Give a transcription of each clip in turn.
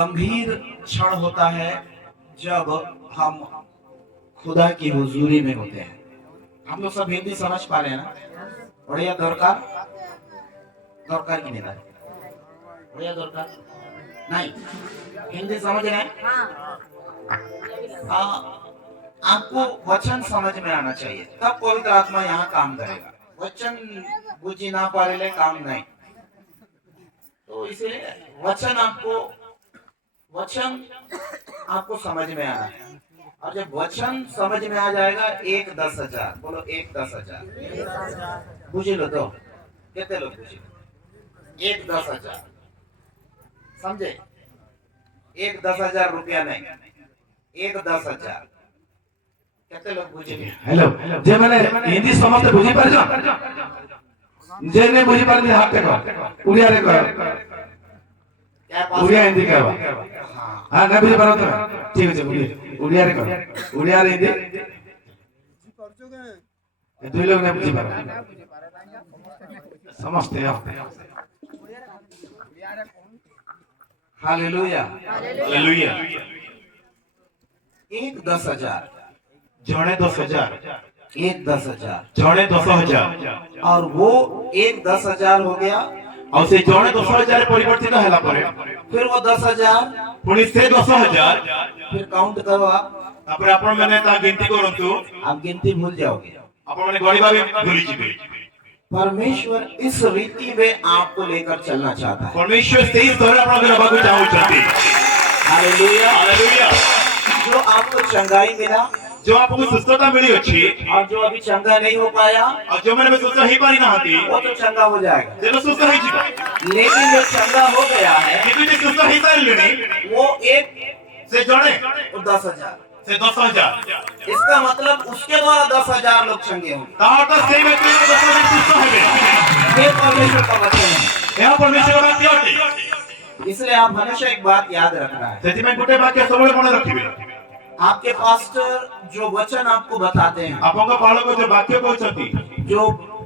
गंभीर क्षण होता है जब हम खुदा की हुजूरी में होते हैं। हम लोग सब हिंदी समझ पा रहे हैं ना? बढ़िया दरकार दरकार की नहीं बढ़िया दरकार नहीं हिंदी समझ रहे हैं? आपको वचन समझ में आना चाहिए, तब पवित्र आत्मा यहाँ काम करेगा। वचन बुझी ना पाले काम नहीं। तो इसलिए वचन आपको समझ में आना है। और जब वचन समझ में आ जाएगा, 1-10,000 बोलो, 1-10,000 बुझ लो। तो कितने लोग बुझे? 1-10,000 समझे? 1-10,000 रुपया नहीं, 1-10,000 केते लोग बुझे? हेलो जे माने हिंदी समझते बुझी पार जो जे ने बुझी पार दे हाथ देखो उड़िया रे कहो उड़िया हिंदी कहवा। हां ना बुझी पारो तो ठीक है उड़िया रे कहो उड़िया रे हिंदी ये दो लोग ने बुझी पारो समझते हो। Hallelujah hallelujah. 1-10,000 जौने 10,000 1-10,000 जौने 10,000 और वो 1-10,000 हो गया। और से जौने 10,000 परिवर्तित होला परे फिर वो 10,000 पुणी से 10,000 फिर काउंट करो आप तापर आपण माने ता गिनती करंतु आप गिनती भूल जाओगे। आपण माने गणिबा भी भूली जिबे। परमेश्वर इस रीति में आपको लेकर चलना चाहता है। परमेश्वर से इस तरह आपण के बाबू चाहू चाहते। Hallelujah hallelujah. जो आपको चंगाई मिला, जो आपको सुस्थता मिली अछि और जो अभी चंगा नहीं हो पाया, और जो मैंने सुस्थ ही पारी ना हती वो तो चंगा हो जाएगा। जेलो सुस्थ ही जीवा। लेकिन जो चंगा हो गया है, कितु जे सुस्थ ही सारी लेनी वो एक से जौने वो 10,000। से 10,000 इसका मतलब उसके द्वारा 10,000 लोग चंगे होंगे। तार तो सही व्यक्ति को 10,000 सुस्थ हेबे। ये परमेश्वर का वचन है। यह परमेश्वर का बात होती। इसलिए आप हमेशा एक बात याद रखना है। सेति में गुटे वाक्य सबले मन रखिबे। आपके पास्टर जो वचन आपको बताते हैं, आपको पालक जो वाक्य कहउछथि, जो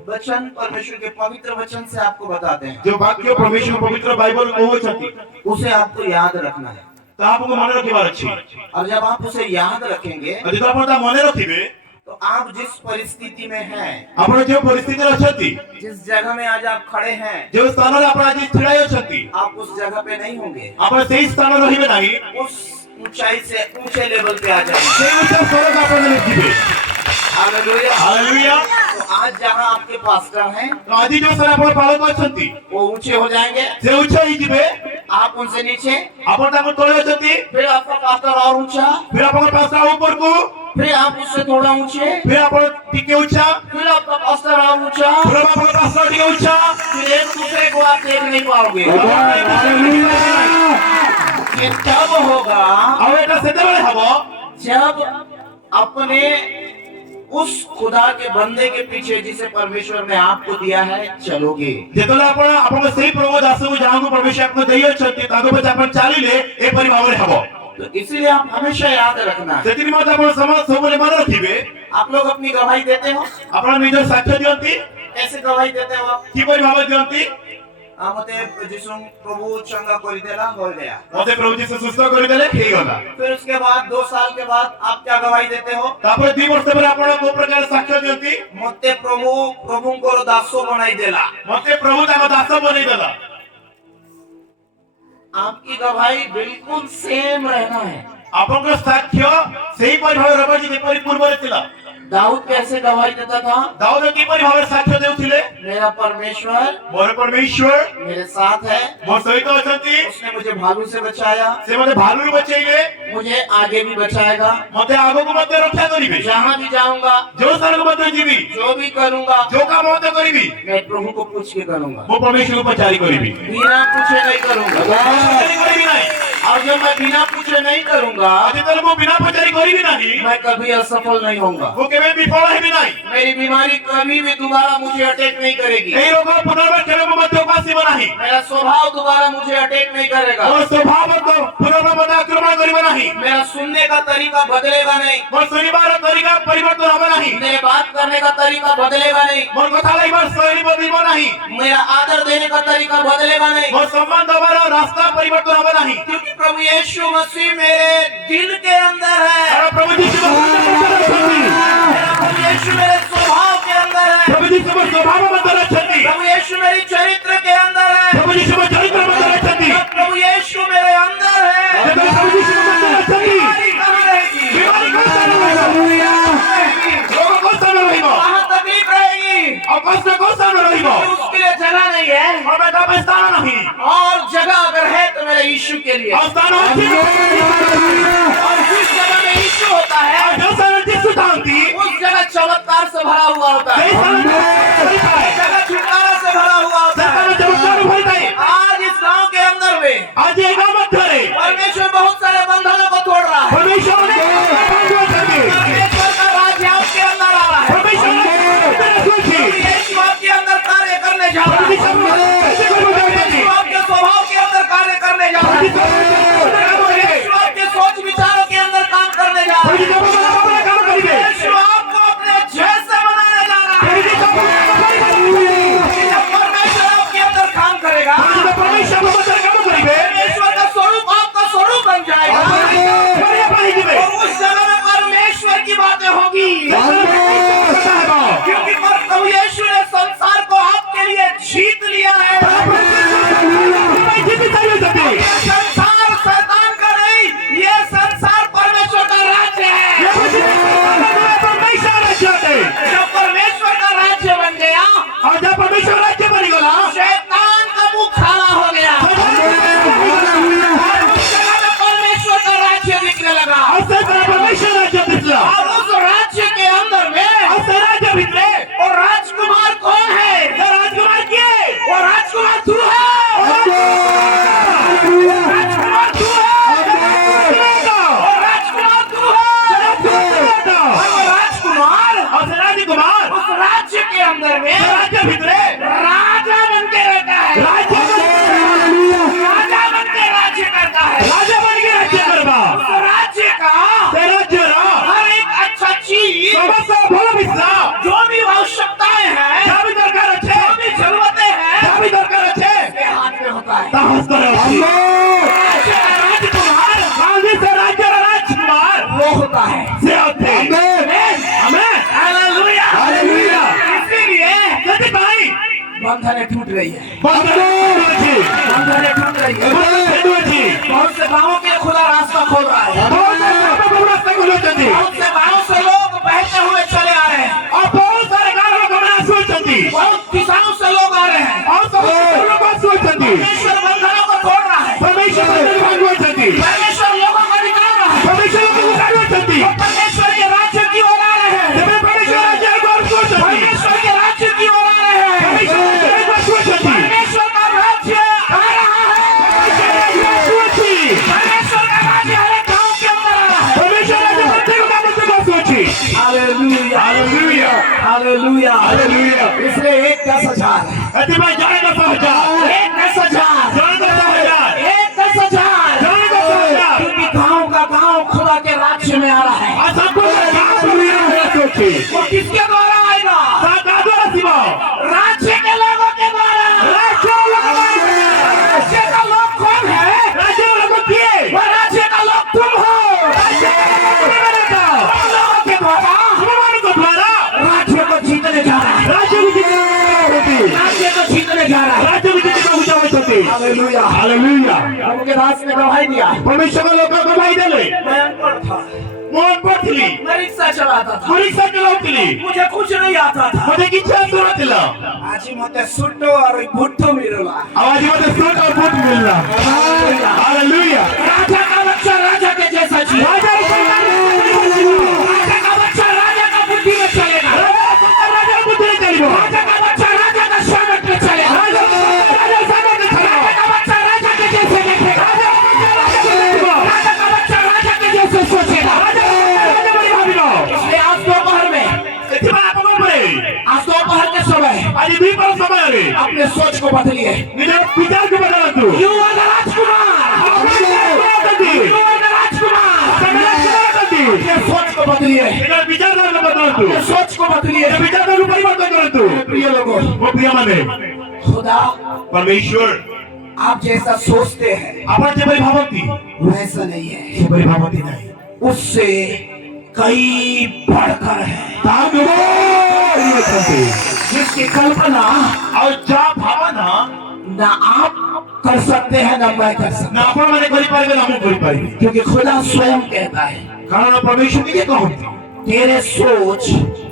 वचन परमेश्वर के पवित्र वचन से आपको बताते हैं, जो वाक्य परमेश्वर पवित्र बाइबल कहउछथि, उसे आपको याद रखना है। तो आपको मन रखिबार अछि। और जब आप उसे याद रखेंगे, यदि आपण ता मन रखिबे, तो आप जिस परिस्थिति में हैं, आपण जो परिस्थिति अछथि, जिस जगह में आज आप खड़े हैं, जो स्थान रे आपण आज ठिड़ाय अछथि, आप उस जगह पे नहीं होंगे। आपण सेही स्थान रहिबे नाही, उस ऊंचाई से ऊंचे लेवल पे आ जाएंगे। सेही ऊंचा स्वर्ग आपण रखिबे। Hallelujah hallelujah. तो आज जहां आपके पास्टर हैं, तो आज जो सर आपण पालक अछथि, वो ऊंचे हो जाएंगे, से ऊंचा ही जिबे, आप उनसे नीचे, आपण ताको तळे अछथि, फिर आपका पास्टर और ऊंचा, फिर आपण पास्ता ऊपर को, फिर आप उससे थोड़ा ऊंचे, फिर आपण टिके ऊंचा, फिर आपका पास्टर और ऊंचा, फिर आपण पास्ता टिके ऊंचा, फिर एक दूसरे को आप देख नहीं पाओगे। ये तब होगा अब एटा सेतेबेले हबो जब अपने उस खुदा के बंदे के पीछे जिसे परमेश्वर ने आपको दिया है चलोगे। जेतले आपण आपण सेही प्रभु दासु जांगु परमेश्वर आपको देय छथि ताको पे आपण चालिले ए परि भावरे हबो। तो इसलिए आप हमेशा याद रखना है। सेति मत आपण समाज सबले मन रखिबे। आप लोग अपनी गवाही देते हो, आपण निजर साक्ष्य दियंती, कैसे गवाही देते हो आप? कि परि भाव दियंती, मते जिसु प्रभु चंगा कर देला हो गया, मते प्रभु जी सुस्थ करि देले हे गला। फिर उसके बाद 2 साल के बाद आप क्या गवाही देते हो? तापर 2 वर्ष पर आपण को प्रकार साक्ष्य दियंती, मते प्रभु को दासो बनाई देला। मते प्रभु ताको दास बनै देला। आपकी गवाही बिल्कुल सेम रहना है। आपण को साक्ष्य सेही परि भाव रबर जी परि पूर्व रे थिला। दाऊद कैसे गवाही देता था? दाऊद की परि भाव साक्ष्य देउथिले, मेरा परमेश्वर मोर परमेश्वर मेरे साथ है, मोर सहित अछंती, उसने मुझे भालू से बचाया, से मते भालू बचैले, मुझे आगे भी बचाएगा। मते आगो को मते रक्षा करिबे। जहाँ भी जाऊंगा, जो सर को मते जीवी, जो भी करूंगा, जो काम मते करिबी, मैं प्रभु को पूछ के करूंगा, वो परमेश्वर को पचारी करिबी। बिना पूछे नहीं करूंगा। पचारी करिबी नहीं। और जब मैं बिना पूछे नहीं करूंगा, आज तक वो बिना पचारी करिबी नहीं, मैं कभी असफल नहीं होऊंगा। वो केवे विफल हेबी नहीं। मेरी बीमारी कभी भी दोबारा मुझे अटैक नहीं करेगी। ए रोग पुनर्वास करे को मते उपासी नहीं। मेरा स्वभाव दोबारा मुझे अटैक नहीं करेगा। और स्वभाव को पुनर्वास मते आक्रमण करिबे नहीं। नहीं मेरा सुनने का तरीका बदलेगा नहीं, मोर सुनिबार तरीका परिवर्तन হবে नहीं मेरे बात करने का तरीका बदलेगा नहीं, मोर কথা লাইবার শৈলী বদলিব नहीं मेरा आदर देने का तरीका बदलेगा नहीं, मोर सम्मान দেবার রাস্তা পরিবর্তন হবে नहीं क्योंकि प्रभु यीशु मसीह मेरे दिल के अंदर है, और प्रभु यीशु मेरा प्रभु यीशु मेरे स्वभाव के अंदर है, प्रभु यीशु स्वभाव मंदर छति प्रभु यीशु मेरी चरित्र के अंदर है, प्रभु यीशु चरित्र मंदर छति प्रभु यीशु मेरे अंदर है, प्रभु यीशु मंदर छति बीमारी कहाँ रहेगी, बीमारी रोग को सन रहिबो कहाँ तकलीफ रहेगी, और कष्ट को सन रहिबो उसके लिए जगह नहीं है, और बेटा स्थान नहीं और जगह अगर है तो मेरे यीशु के लिए, और स्थान होती और जिस जगह में यीशु होता है जो सन जिस शांति उस जगह चमत्कार से भरा हुआ होता है, जगह छुटकारा से भरा हुआ होता है। आज इस गांव के अंदर में आज एक मत करे परमेश्वर बहुत सारे बंधनों को तोड़ रहा है, परमेश्वर ने परमेश्वर का राज्य आपके अंदर आ रहा है, परमेश्वर ने यीशु आपके अंदर कार्य करने जा रहा है, यीशु आपके स्वभाव के अंदर कार्य करने जा रहा है, यीशु आपके सोच विचारों के अंदर काम करने जा रहा है, यीशु आपको अपने जैसे बनाने जा रहा है, जब परमेश्वर आपके अंदर काम करेगा परमेश्वर का स्वरूप आपका स्वरूप बन जाएगा, और उस जगह में परमेश्वर की बातें होगी, क्योंकि प्रभु यीशु ने संसार को आपके लिए जीत लिया है, ये संसार शैतान का नहीं, ये संसार परमेश्वर का राज्य है, जब परमेश्वर का राज्य बन गया और जब परमेश्वर राज्य बन गया शैतान का मुंह खाना हो गया, और उस जगह में परमेश्वर का राज्य दिखने लगा, परमेश्वर राज्य दिखला और उस राज्य के अंदर में और राज्य भितरे और राजकुमार कौन है, राजकुमार के वो राजकुमार तू है, राजकुमार तू है, और राजकुमार तू है, और वो राजकुमार और राजकुमार उस राज्य के अंदर में राज्य भितरे राजा बन के रहता है, राजा बन के राज्य करता है, राजा बन के राज्य करबा उस राज्य का राज्य रा हर एक अच्छा चीज समस्त भला बिस्सा जो भी आवश्यकताएं हैं, क्या भी दरकार है जो भी जरूरतें हैं क्या भी दरकार है उसके हाथ में होता है, साहस करो राज्य का राजकुमार गांधी से राज्य रा राजकुमार वो होता है, से होते आमेन हालेलुया, हालेलुया इसीलिए यदि भाई बंधनें टूट रही है, बंधन टूट रही है, बहुत से गांवों के खुदा रास्ता खोल रहा है, बहुत से गांवों से लोग बहते हुए चले आ रहे हैं, और बहुत सारे गाँव गमना सोचती बहुत दिशाओं से लोग आ रहे हैं, और सब सोचती परमेश्वर बंधनों को तोड़ रहा है, परमेश्वर सोचती परमेश्वर लोगों को निकाल रहा है, परमेश्वर सोचती परमेश्वर के राज्य की ओर आ रहे हैं, परमेश्वर राज्य को सोचती परमेश्वर के राज्य की ओर आ रहे हैं, परमेश्वर का राज्य आ रहा है, परमेश्वर का राज्य हर एक गांव के अंदर आ रहा है, हालेलुया, हालेलुया हालेलुया, हालेलुया इसलिए एक 10,000 अतिभाई जाएगा 10,000 एक 10,000 जाएगा 10,000 एक 10,000 जाएगा 10,000 क्योंकि गांव का गांव खुदा के राज्य में आ रहा है, और सबको सोची वो किसके द्वारा आएगा, साकादों सिवा राज्य के लोगों के द्वारा, राज्य का लोग कौन है, राज्य लोगों किए वो राज्य का लोग तुम हो, तुम लोगों के द्वारा राज्य को जीतने जा रहा है, राज्य को जीतने जा रहा है, हालेलुया, हालेलुया प्रभु के दास ने गवाही दिया, परमेश्वर लोग को भाई देले मैं अनपढ़ था, मोहन पथली मैं रिक्शा चलाता था, परीक्षा चलाउतली मुझे कुछ नहीं आता था, मुझे किच्छा सुरतिला आज मते सुट्टो और भुट्टो मिलला, आवाज में सूट और बूट मिलना हालेलुया राजा का बच्चा राजा के जैसा जी, राजा का बच्चा राजा का बुद्धि में चलेगा, राजा बुद्धि चलिबो राजा का बच्चा राजा का स्वागत में चलेगा, राजा सामने राजा का बच्चा राजा के जैसे देखेगा, राजा का बच्चा राजा के जैसे सोचेगा, इसलिए आज दोपहर में, आज दोपहर के समय आज दीपल समय रे अपने सोच को बदलिए, निजे विचार को बदला तू you are the rajkumar, you are the rajkumar, କରନ୍ତୁ अपने सोच को बदलिए। विचारधारा परिवर्तन करନ୍ତୁ प्रिय लोगों, ମୋ ପ୍ରିୟମାନେ खुदा परमेश्वर आप जैसा सोचते हैं ଆପଣ ଯେପରି ଭାବନ୍ତି वैसा नहीं है, ସେପରି ଭାବନ୍ତି ନାହିଁ उससे कई बढ़कर है। ତାଠୁ ବଳି ଅଛନ୍ତି जिसकी कल्पना ଆଉ ଯାହା ଭାବନା ना आप कर सकते हैं ना मैं कर सकता, ନା ଆପଣମାନେ କରିପାରିବେ ନା ମୁଁ କରିପାରିବି क्योंकि खुदा स्वयं कहता है କାରଣ परमेश्वर ନିଜେ କହନ୍ତି तेरे सोच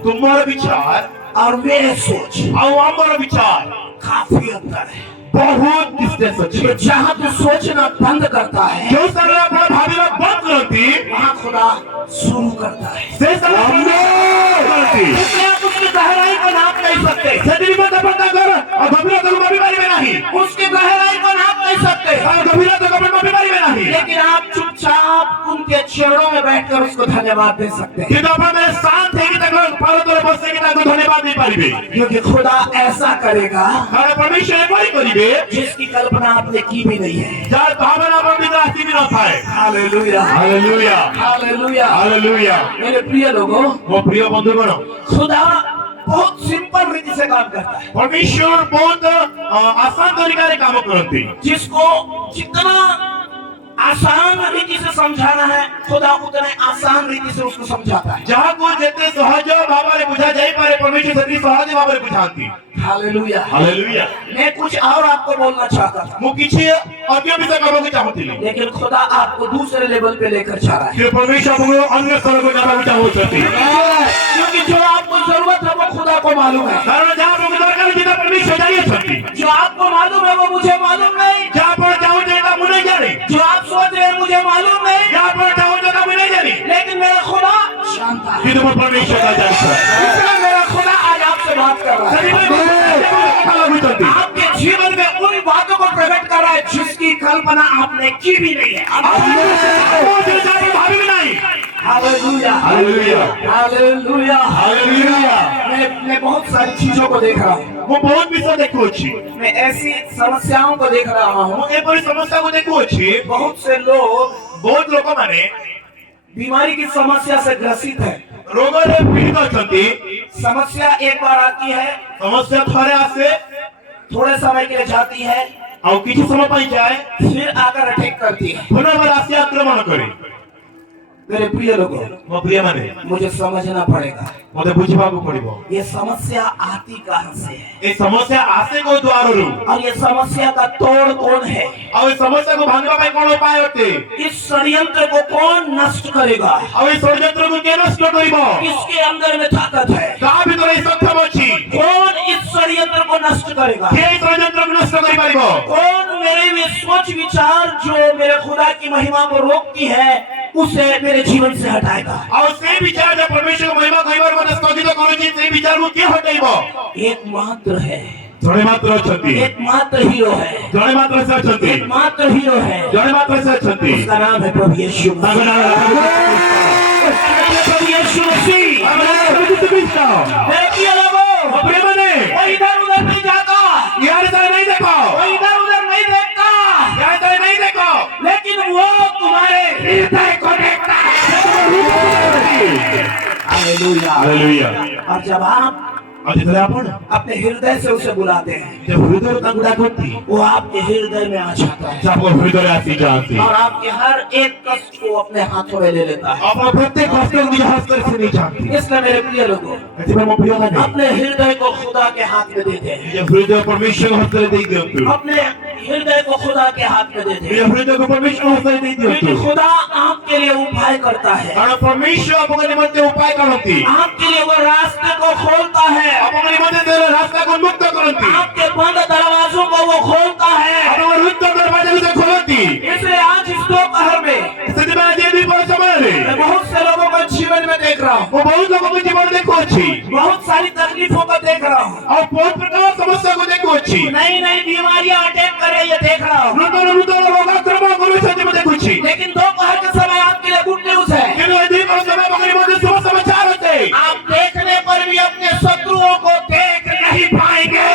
ତୁମର ବିଚାର और मेरे सोच ଆଉ ଆମର ବିଚାର काफी अंतर है। ବହୁତ ଡିଷ୍ଟାନ୍ସ ଅଛି तो जहाँ तू सोचना बंद करता है ଯୋଉ ସ୍ଥାନରେ ଆପଣ ଭାବିବା ବନ୍ଦ କରନ୍ତି वहाँ खुदा शुरू करता है। ସେ ସ୍ଥାନରେ କରନ୍ତି इसलिए आप उसकी गहराई को नाप नहीं सकते, ସେଥି ନିମନ୍ତେ ଆପଣ ତାଙ୍କର ଗଭୀରତାକୁ ମାପି ପାରିବେ ନାହିଁ उसकी गहराई को नाप नहीं सकते, ତାର ଗଭୀରତାକୁ ଆପଣ ମାପି ପାରିବେ ନାହିଁ लेकिन आप चुपचाप उनके चरणों में बैठकर उसको धन्यवाद दे सकते हैं, କିନ୍ତୁ ଆପଣମାନେ ଶାନ୍ତ ହେଇକି ତାଙ୍କ ପାଦ ତଳେ ବସିକି ତାଙ୍କୁ ଧନ୍ୟବାଦ ଦେଇପାରିବେ क्योंकि खुदा ऐसा करेगा କାରଣ ପରମେଶ୍ୱର ଏପରି କରିବେ जिसकी कल्पना आपने की भी नहीं है। ଯାହାର ଭାବନା ଆପଣ ଭିତରେ ଆସି ବି ନଥାଏ हालेलुया, ହାଲେଲୁୟା हालेलुया। ହାଲେଲୁୟା मेरे प्रिय लोगों, ମୋ ପ୍ରିୟ ବନ୍ଧୁଗଣ खुदा बहुत सिंपल रीति से काम करता है, ପରମେଶ୍ୱର ବହୁତ ଆସାନ ତରିକାରେ କାମ କରନ୍ତି जिसको जितना आसान रीति से समझाना है खुदा उतने आसान रीति से उसको समझाता है। ଯାହାକୁ ଯେତେ ସହଜ ଭାବରେ ବୁଝା ଯାଇପାରେ ପରମେଶ୍ୱର ସେତିକି ସହଜ ଭାବରେ ବୁଝାନ୍ତି हालेलुया। ହାଲେଲୁୟା मैं कुछ और आपको बोलना चाहता था, ମୁଁ କିଛି ଅନ୍ୟ ବିଷୟ କହିବାକୁ ଚାହୁଁଥିଲି लेकिन खुदा आपको दूसरे लेवल पे लेकर जा रहा है, କିନ୍ତୁ ପରମେଶ୍ୱର ଆପଣଙ୍କୁ ଅନ୍ୟ ସ୍ତରକୁ ନେବାକୁ ଚାହୁଁଛନ୍ତି क्योंकि जो आपको जरूरत है वो खुदा को मालूम है, କାରଣ ଯାହା ଆପଣଙ୍କୁ ଦରକାର ସେଇଟା ପରମେଶ୍ୱର ଜାଣିଛନ୍ତି जो आपको मालूम है वो मुझे मालूम नहीं, ଯାହା ଆପଣ ଚାହୁଁଛନ୍ତି ସେଇଟା ମୁଁ नहीं ଜାଣେ जो आप सोच रहे हैं मुझे मालूम नहीं, ଯାହା ଆପଣ ଚାହୁଁଛନ୍ତି ସେଇଟା ମୁଁ नहीं ଜାଣେ लेकिन मेरा खुदा जानता है। କିନ୍ତୁ ମୋ ପରମେଶ୍ୱର ଜାଣିଛନ୍ତି इसलिए मेरा खुदा आज आपसे बात कर रहा है, ସେଥିପାଇଁ ମୁଁ କଥା ଲାଗୁଛନ୍ତି आपके जीवन में उन बातों को प्रकट कर रहा है जिसकी कल्पना आपने की भी नहीं है। ମୁଁ ଯେ ଯାହା ଭାବି ବି ନାହିଁ हालेलुया, ହାଲେଲୁୟା हालेलुया। ହାଲେଲୁୟା मैं बहुत सारी चीजों को देख रहा हूँ, ମୁଁ ବହୁତ ବିଷୟ ଦେଖୁଅଛି मैं ऐसी समस्याओं को देख रहा हूँ, ମୁଁ ଏପରି ସମସ୍ୟାକୁ ଦେଖୁଅଛି बहुत से लोग ବହୁତ ଲୋକମାନେ बीमारी की समस्या से ग्रसित है। ରୋଗରେ ପୀଡ଼ିତ ଅଛନ୍ତି समस्या एक बार आती है, ସମସ୍ୟା ଥରେ ଆସେ थोड़े समय के लिए जाती है, ଆଉ କିଛି ସମୟ ପାଇଁ ଯାଏ फिर आकर अटैक करती है। ପୁନର୍ବାର ଆସି ଆକ୍ରମଣ କରେ मेरे प्रिय लोगों, ମୋ ପ୍ରିୟମାନେ मुझे समझना पड़ेगा ମତେ ବୁଝିବାକୁ ପଡିବ ये समस्या आती कहाँ से है ଏ ସମସ୍ୟା ଆସେ କୋଉ ଦ୍ୱାରରୁ और ये समस्या का तोड़ कौन है, ଆଉ ଏ ସମସ୍ୟାକୁ ଭାଙ୍ଗିବା ପାଇଁ କଣ ଉପାୟ ଅଟେ इस षड्यंत्र को कौन नष्ट करेगा, ଆଉ ଏ ଷଡଯନ୍ତ୍ରକୁ କିଏ ନଷ୍ଟ କରିବ किसके अंदर में ताकत है, କାହା ଭିତରେ ଏ ସକ୍ଷମ ଅଛି कौन इस षड्यंत्र को नष्ट करेगा, କିଏ ଏ ଷଡଯନ୍ତ୍ରକୁ ନଷ୍ଟ କରିପାରିବ कौन मेरे में सोच विचार जो मेरे खुदा की महिमा को रोकती है उसे मेरे जीवन से हटाएगा। ଆଉ ସେଇ ବିଚାର ଯେ ପରମେଶ୍ୱର ମହିମା କହିବାର ମତେ ସ୍ଥଗିତ କରୁଛି ସେଇ ବିଚାରକୁ କିଏ ହଟେଇବ एकमात्र है, ଜଣେ ମାତ୍ର ଅଛନ୍ତି एकमात्र हीरो है, ଜଣେ ମାତ୍ର ସେ ଅଛନ୍ତି एकमात्र हीरो है, ଜଣେ ମାତ୍ର ସେ ଅଛନ୍ତି उसका नाम है प्रभु यीशु ତାଙ୍କ मसीह। ନାମ उसका नाम है प्रभु यीशु मसीह। ଖ୍ରୀଷ୍ଟ मेरे प्रिय लोगों, ପ୍ରିୟମାନେ वो इधर उधर नहीं जाता, ଇଆଡେ ତାର नहीं ଦେଖ वो इधर उधर नहीं देखता, ଇଆଡେ ତାର नहीं ଦେଖ लेकिन वो तुम्हारे हृदय को देखता है। हालेलुया। हालेलुया और जब आप ଆଉ ଯେତେବେଳେ ଆପଣ अपने हृदय से उसे बुलाते हैं ଯେ ହୃଦୟରୁ ତାଙ୍କୁ ଡାକନ୍ତି वो आपके हृदय में आ जाता है ସେ ଆପଣଙ୍କ ହୃଦୟରେ ଆସି ଯାଆନ୍ତି और आपके हर एक कष्ट को अपने हाथों में ले लेता है। ଆପଣ ପ୍ରତ୍ୟେକ କଷ୍ଟକୁ ନିଜ ହସ୍ତରେ ସେ ନେଇଯାଆନ୍ତି इसलिए मेरे प्रिय लोगों, ସେଥିପାଇଁ ମୋ ପ୍ରିୟମାନେ अपने हृदय को खुदा के हाथ में देते हैं, ନିଜ ହୃଦୟ ପରମେଶ୍ୱର ହସ୍ତରେ ଦେଇ ଦିଅନ୍ତୁ अपने हृदय को खुदा के हाथ में देते ନିଜ हैं, ହୃଦୟକୁ ପରମେଶ୍ୱର ହସ୍ତରେ ଦେଇ क्योंकि ଦିଅନ୍ତୁ खुदा आपके लिए उपाय करता है, କାରଣ ପରମେଶ୍ୱର ଆପଣଙ୍କ ନିମନ୍ତେ ଉପାୟ କରନ୍ତି आपके लिए वो रास्ते को खोलता है, ଆପଣଙ୍କ ନିମନ୍ତେ ତେର ରାସ୍ତାକୁ ଉନ୍ମୁକ୍ତ କରନ୍ତି आपके बंद दरवाजों को वो खोलता है। ଆପଣଙ୍କ ରୁଦ୍ଧ ଦରବାଜାକୁ ସେ ଖୋଲନ୍ତି इसलिए आज इस दोपहर में ସେଥିପାଇଁ ଆଜି ଏ ଦ୍ୱିପହର ସମୟରେ मैं बहुत से लोगों को जीवन में देख रहा हूँ, ମୁଁ ବହୁତ ଲୋକଙ୍କ ଜୀବନ ଦେଖୁଅଛି बहुत सारी तकलीफों को देख रहा हूँ, ଆଉ ବହୁତ ପ୍ରକାର ସମସ୍ୟାକୁ ଦେଖୁଅଛି नई नई बीमारियां अटैक कर रही है देख रहा हूँ, ନୂତନ ନୂତନ ରୋଗ ଆକ୍ରମଣ କରୁଛନ୍ତି ମୁଁ ଦେଖୁଛି लेकिन दोपहर के समय आपके लिए गुड न्यूज है, କିନ୍ତୁ ଏ ଦ୍ୱିପହର ସମୟ ଆପଣଙ୍କ ନିମନ୍ତେ ଶୁଭ ସମାଚାର ଅଟେ आप देखने पर भी अपने शत्रुओं को देख नहीं पाएंगे,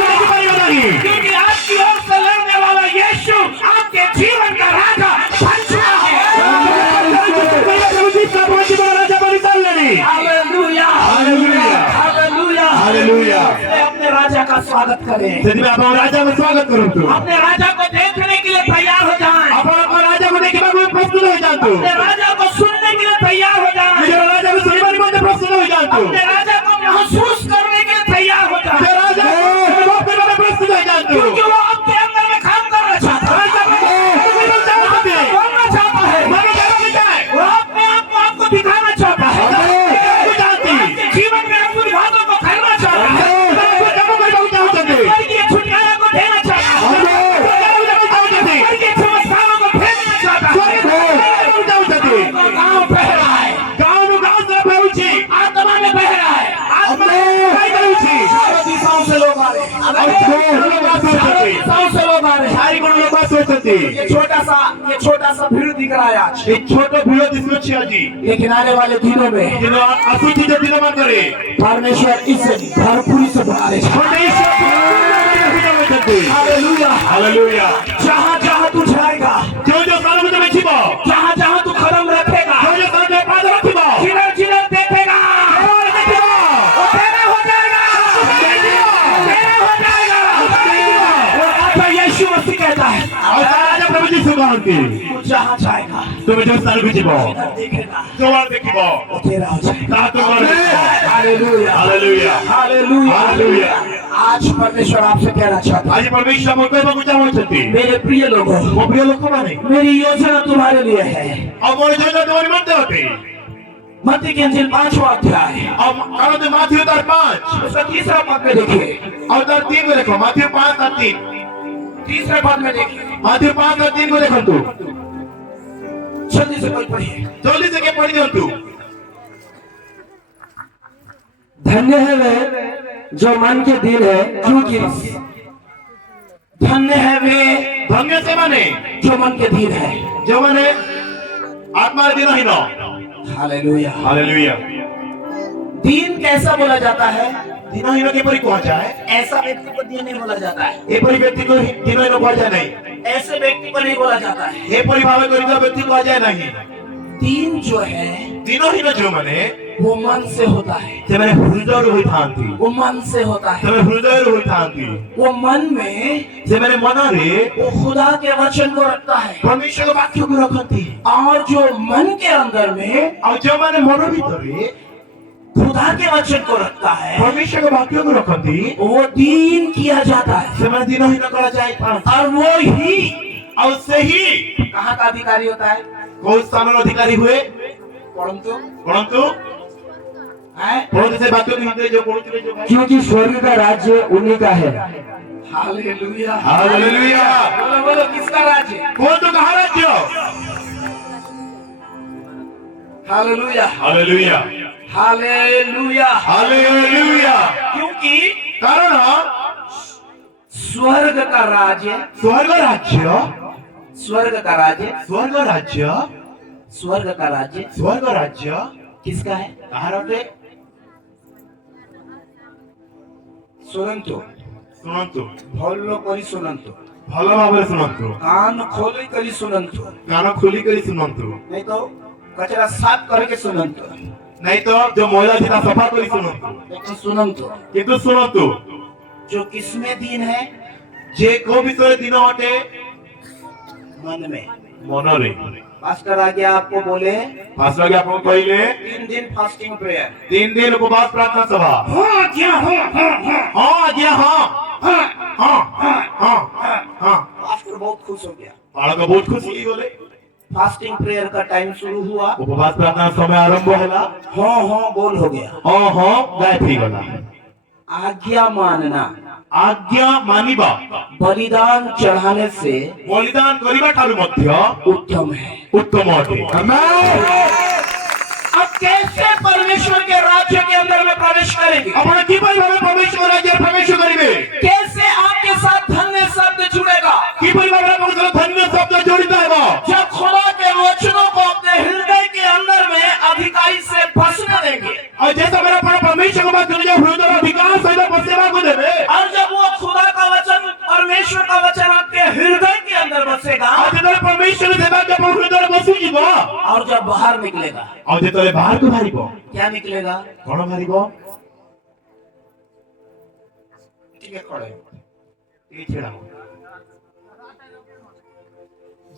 ଦେଖିପାରିବ ନାହିଁ क्योंकि आपकी ओर से लड़ने वाला यीशु आपके जीवन का राजा बन चुका है। ଆପଣଙ୍କ ଜୀବନ ରାଜା ବନିସାରିଛନ୍ତି स्वागत करें। ସେଥିପାଇଁ ଆପଣ ରାଜାଙ୍କୁ ସ୍ୱାଗତ କରନ୍ତୁ। अपने राजा को देखने के लिए तैयार हो जाएं। ଆପଣ ଆପଣ ରାଜାକୁ ଦେଖିବାକୁ ପ୍ରସ୍ତୁତ ହୋଇଯାନ୍ତୁ। अपने राजा को सुनने के लिए तैयार हो जाएं। ନିଜର ରାଜାକୁ ଶୁଣିବା ନିମନ୍ତେ ପ୍ରସ୍ତୁତ ହୋଇଯାନ୍ତୁ। अपने राजा को महसूस करने के लिए तैयार हो ସେ जाएं। ରାଜାକୁ ଅନୁଭବ କରିବାକୁ ପ୍ରସ୍ତୁତ ହୋଇଯାନ୍ତୁ। क्योंकि वो आपके अंदर में काम करना चाहता है। बोलना चाहता है। वो अपने आप को आपको दिखाना चाहता है। आपके जीवन में अपनी बातों को करना चाहता है। ईश्वर की छुटकारा को देना चाहता है। ईश्वर के चमत्कारों को भेजना चाहता है। गाँव बह रहा है। आत्मा में बह रहा है। आत्मा में चारों दिशाओं से लोग आ रहे हैं। चारों दिशाओं से लोग आ रहे हैं। ये छोटा सा भीड़ दिख रहा है आज। छोट ଭିଡ଼ ଦିଶୁଛି ଆଜି। लेकिन आने वाले दिनों में କିନ୍ତୁ ଆସୁଛି ଯେ ଦିନମାନଙ୍କରେ परमेश्वर इसे भरपूरी से भरा देगा। हालेलुया। ହାଲେଲୁୟା। जहाँ जहाँ तू जाएगा, ଯେଉଁ ଯେଉଁ ସ୍ଥାନକୁ ତୁମେ ଯିବ, जहाँ जहाँ तू कदम रखेगा, ଯେଉଁ ଯେଉଁ ସ୍ଥାନରେ ପାଦ ରଖିବ, जिधर जिधर देखेगा, वो तेरा हो जाएगा। तेरा हो जाएगा। वो राजा यीशु मसीह कहता है, ଆଉ ତା ରାଜା ପ୍ରଭୁ ଯୀଶୁ କହନ୍ତି, तू जहाँ जाएगा, ତୁମେ ଯେଉଁ ସ୍ଥାନକୁ ଯିବ, जिधर देखेगा, ଯେଉଁଆଡ଼େ ଦେଖିବ, वो तेरा हो जाएगा। ତାହା ତୁମର ଦେଖିବ। हालेलुया। ହାଲେଲୁୟା। हालेलुया। हालेलुया। आज परमेश्वर आपसे कहना चाहता है, ଆଜି ପରମେଶ୍ୱର ଆମକୁ କହିବାକୁ ଚାହୁଁଛନ୍ତି, मेरे प्रिय लोगों, ମୋ ପ୍ରିୟ ଲୋକମାନେ, मेरी योजना तुम्हारे लिए है। ଆଉ ମୋର ଯୋଜନା ତୁମ ନିମନ୍ତେ ଅଟେ। मत्ती की इंजील 5वां अध्याय, ଆଉ କାରଣ ମାଥିଉ ତାର 5 उसका तीसरा पद में देखिए। ଆଉ ତାର 3 କୁ ଦେଖ। ମାଥିଉ 5 ତାର 3। तीसरे पद में देखिए, ମାଥିଉ 5 ତାର 3 କୁ ଦେଖନ୍ତୁ। जल्दी से कोई पढ़िए। ଜଲ୍ଦି ସେ ପଢି ଦିଅନ୍ତୁ। धन्य है वे जो मन के दिल है, क्योंकि धन्य है वे ଧନ୍ୟ ସେମାନେ जो मन के धीर है। ଯେଉଁମାନେ ଆତ୍ମାରେ ଦିନହୀନ। हालेलुया। ହାଲେଲୁୟା। दीन कैसा बोला जाता है? ଦିନହୀନ କିପରି କୁହାଯାଏ? ऐसा व्यक्ति को दीन नहीं बोला जाता है। ଏପରି ବ୍ୟକ୍ତିକୁ ଦିନହୀନ କୁହାଯାଏ ନାହିଁ। ऐसे व्यक्ति को नहीं बोला जाता है। ଏପରି ଭାବେ କରିଥିବା ବ୍ୟକ୍ତି କୁହାଯାଏ ନାହିଁ। दीन जो है ଦିନହୀନ ଯେଉଁମାନେ, वो मन से होता है। ସେମାନେ ହୃଦୟରୁ ହୋଇଥାନ୍ତି। वो मन से होता है। ସେମାନେ ହୃଦୟରୁ ହୋଇଥାନ୍ତି। वो मन में ସେମାନେ ମନରେ वो खुदा के वचन को रखता है। ପରମେଶ୍ୱର ବାକ୍ୟକୁ ରଖନ୍ତି। और जो मन के अंदर में ଆଉ ଯେଉଁମାନେ ମନ ଭିତରେ खुदा के वचन को रखता है, ପରମେଶ୍ୱର ବାକ୍ୟକୁ ରଖନ୍ତି, वो दीन किया जाता है। ସେମାନେ ଦିନହୀନ କରାଯାଇଥାନ୍ତି। और वो ही ଆଉ ସେହି कहाँ का अधिकारी होता है? କୋଉ ସ୍ଥାନର ଅଧିକାରୀ ହୁଏ? परंतु ପଢନ୍ତୁ ପଢନ୍ତୁ ସେ ବାକ୍ୟ ଭିତରେ ଯୋଉ ପଢୁଥିଲେ ଯୋଉ ଭାଇ। क्योंकि स्वर्ग का राज्य उन्हीं का है। हालेलुया। ହାଲେଲୁୟା। बोलो बोलो, किसका राज्य? କୁହନ୍ତୁ କାହା ରାଜ୍ୟ? हालेलुया। ହାଲେଲୁୟା। हालेलुया। ହାଲେଲୁୟା। क्योंकि କାରଣ स्वर्ग का राज्य, ସ୍ୱର୍ଗ ରାଜ୍ୟ, स्वर्ग का राज्य, ସ୍ୱର୍ଗ ରାଜ୍ୟ, स्वर्ग का राज्य ସ୍ୱର୍ଗ ରାଜ୍ୟ किसका है? କାହାର ଅଟେ? सुनंतु, ଶୁଣନ୍ତୁ, ଭଲ କରି ଶୁଣନ୍ତୁ, ଭଲ ଭାବରେ ଶୁଣନ୍ତୁ, कान खोली କରି ଶୁଣନ୍ତୁ, କାନ ଖୋଲିକରି ଶୁଣନ୍ତୁ, नहीं तो कचरा साफ करके सुनंतु, ନାଇଁ ତ ଯୋଉ ମଇଳା ଅଛି ତା ସଫା କରି ଶୁଣନ୍ତୁ। लेकिन सुनंतु, କିନ୍ତୁ ଶୁଣନ୍ତୁ, जो किसमें दीन है? ଯେ କୋଉ ବିଷୟରେ ଦିନ ଅଟେ? मन में। ମନରେ। पास्टर आगे आपको बोले ଫାଷ୍ଟ ଆଗେ ଆପଣଙ୍କୁ କହିଲେ 3 दिन फास्टिंग प्रेयर। 3 ଦିନ ଉପବାସ ପ୍ରାର୍ଥନା ସଭା। हाँ क्या हाँ हाँ हाँ ହଁ ଆଜ୍ଞା ହଁ हाँ ହଁ ହଁ ହଁ। पास्टर बहुत खुश हो गया। ବାଳକ ବହୁତ ଖୁସି ହେଇଗଲେ। फास्टिंग प्रेयर का टाइम शुरू हुआ। ଉପବାସ ପ୍ରାର୍ଥନା ସମୟ ଆରମ୍ଭ ହେଲା। हाँ हाँ बोल हो गया। ହଁ ହଁ ଗାୟବ ହେଇଗଲା। आज्ञा मानना ଆଜ୍ଞା ମାନିବା बलिदान चढ़ाने से ବଳିଦାନ କରିବା ଠାରୁ ମଧ୍ୟ उत्तम है। ଉତ୍ତମ ଅଟେ। अब कैसे परमेश्वर के राज्य के अंदर में प्रवेश करेंगे? ଆପଣ କିପରି ଭାବେ ପରମେଶ୍ୱର ରାଜ୍ୟରେ ପ୍ରବେଶ କରିବେ? कैसे आपके साथ धन्य शब्द जुड़ेगा? କିପରି ଭାବେ ଆପଣଙ୍କ ସହ ଧନ୍ୟ ଶବ୍ଦ ଜଡ଼ିତ ହେବ? जब खुदा के वचनों को अपने हृदय के अंदर में अधिकारी से बसने देंगे, ଆଉ ଯେ ସମୟରେ ଆପଣ ପରମେଶ୍ୱରଙ୍କ ପାଖରେ ନିଜ ହୃଦୟର ଅଧିକାର ସହିତ ବସିବାକୁ ଦେବେ, और जब वो खुदा का वचन, परमेश्वर का वचन आपके हृदय के अंदर बसेगा, ଆଉ ଯେତେବେଳେ ପରମେଶ୍ୱର ସେବା ଆପଣଙ୍କ ହୃଦୟରେ ବସିଯିବ, और जब बाहर निकलेगा, ଆଉ ଯେତେବେଳେ ବାହାରକୁ ବାହାରିବ, क्या निकलेगा? କଣ ବାହାରିବ? ଟିକେ खड़े हो। ଟିକେ ଛିଡ଼ା ହୁଅ।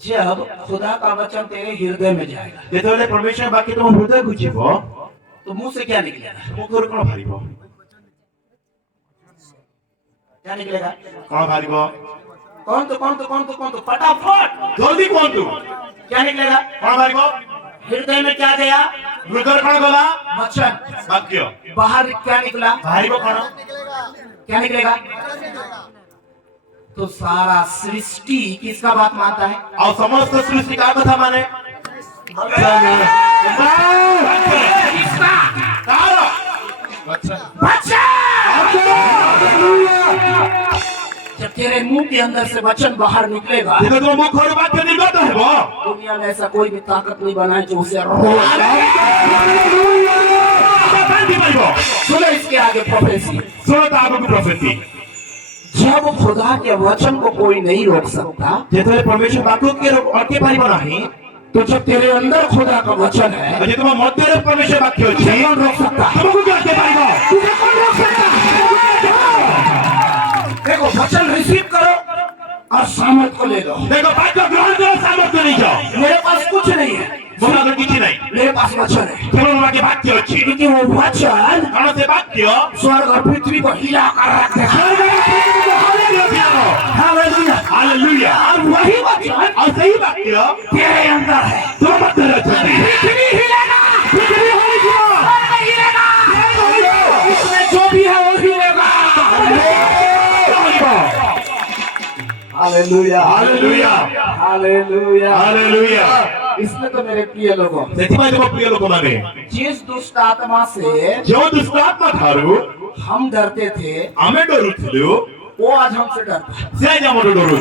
जब खुदा का वचन तेरे हृदय में जाएगा ଯେତେବେଳେ ପରମେଶ୍ୱର ବାକ୍ୟ ତମ ହୃଦୟକୁ ଯିବ तो मुंह से क्या निकलेगा? ମୁଖରୁ କଣ ବାହାରିବ? क्या निकलेगा? କଣ ବାହାରିବ? कौन तो फटाफट ଜଲ୍ଦି କୁହନ୍ତୁ क्या निकलेगा? କଣ ବାହାରିବ? हृदय में क्या गया? ହୃଦୟରେ କଣ ଗଲା? वचन। ବାକ୍ୟ। बाहर क्या निकला? ବାହାରିବ କଣ? क्या निकलेगा? तो सारा सृष्टि किसका बात मानता है? ଆଉ ସମସ୍ତ ସୃଷ୍ଟି କାହା କଥା ମାନେ? किसका? କାହାର? वचन। जब तेरे मुंह के अंदर से वचन बाहर निकलेगा ଯେତେବେଳେ ତୁମ ମୁଖରୁ ବାକ୍ୟ ନିର୍ଗତ ହେବ दुनिया में ऐसा कोई भी ताकत नहीं बना है जो उसे ବାନ୍ଧି ପାରିବ। सुनो इसके आगे प्रोफेसी। ଶୁଣ ତା ଆଗକୁ ପ୍ରଫେସି। जब खुदा के वचन को कोई नहीं रोक सकता ଯେତେବେଳେ ପରମେଶ୍ୱର ବାକ୍ୟକୁ ଅଟକେଇ ପାରିବ ନାହିଁ तो जब तेरे अंदर खुदा का वचन है ଯଦି ତୁମ ମଧ୍ୟରେ ପରମେଶ୍ୱର ବାକ୍ୟ ଅଛି तुझे कौन रोक सकता है? ତୁମକୁ କିଏ ଅଟକେଇ ପାରିବ? तुझे कौन रोक सकता है? देखो वचन रिसीव करो और सामर्थ को ले लो। ଦେଖ ବାକ୍ୟ ଗ୍ରହଣ କର ସାମର୍ଥ୍ୟ ନେଇଯାଅ। मेरे पास कुछ नहीं है, ମୋ ପାଖରେ କିଛି ନାହିଁ मेरे पास वचन है, କେବଳ ମୋ ପାଖରେ ବାକ୍ୟ ଅଛି। क्योंकि वो वचन କାରଣ ସେ ବାକ୍ୟ स्वर्ग और पृथ्वी को हिला कर रख देगा। Hallelujah hallelujah. और वही वचन ଆଉ ସେହି ବାକ୍ୟ तेरे अंदर है। ତୁମ ମଧ୍ୟରେ ଅଛନ୍ତି। पृथ्वी हिलेगा, ପୃଥିବୀ ହୋଇଯିବ। स्वर्ग हिलेगा, इसमें जो भी है वो हिलेगा। Hallelujah hallelujah hallelujah. ହାଲେଲୁୟା। इसमें तो मेरे प्रिय लोगों ସେଥିପାଇଁ ତୁମ ପ୍ରିୟ ଲୋକମାନେ जिस दुष्ट आत्मा से ଯେଉଁ ଦୁଷ୍ଟାତ୍ମା ଠାରୁ हम डरते थे ଆମେ ଡରୁଥିଲୁ वो आज हमसे डरता है। ସେ ଆଜି ଆମଠୁ ଡରୁଛି।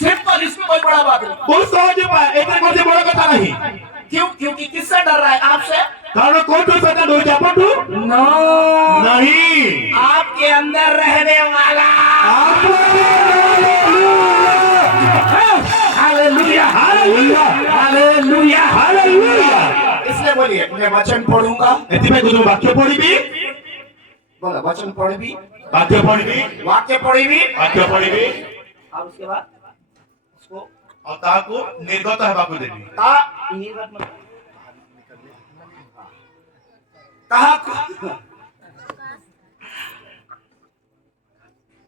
सिंपल, इसमें कोई बड़ा बात नहीं। ବହୁତ ସହଜ ଉପାୟ, ଏଥିରେ କୌଣସି ବଡ଼ କଥା ନାହିଁ। क्यों? क्योंकि किससे डर रहा है? आपसे? କାରଣ କୋଉଠୁ ସେଟା ଡରୁଛି ଆପଣଠୁ नो, ନାହିଁ। आपके अंदर रहने वाला। Hallelujah hallelujah hallelujah. ହାଲେଲୁୟା। इसलिए बोलिए मैं वचन पढ़ूंगा। ଏଥିପାଇଁ ମୁଁ ବାକ୍ୟ ପଢିବି बोला वचन पढ़ी, ବାକ୍ୟ ପଢିବି वाक्य पढ़ी, ବାକ୍ୟ ପଢିବି और उसके बाद उसको ଆଉ ତାହାକୁ ନିର୍ଗତ ହେବାକୁ ଦେବି। कहा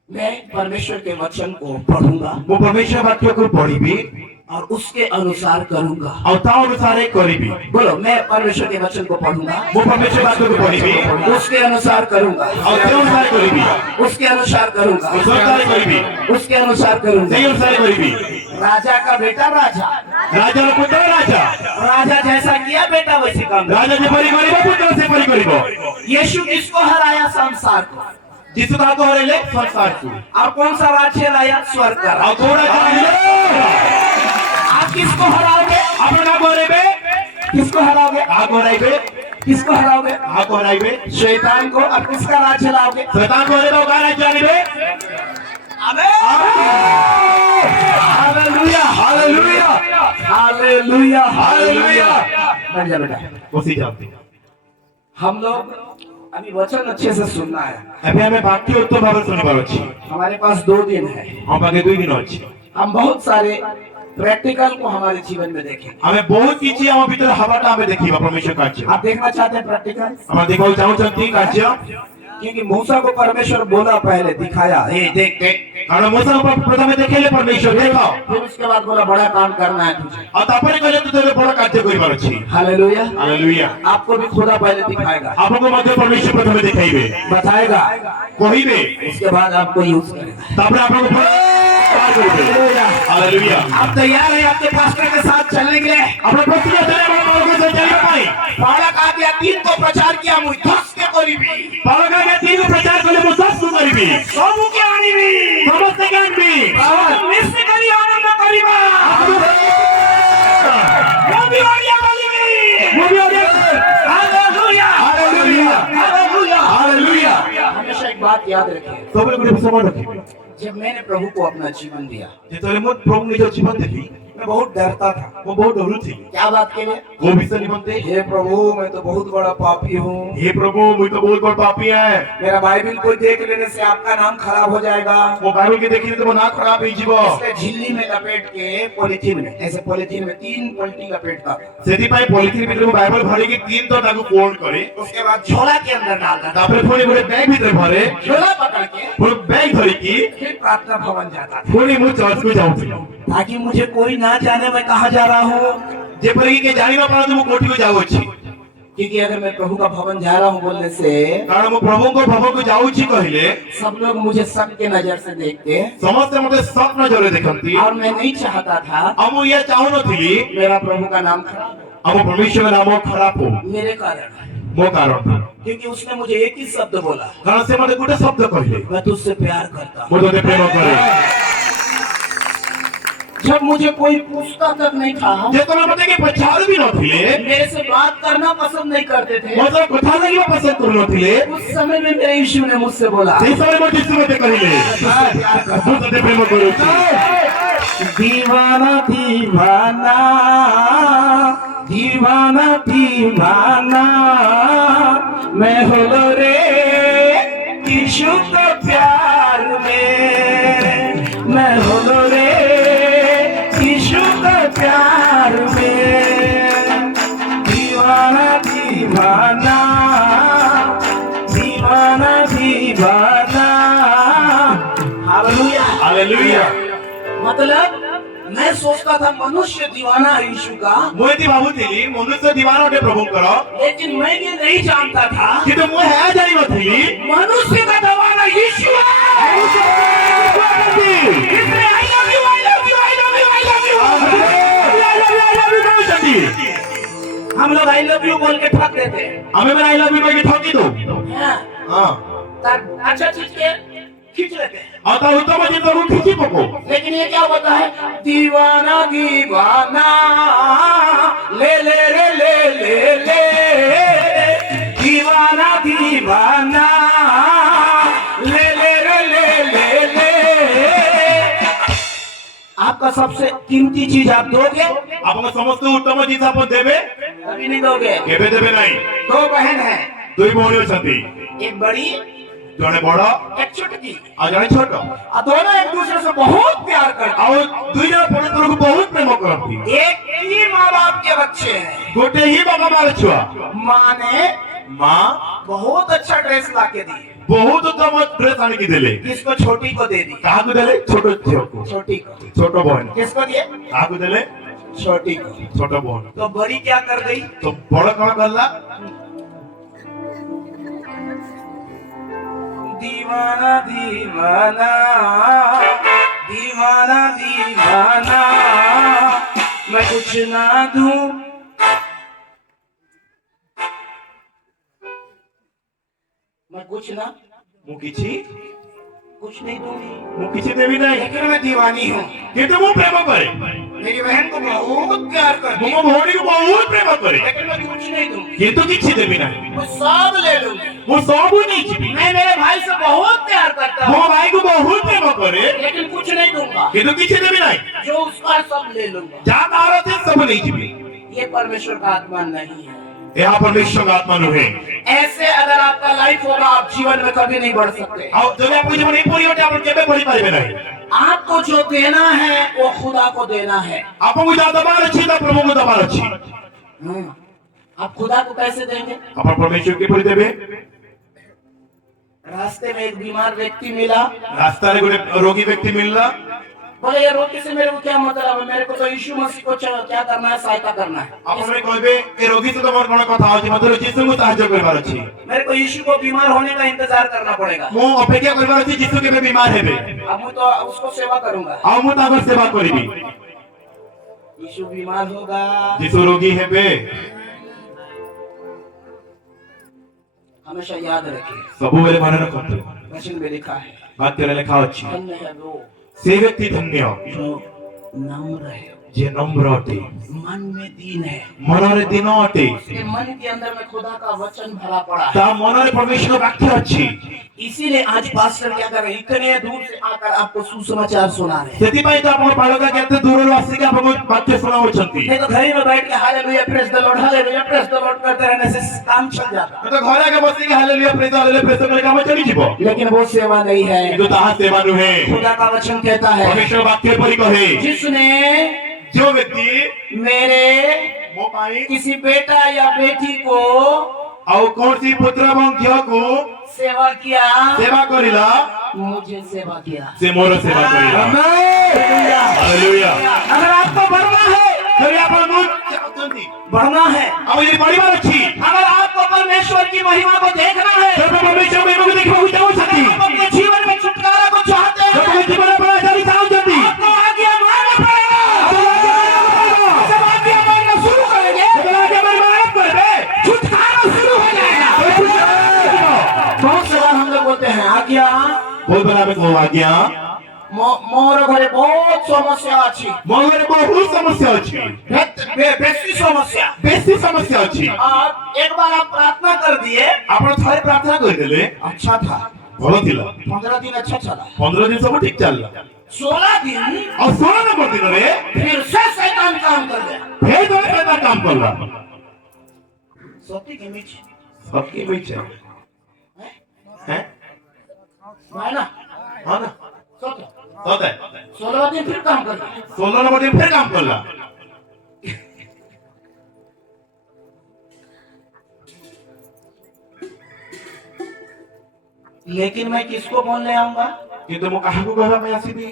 मैं परमेश्वर के वचन को पढ़ूंगा ମୁଁ ପରମେଶ୍ୱର ବାକ୍ୟକୁ ପଢିବି और उसके अनुसार करूंगा। ଆଉ ତା ଅନୁସାରେ କରିବି। बोलो मैं परमेश्वर के वचन को पढ़ूंगा, ମୁଁ ପରମେଶ୍ୱର ବାକ୍ୟକୁ ପଢିବି उसके अनुसार करूंगा, ଆଉ ସେ ଅନୁସାରେ କରିବି। उसके अनुसार करूंगा, ସେ ଅନୁସାରେ କରିବି। उसके अनुसार करूंगा। ସେଇ ଅନୁସାରେ କରିବି। राजा का बेटा राजा, ରାଜାର ପୁତ୍ର ରାଜା, राजा जैसा किया बेटा वैसे काम। ରାଜା ଯେପରି କରିବ ପୁତ୍ର ସେପରି କରିବ। यीशु किसको हराया? संसार को। ଯୀଶୁ କାହାକୁ ହରେଇଲେ? ସଂସାରକୁ। और कौन सा राज्य लाया? स्वर्ग का ଆଉ राज्य। କୋଉ ରାଜା ଆଣିଲେ? आप किसको हराओगे? ଆପଣ କାହାକୁ ହରେଇବେ? किसको हराओगे? କାହାକୁ हराइबे? किसको हराओगे? କାହାକୁ ହରାଇବେ? शैतान को। और किसका राज्य लाओगे? ଶୈତାନକୁ ହରେଇବେ ଆଉ କାହା ରାଜ୍ୟ ଆଣିବେ? Hallelujah hallelujah hallelujah hallelujah. बैठ जा बेटा। ବସି ଯାଆନ୍ତି। हम लोग अभी वचन अच्छे से सुनना है। ଏବେ ଆମେ ବାକ୍ୟ ଉତ୍ତମ ଭାବରେ ଶୁଣିବାର ଅଛି। हमारे पास 2 दिन है। ଆମ ପାଖେ 2 ଦିନ ଅଛି। हम बहुत सारे प्रैक्टिकल को हमारे जीवन में देखेंगे। ଆମେ ବହୁତ କିଛି ଆମ ଭିତରେ ହବାଟା ଆମେ ଦେଖିବା ପରମେଶ୍ୱର କାର୍ଯ୍ୟ। आप देखना चाहते हैं प्रैक्टिकल? ଆମେ ଦେଖିବାକୁ ଚାହୁଁଛନ୍ତି କାର୍ଯ୍ୟ। क्योंकि मूसा को परमेश्वर बोला, पहले दिखाया, ए देख देख। କାରଣ ମୂଷାକୁ ପ୍ରଥମେ ଦେଖେଇଲେ ପରମେଶ୍ୱର ଦେଖ। फिर उसके बाद बोला बड़ा काम करना है तुझे। ଆଉ ତାପରେ କହିଲେ ତୁ ତୋର ବଡ଼ କାର୍ଯ୍ୟ କରିବାର ଅଛି। हालेलुया। ହାଲେଲୁୟା। आपको भी खुदा पहले दिखाएगा, ଆପଣଙ୍କୁ ମଧ୍ୟ ପରମେଶ୍ୱର ପ୍ରଥମେ ଦେଖାଇବେ, बताएगा, କହିବେ, उसके बाद आपको यूज करेगा। ତାପରେ ଆପଣଙ୍କୁ ବ୍ୟବହାର କରିବେ। ହାଲେଲୁୟା। आप तैयार हैं आपके पास्टर के साथ चलने के लिए? ଆପଣ ପ୍ରସ୍ତୁତ ଅଛନ୍ତି ଆପଣଙ୍କ ସହିତ ଚାଲିବା ପାଇଁ? बालक आज्ञा 3 को प्रचार किया, मुझ 10 के करीबी ବାଳକ ଆଜ୍ଞା 3 ପ୍ରଚାର କଲେ ମୁଁ 10 କରିବି। सबू के आनिबी ସମସ୍ତେ ଜାଣିବି। मिस्र करी आनंद करीबा ମୁଁ ବି ଓଡ଼ିଆ ବୋଲିବି। ମୁଁ ବି Odia. Hallelujah hallelujah. Hallelujah hallelujah. हमेशा एक बात याद रखिए, ସବୁବେଳେ ଗୋଟେ ସମୟ ରଖିବେ। जब मैंने प्रभु को अपना जीवन दिया, ଯେତେବେଳେ ମୁଁ ପ୍ରଭୁ ନିଜ ଜୀବନ ଦେଲି मैं बहुत डरता था। वो बहुत डरू थी क्या बात के लिए? को विषय निमंते हे प्रभु, मैं तो बहुत बड़ा पापी हूँ। हे प्रभु मुझे तो बहुत बड़ा पापी है मेरा बाइबल कोई देख लेने से आपका नाम खराब हो जाएगा। वो बाइबल के देखिए तो वो ना खराब है जीव इसलिए झिल्ली में लपेट के पॉलिथीन में, ऐसे पॉलिथीन में 3 पलटी लपेटता था। सेति पाई पॉलिथिन भीतर वो बाइबल भरे के 3 तो ताको फोल्ड करे उसके बाद झोला के अंदर डालता था। तापरे फोने गोटे बैग भीतर भरे झोला पकड़ के वो बैग धरी की फिर प्रार्थना भवन जाता था, फोने मु चर्च को जाऊँ थी ताकि मुझे कोई ना जाने मैं कहाँ जा रहा हूँ। जे पर के जानी ना पारा तो वो कोठी को जाओ छी क्योंकि अगर मैं प्रभु का भवन जा रहा हूँ बोलने से कारण वो प्रभु को भवन को जाऊ छी कहले सब लोग मुझे शक के नजर से देखते समस्त मते सब नजरे देखंती और मैं नहीं चाहता था हम ये चाहू नथिली मेरा प्रभु का नाम खराब हो हम परमेश्वर का नाम खराब हो मेरे कारण, मो कारण क्योंकि उसने मुझे एक ही शब्द बोला, कारण से मते गुटे शब्द कहले मैं तुझसे प्यार करता हूँ। मो तो प्रेम करे जब मुझे कोई पूछता तक नहीं था, जे तो मते के पछाड़ भी नथिले मेरे से बात करना पसंद नहीं करते थे, मतलब कथा लगी पसंद करू नथिले उस समय में मेरे यीशु ने मुझसे बोला সেই সময় মতে যিশু মতে কহিলে মু ততে প্রেম করুছি दीवाना दीवाना दीवाना दीवाना मैं होलो रे यीशु का प्यार में, मैं होलो रे यीशु का प्यार में। दीवाना दीवाना दीवाना दीवाना। हालेलुया हालेलुया मतलब मैं सोचता था मनुष्य दीवाना है यीशु का, ମୁଁ ଏଠି ଭାବୁଥିଲି ମନୁଷ୍ୟ ଦିବାନ ଅଟେ ପ୍ରଭୁଙ୍କର लेकिन मैं ये नहीं जानता था କିନ୍ତୁ ମୁଁ ଏହା ଜାଣିନଥିଲି मनुष्य का दीवाना यीशु है। इसलिए I love you, I love you, I love you, I love you। हम लोग आई लव यू बोल के ठग देते हैं। ଆମେ ମାନେ ଆଇ ଲଭ୍ ୟୁ କହିକି ଠକି ଦଉ हाँ, ହଁ अच्छा चीज के खींच लेते हैं, ଆଉ ତା ଉତ୍ତମ ଜିନିଷକୁ ଖିଚି ପକଉ लेकिन ये क्या होता है? दीवाना दीवाना ले ले रे ले ले ले, दीवाना दीवाना ले ले रे ले ले ले। आपका सबसे कीमती चीज आप दोगे? ଆପଣଙ୍କ ସମସ୍ତ ଉତ୍ତମ ଜିନିଷ ଆପଣ ଦେବେ कभी नहीं दोगे। କେବେ ଦେବେ ନାହିଁ 2 बहन है, ଦୁଇ ଭଉଣୀ ଅଛନ୍ତି एक बड़ी ଜଣେ ବଡ एक छोटी, ଆଉ ଜଣେ ଛୋଟ और दोनों एक दूसरे से बहुत प्यार करते ଆଉ ଦୁଇ ଜଣ ପରସ୍ପରକୁ ବହୁତ ପ୍ରେମ କରନ୍ତି हैं। एक ही माँ बाप के बच्चे हैं। ଗୋଟେ ହିଁ ବାପା ମାର ଛୁଆ माँ ने ମା बहुत अच्छा ड्रेस ला के दी, ବହୁତ ଉତ୍ତମ ଡ୍ରେସ ଆଣିକି ଦେଲେ किसको? छोटी को दे दी, କାହାକୁ ଦେଲେ ଛୋଟ ଝିଅକୁ छोटी को। ଛୋଟ ଭଉଣୀ किसको दिए? କାହାକୁ ଦେଲେ छोटी को। ଛୋଟ ଭଉଣୀ तो बड़ी क्या कर गई? ତ ବଡ କଣ କଲା दीवाना दीवाना दीवाना दीवाना मैं कुछ ना दूं, मैं कुछ ना ମୁଁ କିଛି कुछ नहीं दूंगी, ମୁଁ କିଛି ଦେବି ନାହିଁ लेकिन मैं दीवानी हूँ। କିନ୍ତୁ ମୁଁ ପ୍ରେମ କରେ मेरी बहन को बहुत प्यार करती ମୁଁ हूँ, ମୋ ଭଉଣୀକୁ ବହୁତ ପ୍ରେମ କରେ लेकिन मैं कुछ नहीं दूंगी, କିନ୍ତୁ କିଛି ଦେବି ନାହିଁ मैं सब ले लूंगी। ମୁଁ ସବୁ ନେଇଯିବି मैं मेरे भाई से बहुत प्यार करता ମୋ हूँ, ଭାଇକୁ ବହୁତ ପ୍ରେମ କରେ लेकिन कुछ नहीं दूंगा, କିନ୍ତୁ କିଛି ଦେବି ନାହିଁ जो उसका सब ले लूंगा। ଯାହା ତାର ଅଛି ସବୁ ନେଇଯିବି ये परमेश्वर का आत्मा नहीं है। ଏହା ପରମେଶ୍ୱରଙ୍କ ଆତ୍ମା ନୁହେଁ ऐसे अगर आपका लाइफ होगा, आप जीवन में कभी नहीं बढ़ सकते। ଆଉ ଯଦି ଆପଣଙ୍କ ଜୀବନ ଏପରି ଅଟେ ଆପଣ କେବେ ବଢିପାରିବେ ନାହିଁ आपको जो देना है वो खुदा को देना है। ଆପଣଙ୍କୁ ଯାହା ଦେବାର ଅଛି ତା ପ୍ରଭୁଙ୍କୁ ଦେବାର ଅଛି आप खुदा को कैसे देंगे? ଆପଣ ପରମେଶ୍ୱର କିପରି ଦେବେ रास्ते में एक बीमार व्यक्ति मिला, ରାସ୍ତାରେ ଗୋଟେ ରୋଗୀ ବ୍ୟକ୍ତି ମିଳିଲା बोले ये रोगी से मेरे को क्या मतलब है? मेरे को तो यीशु मसीह को क्या करना है? सहायता करना है। ଆପଣ କହିବେ ଏ ରୋଗୀ ସହିତ ମୋର କଣ କଥା ଅଛି ମାତ୍ର ଯୀଶୁଙ୍କୁ ସାହାଯ୍ୟ କରିବାର ଅଛି मेरे को यीशु को बीमार होने का इंतजार करना पड़ेगा। ମୁଁ ଅପେକ୍ଷା କରିବାର ଅଛି ଯୀଶୁ କେବେ ବିମାର ହେବେ अब मैं तो उसको सेवा करूंगा। ଆଉ ମୁଁ ତାଙ୍କର ସେବା କରିବି यीशु बीमार होगा, ଯୀଶୁ ରୋଗୀ ହେବେ हमेशा याद रखिए, ସବୁବେଳେ ମନେ ରଖନ୍ତୁ वचन में लिखा है ବାକ୍ୟରେ ଲେଖା ଅଛି धन्य है वो ସେ ବ୍ୟକ୍ତି ଧନ୍ୟ जो नम्र है। जे नम्र अटे मन में दीन है, मनरे दिन अटे उसके मन के अंदर में खुदा का वचन भरा पड़ा है। ता मनरे परमेश्वर वाक्य अछि इसीलिए आज पास्टर क्या कर रहे हैं, इतने दूर से आकर आपको सुसमाचार सुना रहे हैं। सेति पई तो आपण पाळका केते दूरରୁ ଆସିକି ଆପଣଙ୍କୁ वाक्य सुनाउछंती नहीं तो घर में बैठ के हालेलुया प्रेज द लॉर्ड करते रहने से काम चल जाता। तो घरे के बसिକି हालेलुया प्रेज करे काम चली जिवो लेकिन वो सेवा नहीं है। किंतु ताहा सेवा नुहे खुदा का वचन कहता है, परमेश्वर वाक्य परि कहे जिसने जो व्यक्ति मेरे मो पाई किसी बेटा या बेटी को और कौन सी पुत्र एवं झियो को सेवा किया, सेवा करिला मुझे सेवा किया। से मोर सेवा करिला हालेलुया। अगर आपको बढ़ना है, जब आपण मन चाहतंती बढ़ना है, अब ये परिवार अछि अगर आपको परमेश्वर की महिमा को देखना है, जब परमेश्वर महिमा को देखबा चाहछंती आप अपने जीवन में छुटकारा को चाहते हैं, जब जीवन में आजादी चाहछंती आपको आज्ञा मानना पड़ेगा। जब आज्ञा मानना शुरू करेंगे, आगे परिवार करबे छुटकारा शुरू हो जाएगा। बहुत से बार हम लोग बोलते हैं आज्ञा बहुत बड़ा में को आज्ञा मोर घरे बहुत समस्या अछि, मोर बहुत समस्या अछि बेसी समस्या। बेसी समस्या अछि आप एक बार आप प्रार्थना कर दिए, आपण थारे प्रार्थना कर देले अच्छा था, भलो थिला 15 दिन अच्छा चला, 15 दिन सब ठीक चलला 16 दिन और 16 नंबर दिन रे फिर से शैतान काम कर गया। फिर तो पैदा काम करला सत्य के बीच सबके बीच है हैं है ना, हां ना सत्य होता है 16 दिन फिर काम कर गया। 16 नंबर दिन फिर काम करला लेकिन मैं किसको बोलने आऊंगा, किंतु मो कहा को कहबा मैं आसी भी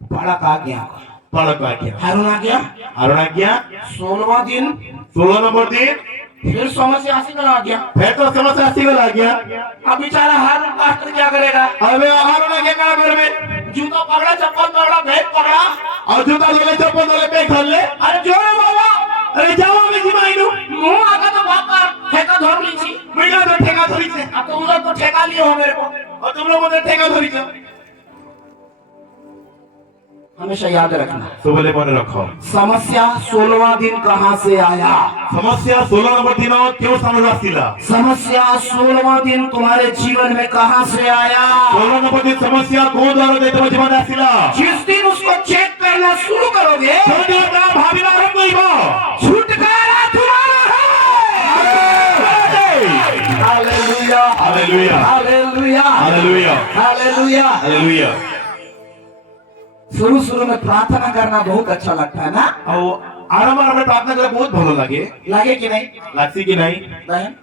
बड़ा का आज्ञा को, बड़ा का गया हारून आज्ञा अरुणा गया 16वां दिन 16 नंबर दिन फिर समस्या हासिल करा गया। फिर तो समस्या आसी गला गया अब बेचारा हारून पास्टर क्या करेगा, अबे अरुणा के करा करबे जूता पकड़ा, चप्पल पकड़ा, बैग पकड़ा, और जूता धोले चप्पल धोले पे धर ले अरे जोरे बोला, अरे जाओ मैं जिमाइनु मुंह आगा तो बाप का ठेका धर ली थी। महिला तो ठेका धरी से अब तुम लोग तो ठेका लिए हो मेरे को, और तुम लोगों ने ठेका धरी से हमेशा याद रखना। तो बोले मन रखो समस्या 16वां दिन कहाँ से आया, समस्या 16 नंबर दिन क्यों समझ आसीला समस्या 16वां दिन तुम्हारे जीवन में कहाँ से आया। 16 नंबर दिन समस्या कौन द्वारा देते हो जीवन आसीला जिस दिन उसको चेक करना शुरू करोगे, छोटे का भाविला हम कोइबो छुटकारा तुम्हारा है। Hallelujah hallelujah hallelujah hallelujah hallelujah. Hallelujah. शुरू में प्रार्थना करना बहुत अच्छा लगता है ना, और आराम में प्रार्थना करे बहुत भलो लगे लगे कि नहीं लागसी कि नहीं बहन,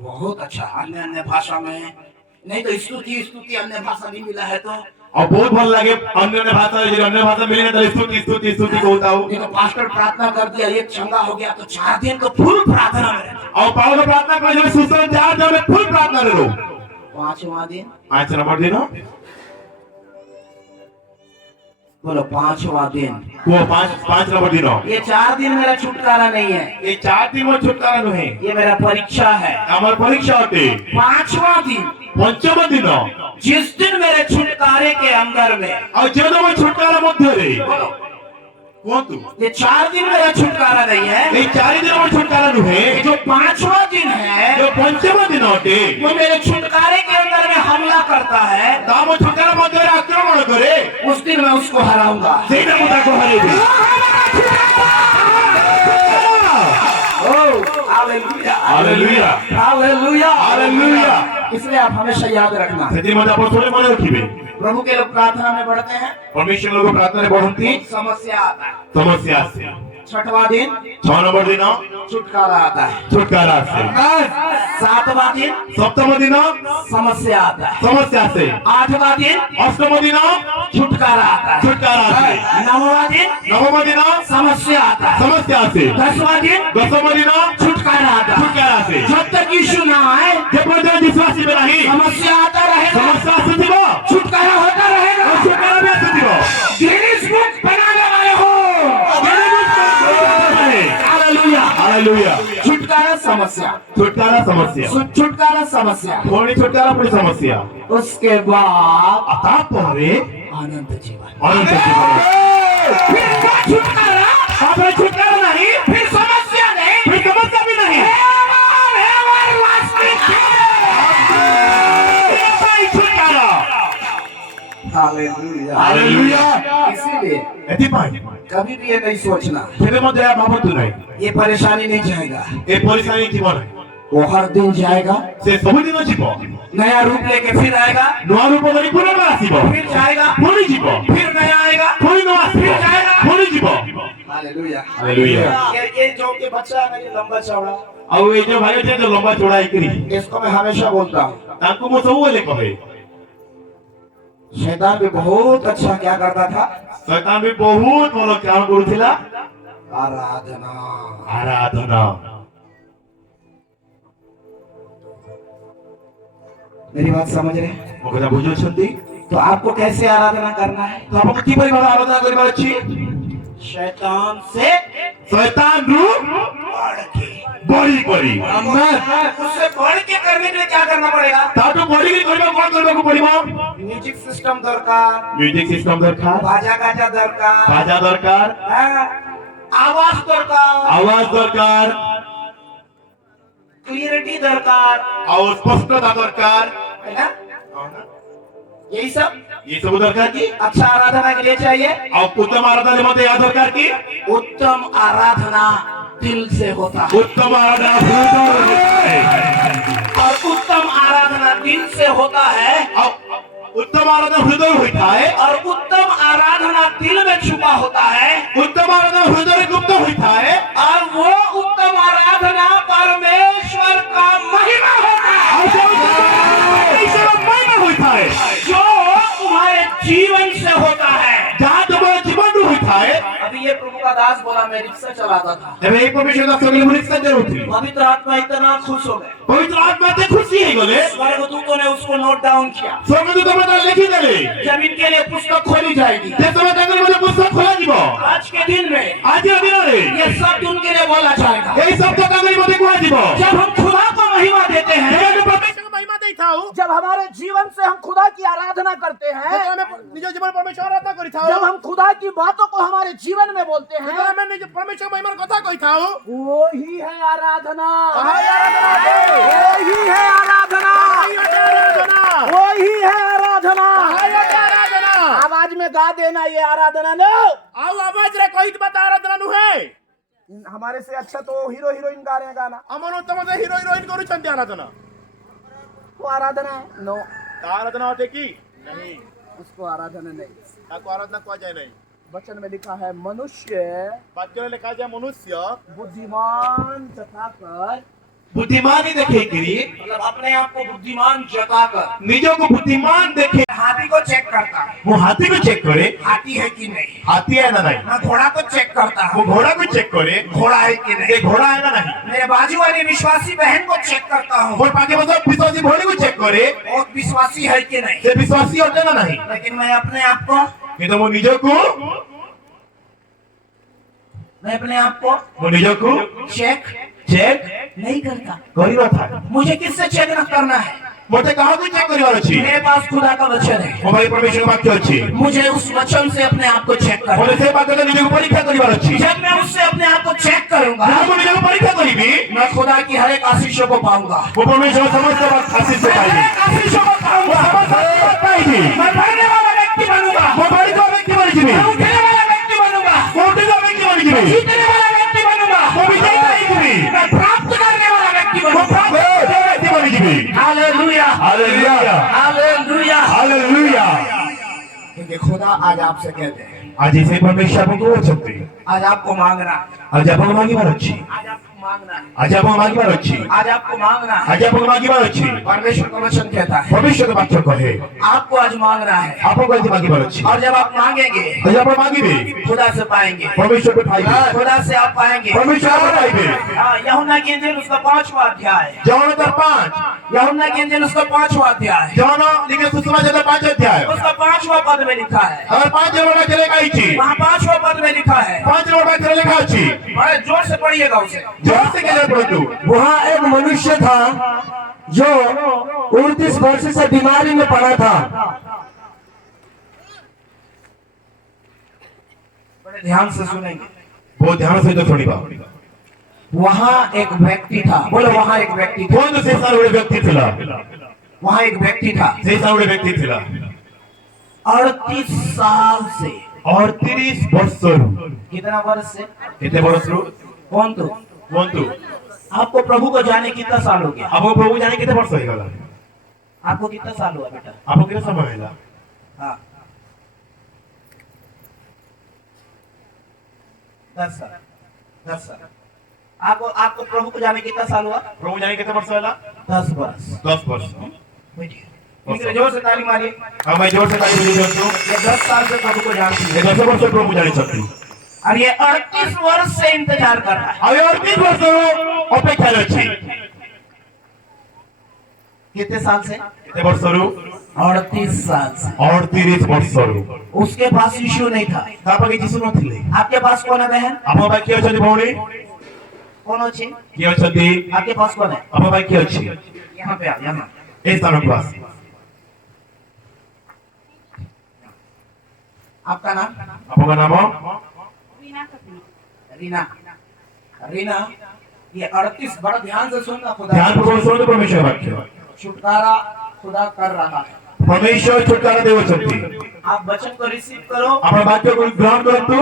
बहुत अच्छा। अन्य अन्य भाषा में नहीं तो स्तुति अन्य भाषा नहीं मिला है तो, और बहुत भल लगे अन्य भाषा मिले तो स्तुति को होता हो नहीं तो पास्टर प्रार्थना कर दिया, एक चंगा हो गया तो 4 दिन तो फुल प्रार्थना में रहता। और पावल प्रार्थना करे जब सुसमाचार जब फुल प्रार्थना रे लो 5वां दिन 5 नंबर दिन बोलो 5वां दिन, वो 5 नंबर दिन ये 4 दिन मेरा छुटकारा नहीं है, ये 4 दिन में छुटकारा नहीं ये मेरा परीक्षा है। हमार परीक्षा होते 5वां दिन, पंचम दिन जिस दिन मेरे छुटकारे के अंदर में, और जब मैं छुटकारा मध्य रे बोलो कौन तू ये 4 दिन मेरा छुटकारा नहीं है, ये 4 दिन में छुटकारा नहीं जो 5वां दिन है जो पंचम दिन होते वो मेरे छुटकारे के अंदर में हमला करता है, दाम छुटकारा मध्य रे आक्रमण करे उस दिन मैं उसको हराऊंगा। सेना मुदा को हरेगी हालेलुया हालेलुया हालेलुया हालेलुया। इसलिए आप हमेशा याद रखना, सेति मध्ये आपण थोडे मन रखिबे प्रभु के लोग प्रार्थना में बढ़ते हैं, परमेश्वर लोग प्रार्थना रे बढ़ंती समस्या आता है। समस्या से 6वां दिन 6 नंबर दिन छुटकारा आता है, छुटकारा से 7वां दिन सप्तम दिन समस्या आता है, समस्या से 8वां दिन अष्टम दिन छुटकारा आता है, छुटकारा से 9वां दिन नवम दिन समस्या आता है, समस्या से 10वां दिन दसम दिन छुटकारा आता है। छुटकारा से जब तक यीशु ना आए जब तक विश्वासी में नहीं समस्या आता रहेगा, समस्या से दिबो छुटकारा होता रहेगा। छुटकारा में से दिबो गिनीज बुक बनाने वाले हो। Hallelujah hallelujah. छुटकारा समस्या, छुटकारा समस्या छुटकारा समस्या, थोड़ी छुटकारा पूरी समस्या उसके बाद आता परे आनंद जीवन। अनंत जीवन फिर क्या छुटकारा आपने छुटकारा नहीं, फिर समस्या नहीं, फिर समस्या भी नहीं। छुटकारा। हालेलुया। हालेलुया। इसीलिए एथिपाई कभी भी ये नहीं सोचना तेरे मध्य आप भावतु नहीं, ये परेशानी नहीं जाएगा, ये परेशानी जीवन है वो हर दिन जाएगा, से सब दिन जीव नया रूप लेके फिर आएगा, नवा रूप धरी पुनर्बार आसीबो, फिर जाएगा, पुणी जीव, फिर नया आएगा, पुणी नवा आसीबो, फिर जाएगा, पुणी जीव। हालेलुया। हालेलुया। ये जो के बच्चा है ना, ये लंबा चौड़ा, ଆଉ ଏ ଯୋଉ ଭାଇ ଅଛି ଯୋଉ ଲମ୍ବା ଚौड़ा ହେଇକରି इसको मैं हमेशा बोलता हूँ, ତାଙ୍କୁ ମୁଁ ସବୁବେଳେ କହେ शैतान भी बहुत अच्छा क्या करता था, ଶୈତାନ ବି ବହୁତ ଭଲ କାମ କରୁଥିଲା, आराधना। ଆରାଧନା। मेरी बात समझ रहे हैं? ମୋ କଥା ବୁଝୁଛନ୍ତି? तो आपको कैसे आराधना करना है? ତ ଆପଣଙ୍କୁ କିପରି ଭାବେ ଆରାଧନା କରିବାର ଅଛି? शैतान से ଶୈତାନରୁ बढ़ के, ବଳି କରି, उससे बढ़ के करने के लिए क्या करना पड़ेगा? ତାଠୁ ବଳିକି କରିବାକୁ କଣ କରିବାକୁ ପଡିବ? म्यूजिक सिस्टम दरकार, ମ୍ୟୁଜିକ ସିଷ୍ଟମ ଦରକାର, बाजा गाजा दरकार, ବାଜା ଦରକାର, हाँ, आवाज दरकार, ଆୱାଜ ଦରକାର, क्लियरिटी दरकार, ଆଉ ସ୍ପଷ୍ଟତା ଦରକାର, है ना? यही सब ये ସବୁ ଦରକାର କି? अच्छा आराधना के लिए चाहिए। ଆଉ ଉତ୍ତମ ଆରାଧନା ମତେ ଏହା ଦରକାର କି? उत्तम आराधना दिल से होता है, ଉତ୍ତମ ଆରାଧନା ହୃଦୟରୁ ହୋଇଥାଏ। और उत्तम आराधना दिल से होता है, ଆଉ ଉତ୍ତମ ଆରାଧନା ହୃଦୟ ହୋଇଥାଏ, और उत्तम आराधना दिल में छुपा होता है, ଉତ୍ତମ ଆରାଧନା ହୃଦୟରେ ଗୁପ୍ତ ହୋଇଥାଏ, और वो उत्तम आराधना परमेश्वर का महिमा होता ଆଉ है, ସେ ଈଶ୍ୱର ମହିମା ହୋଇଥାଏ, जो तुम्हारे जीवन से होता है। ଯାହା ତୁମର ଜୀବନରୁ ହୋଇଥାଏ। अभी ये प्रभु का दास बोला मैं रिक्शा चलाता था, ଏବେ ଏଇ ପବିତ୍ର ଦାସ କହିଲେ ମୁଁ ରିକ୍ସା ଚଲାଉଥିଲି, पवित्र आत्मा इतना खुश हो गए, ପବିତ୍ର ଆତ୍ମା ଏତେ ଖୁସି ହେଇଗଲେ, स्वर्गदूतों ने उसको नोट डाउन किया, ସ୍ୱର୍ଗଦୂତ ମୋତେ ଲେଖିଦେଲେ जब इनके लिए पुस्तक खोली जाएगी, ଯେ ତମେ ତାଙ୍କର ମଧ୍ୟ ପୁସ୍ତକ ଖୋଲାଯିବ। आज के दिन में ଆଜିର ଦିନରେ ये शब्द उनके लिए बोला जाएगा। ଏଇ ଶବ୍ଦ ତାଙ୍କରି ମଧ୍ୟ କୁହାଯିବ। जब हम खुदा को महिमा देते हैं, ଯେହେତु परମେଶ୍ୱରଙ୍କୁ महिमा ଦେଇଥାଉ, जब हमारे जीवन से हम खुदा की आराधना करते हैं, ଯେତେବେଳେ ଆମେ ନିଜ ଜୀବନ परमेଶ୍ୱର ଆରାଧନା କରିଥାଉ, जब हम खुदा की बातों को हमारे जीवन में बोलते हैं, ଯେତେବେଳେ ଆମେ ନିଜ परमेଶ୍ୱର महिମାର କଥା କହିଥାଉ, वो ही है आराधना, ତାହା ହିଁ ଆରାଧନା ଅଟେ। वो ही है आराधना, ତାହା ହିଁ ଅଟେ ଆରାଧନା। वो ही है आराधना। ତାହା ହିଁ ଅଟେ ଆରାଧନା। आवाज में गा देना ये आराधना नो। ଆଉ ଆବାଜରେ କହିଥିବା ତା ଆରାଧନା ନୁହେଁ। हमारे से अच्छा तो हीरो हीरोइन गा रहे हैं गाना, ଆମର ଉତ୍ତମ ଯେ ହିରୋ ହିରୋଇନ କରୁଛନ୍ତି ଆରାଧନା, वो आराधना है नो, ତା ଆରାଧନା ଅଟେ କି? ନାହିଁ, उसको आराधना नहीं। ତାକୁ ଆରାଧନା କୁହାଯାଏ ନାହିଁ। वचन में लिखा है मनुष्य ବାକ୍ୟରେ ଲେଖାଯାଏ ମନୁଷ୍ୟ बुद्धिमान जताकर ବୁଦ୍ଧିମାନି ଦେଖେଇକିରି, मतलब अपने आप को बुद्धिमान जताकर ନିଜକୁ ବୁଦ୍ଧିମାନ ଦେଖେ। हाथी को चेक करता है, ମୁଁ ହାତୀକୁ ଚେକ୍ କରେ, हाथी है कि नहीं, ହାତୀ है ନା ନାହିଁ। मैं घोड़ा को चेक करता ମୁଁ हूँ, ଘୋड़ାକୁ ଚେକ୍ କରେ, घोड़ा है कि ସେ नहीं, ଘୋड़ा है ନା ନାହିଁ। मेरे बाजू वाली विश्वासी बहन को चेक करता हूँ, ମୋର ପାଖେ ବସ ବିଶ୍ୱାସୀ ଭଉଣୀକୁ ଚେକ୍ କରେ, वो विश्वासी है कि नहीं। ସେ ବିଶ୍ୱାସୀ ଅଟେ ନା ନାହିଁ। लेकिन मैं अपने आप को କିନ୍ତୁ ମୁଁ ନିଜକୁ चेक ଚେକ୍ नहीं करता। କରିନଥାଏ। मुझे किससे चेक न करना है? ମୋତେ କାହାକୁ ଚେକ୍ କରିବାର ଅଛି? मेरे पास खुदा का वचन है, ମୋ ଭାଇ परमेश्वर वाक्य ଅଛି, मुझे उस वचन से अपने आप को चेक करना ମୋତେ है। ସେ ବାକ୍ୟରେ ନିଜକୁ ପରୀକ୍ଷା କରିବାର ଅଛି। जब मैं उससे अपने आप को चेक करूंगा, ଯାହା ମୁଁ ନିଜକୁ ପରୀକ୍ଷା କରିବି, मैं खुदा की हर एक आशीषों को पाऊंगा, ମୁଁ परमेश्वर ସମସ୍ତ ଆଶୀଷ मैं हर ପାଇବି। एक आशीषों को ମୁଁ पाऊंगा, ସମସ୍ତ ଆଶୀର୍ବାଦ ପାଇବି। मैं बढ़ने वाला व्यक्ति बनूंगा, ମୁଁ ବଢିଥିବା ବ୍ୟକ୍ତି ବନିଯିବି। मैं उठने वाला व्यक्ति बनूंगा, ମୁଁ ଉଠିଥିବା ବ୍ୟକ୍ତି ବନିଯିବି। जीतने वाला व्यक्ति बनूंगा, ମୁଁ ବିଜୟୀ ହେଇଯିବି। मैं प्राप्त करने वाला व्यक्ति ମୁଁ बनूंगा। ପ୍ରାପ୍ତ କରୁଥିବା ବ୍ୟକ୍ତି ବନିଯିବି। Hallelujah, hallelujah, hallelujah. ହାଲେଲୁୟା। क्योंकि खुदा आज आपसे कहते हैं, ଆଜି ସେ परमेश्वर ଆପଣଙ୍କୁ କହୁଛନ୍ତି, आज आपको मांगना है, ଆଜି ଆପଣ ମାଗିବାର ଅଛି, आज आपको मांगना है, ଆଜି ଆପଣ ମାଗିବାର ଅଛି, आज आपको मांगना है। ଆଜି ଆପଣ ମାଗିବାର ଅଛି। परमेश्वर का वचन कहता है ଭବିଷ୍ୟତ ବାକ୍ୟ କହେ आपको आज मांगना है, ଆପଣଙ୍କୁ ଆଜି ମାଗିବାର ଅଛି। और जब आप मांगेंगे ଆଜି ଆପଣ ମାଗିବେ, खुदा से पाएंगे, परमेश्वर ପାଇବେ, खुदा से आप पाएंगे। परमेश्वर ଆପଣ ପାଇବେ। हाँ, यूहन्ना की इंजील उसका 5वां अध्याय, ଜଣ 5, यूहन्ना की इंजील उसका 5वां अध्याय, ଜଣ लिखे सुसमाचार 5 अध्याय उसका 5वां पद में लिखा है, और 5 नंबर वाक्य ଲେଖା ହେଇଛି। वहाँ 5वां पद में लिखा है, 5 नंबर वाक्य ଲେଖା ଅଛି। बड़े जोर से पढ़िएगा उसे। जोर से कहना पड़तु। वहाँ एक मनुष्य था जो 29 वर्ष से बीमारी में पड़ा था। बड़े ध्यान से सुनेंगे। बहुत ध्यान से सुनिबा वहाँ एक व्यक्ति था, बोलो वहाँ एक व्यक्ति था, कोन से सारे व्यक्ति थिला वहाँ एक व्यक्ति था से सारे व्यक्ति थिला 38 साल से, और 30 वर्ष कितना वर्ष से, कितने वर्ष रो कौन तो कोन आपको प्रभु को जाने कितना साल हो गया, आपको प्रभु जाने कितने वर्ष हो गया आपको कितना साल हुआ बेटा, आपको कितना समय मिला हाँ 10 साल, 10 साल। आपको आपको प्रभु को जाने कितना साल हुआ, प्रभु जाने कितने वर्ष होला 10 वर्ष। 10 वर्ष बैठिए, जोर से ताली मारिए। हां मैं जोर से ताली बजाई हूं ये 10 साल से प्रभु को जानती ये है 10 वर्ष से प्रभु जाने सकती और ये 38 वर्ष से इंतजार कर रहा है। अबे 38 वर्ष अपेक्षा अछि कितने साल से, कितने वर्ष रो 38 साल से। और 30 वर्ष रो उसके पास यीशु नहीं था, तापा के जिसु नथिले आपके पास कौन है बहन, आपो भाई कियो छथि भौणी कौन अच्छी, कियो छथि आपके पास कौन है, आपो भाई कियो अछि यहाँ पे आ, यहाँ ए स्थान पास आपका नाम, आपका नाम रीना, रीना ये 38 बड़ा ध्यान से सुनना, खुदा ध्यान पूर्वक सुनो परमेश्वर वाक्य छुटकारा खुदा कर रहा है। परमेश्वर छुटकारा देव छथि आप वचन को रिसीव करो, अपन वाक्य को ग्रहण करतु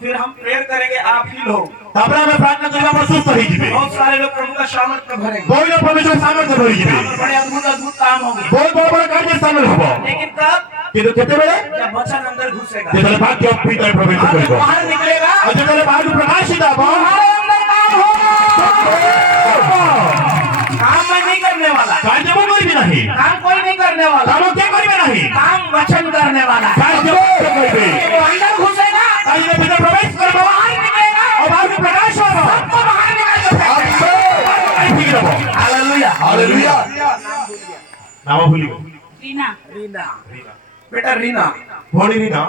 फिर हम प्रेयर करेंगे, आप ही लोग, तापरा में प्रार्थना करबा पर सुस्त रही जिबे बहुत सारे लोग प्रभु का सामर्थ्य भरेंगे, कोई ना परमेश्वर सामर्थ्य भरी जिबे बड़े अद्भुत अद्भुत काम होंगे, बहुत बड़ा कार्य शामिल हबो लेकिन कब, किंतु केते बेले जब वचन अंदर घुसेगा, जेतले वाक्य भीतर प्रवेश और करबो बाहर निकलेगा, और जेतले बाहर प्रकाशित हबो हमारे अंदर काम होगा। काम मैं नहीं करने वाला, कार्य कोई भी नहीं काम कोई नहीं करने वाला, काम क्या कोई भी नहीं काम वचन करने वाला है। कार्य कोई भी वो अंदर घुसेगा, कार्य में भीतर प्रवेश करबो बाहर निकलेगा, और बाहर से प्रकाश होबो सबको बाहर निकाल के फेंकेगा। Hallelujah, hallelujah. नाम भूली गए रीना, रीना, बेटा रीना, भौणी रीना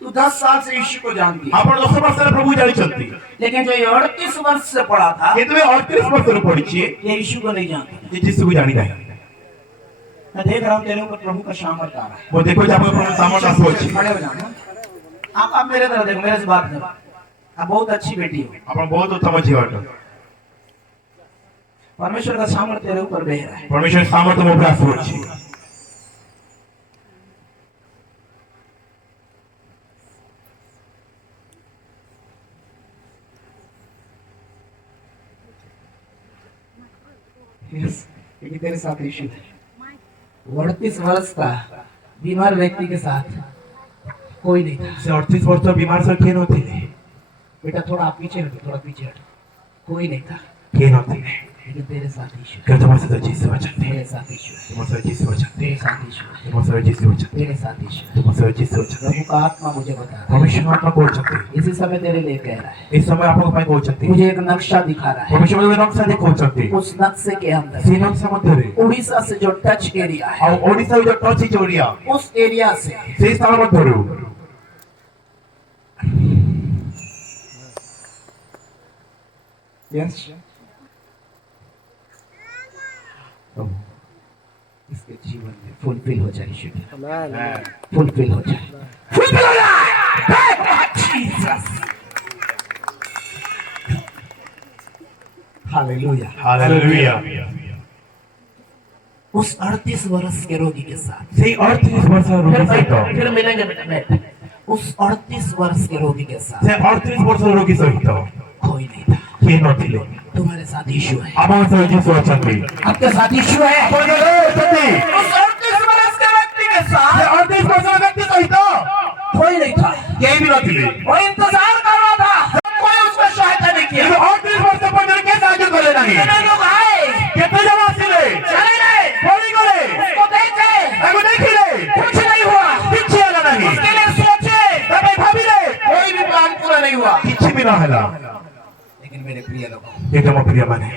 तू 10 साल से यीशु को जानती है, आपण 10 वर्ष प्रभु जानी चलती लेकिन जो ये 38 वर्ष से पढ़ा था, ये तुम्हें 38 वर्ष पड़ी छी ये यीशु को नहीं जानती। ये जिसको भी जानी नहीं मैं देख रहा हूँ तेरे ऊपर प्रभु का सामर्थ्य आ रहा है। वो देखो जब प्रभु सामर्थ्य सोच खड़े हो जाना, आप मेरे तरफ देखो, मेरे से बात करो, आप बहुत अच्छी बेटी हो, आपण बहुत उत्तम जीवन परमेश्वर का सामर्थ्य तेरे ऊपर बह रहा है। परमेश्वर सामर्थ्य में प्रयास सोच लेकिन तेरे साथ यीशु है। 38 वर्ष का बीमार व्यक्ति के साथ कोई नहीं था। से 38 वर्ष बीमार से के नथि बेटा थोड़ा आप पीछे हटो, थोड़ा पीछे हटो, कोई नहीं था, के नथि लेकिन तेरे साथ यीशु है, के तुम से जीसस वचन तेरे साथ यीशु है, तुम से जीसस वचन तेरे साथ यीशु है, तुम से जीसस वचन तेरे साथ यीशु है। तुम से जीसस वचन प्रभु का आत्मा मुझे बता रहा है, परमेश्वर आत्मा को सकते इसी समय तेरे लिए कह रहा है, इस समय आपको पाई को सकते मुझे एक नक्शा दिखा रहा है, परमेश्वर में नक्शा देखो सकते उस नक्शे के अंदर सी नक्शा मध्य उड़ीसा से जो टच एरिया है, और ओडिसा जो टच चोरिया उस एरिया से से स्थान मध्य यस इसके जीवन में फुलफिल हो जाए, फुलफिल हो जाए, फुलफिल हो जाए, जीसस, हालेलुया। हालेलुया उस 38 वर्ष के रोगी के साथ से 38 वर्ष रोगी सहित फिर मिलेंगे बेटा, उस 38 वर्ष के रोगी के साथ से 38 वर्ष रोगी सहित कोई नहीं था, के नथिले तुम्हारे साथ यीशु है, आमा से जीसस वचन दी आपके साथ यीशु है। बोलो सती उस 38 वर्ष के व्यक्ति के साथ 38 वर्ष व्यक्ति सहित कोई नहीं था, के भी नथिले वो इंतजार कर रहा था, कोई उसको सहायता नहीं किया। 38 वर्ष पर के साहाଯ୍य करे नहीं कितने लोग आए, केते जन आसिले चले गए, बोली करे उसको देखे, एगो देखिले कुछ नहीं हुआ, किछि होला नहीं उसके लिए सोचे, तबे भाबिले कोई भी प्लान पूरा नहीं हुआ। किछि भी ना हला लेकिन मेरे प्रिय लोगों, ये तो प्रिय माने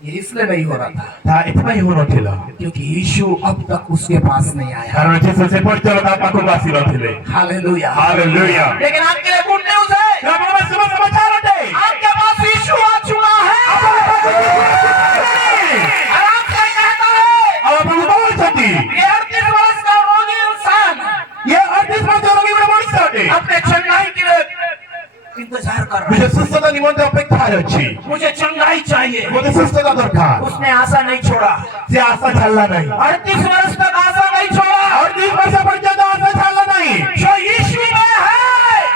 ये इसलिए नहीं हो रहा था ता इतना ही हो नथिला क्योंकि यीशु अब तक उसके पास नहीं आया। कारण जीसस से पर चलता पाको वासी नथिले हालेलुया, हालेलुया लेकिन आपके लिए गुड न्यूज़ है, प्रभु में शुभ समाचार है आपके पास यीशु आ चुका है। और आपसे कहता है, और प्रभु बोल सकती ये 38 वर्ष का रोगी इंसान ये 38 वर्ष रोगी में बोल सकते अपने चंगाई के लिए इंतजार कर मुझे सुस्थता निमंत्रण अपेक्षा अछि मुझे चंगाई चाहिए। मुझे सुस्थता दरकार उसने आशा नहीं छोड़ा, से आशा छाड़ला नहीं 38 वर्ष तक आशा नहीं छोड़ा। और 30 वर्ष पर्यंत आशा छाड़ला नहीं जो यीशु में है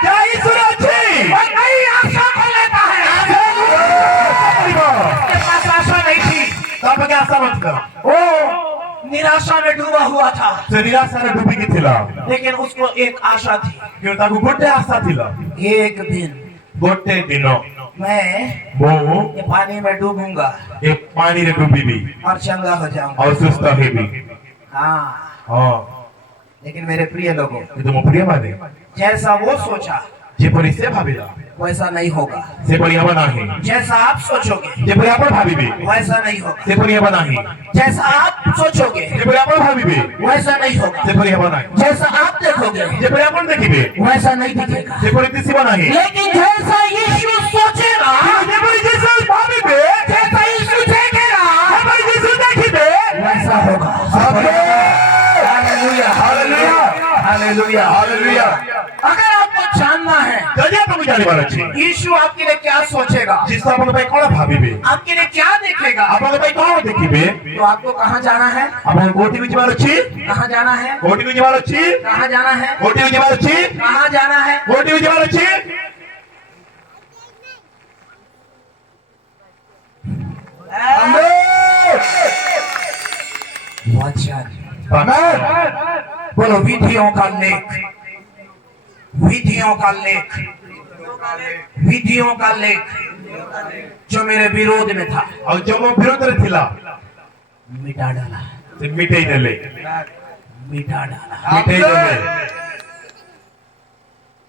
जय यीशु अछि वह नई आशा को लेता है। उसके पास आशा नहीं थी, तब के आशा मत कर वो निराशा में डूबा हुआ था, से निराशा रे डूबी की थिला लेकिन उसको एक आशा थी। क्यों ताकू गोटे आशा थिला एक दिन गोटे दिन मैं वो ये पानी में डूबूंगा एक पानी रे डूबी भी और चंगा हो जाऊंगा। और सुस्त है भी हाँ, हां लेकिन मेरे प्रिय लोगों, ये तो प्रिय माने जैसा वो सोचा जे परी से भाबीला वैसा नहीं होगा। से परी हम नाही जैसा आप सोचोगे जे परी आपण भाबीबे वैसा नहीं होगा। से परी हम नाही जैसा आप सोचोगे जे परी आपण भाबीबे वैसा नहीं होगा। से परी हम नाही जैसा आप देखोगे जे परी आपण देखिबे वैसा नहीं दिखेगा। से परी तिसी नाही लेकिन जैसा यीशु सोचेगा, जे परी जैसे भाबीबे जैसा यीशु देखेगा, जे परी जैसे देखिबे वैसा होगा। हालेलुया, हालेलुया हालेलुया, हालेलुया अगर आपको जानना है जजे आपण जानि बार अछि यीशु आपके लिए क्या सोचेगा, जिस आपण भाई कोन भाबीबे आपके लिए क्या देखेगा, आपण भाई कोन देखिबे तो आपको कहाँ जाना है? आपण कोठी में जिबार अछि कहाँ जाना है? कोठी में जिबार अछि कहाँ जाना है? कोठी में जिबार अछि कहाँ जाना है? कोठी में जिबार अछि वचन, बोलो विधियों का लेख, विधियों का लेख, विधियों का लेख जो मेरे विरोध में था और जो वो विरोध रे थिला मिटा डाला, से मिटाई देले मिटा डाला। मिटाई देले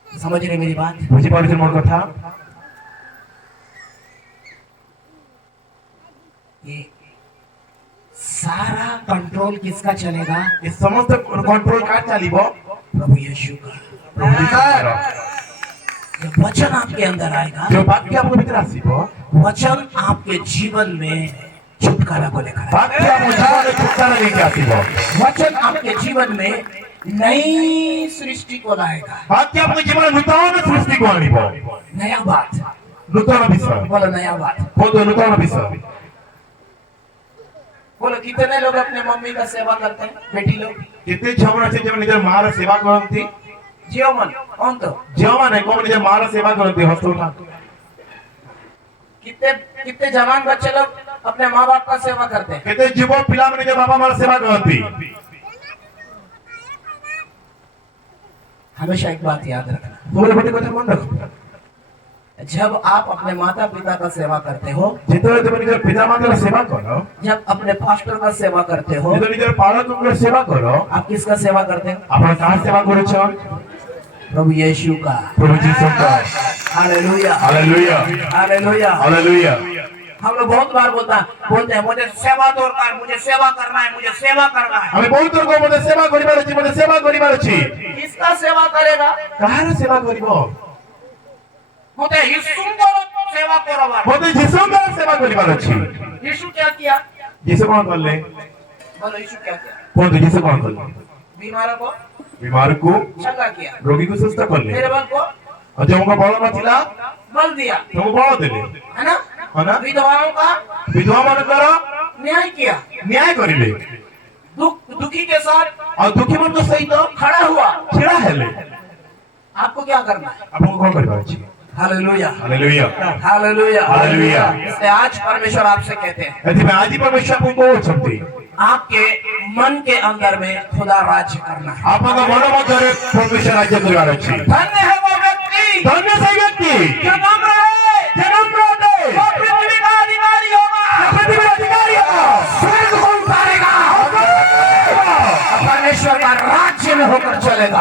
समझ रहे मेरी बात? बुझी पारुछ मोर कथा ये सारा कंट्रोल किसका चलेगा? ये समस्त कंट्रोल का चलीबो प्रभु यीशु का। प्रभु जी का जब वचन आपके अंदर आएगा, जो वाक्य आपको भीतर आसीबो वचन आपके जीवन में छुटकारा को लेकर आएगा। वाक्य आपको जीवन में छुटकारा लेके आसीबो वचन आपके जीवन में नई सृष्टि को लाएगा। वाक्य आपको जीवन में नूतन सृष्टि को आनिबो नया बात, नूतन विषय बोलो नया बात। बोलो नूतन विषय बोलो कितने लोग अपने मम्मी का सेवा करते हैं? बेटी लोग कितने छमरा से जब निजर मार सेवा करती जियो मन कौन तो जवान है कौन निजर मार सेवा करती हस्तु उठा कितने कितने जवान बच्चे लोग अपने माँ बाप का सेवा करते हैं? कितने जीवो पिला में निजर बाबा मार सेवा करती हमेशा एक बात याद रखना, बोले बेटे को मन रखो जब आप अपने माता पिता का सेवा करते हो, जितने तुम निजर पिता माता का सेवा करो जब अपने पास्टर का सेवा करते हो, जितने निजर पालक का सेवा करो आप किसका सेवा करते हो? अपना कहां सेवा करो छो प्रभु यीशु का। प्रभु जी का हालेलुया, हालेलुया हालेलुया। हालेलुया हम लोग बहुत बार बोलते हैं मुझे सेवा दरकार, मुझे सेवा करना है, मुझे सेवा करना है। हमें बहुत लोग मते सेवा करिबार अछि मते सेवा करिबार अछि किसका सेवा करेगा? कहार सेवा करिबो मुझे यीशु को सेवा करवा। मते यीशु का सेवा करिबार अछि यीशु क्या किया? यीशु कौन करले बोलो यीशु क्या किया? कौन तो यीशु कौन करले बीमारों को बीमार को चंगा किया, रोगी को सुस्थ करले मेरे बल को और जो उनका बड़ा नथिला बल दिया, तो बड़ा देले है ना? है ना विधवाओं का विधवा मान करो न्याय किया, न्याय करिले दुखी के साथ और दुखी मन तो सही तो खड़ा हुआ। छिड़ा हेले आपको क्या करना है? आपको कौन करिबार अछि हालेलुया, हालेलुया हालेलुया, हालेलुया। इसलिए आज परमेश्वर आपसे कहते हैं यदि मैं आज ही परमेश्वर को बोलछंती आपके मन के अंदर में खुदा राज्य करना है। आपका मन मध्य परमेश्वर राज्य करिबार अछि धन्य है वो व्यक्ति धन्य से व्यक्ति जो नम्र है, जन्म रोते वो पृथ्वी का अधिकारी होगा, पृथ्वी का अधिकारी होगा स्वर्ग को उतारेगा, परमेश्वर का राज्य में होकर चलेगा।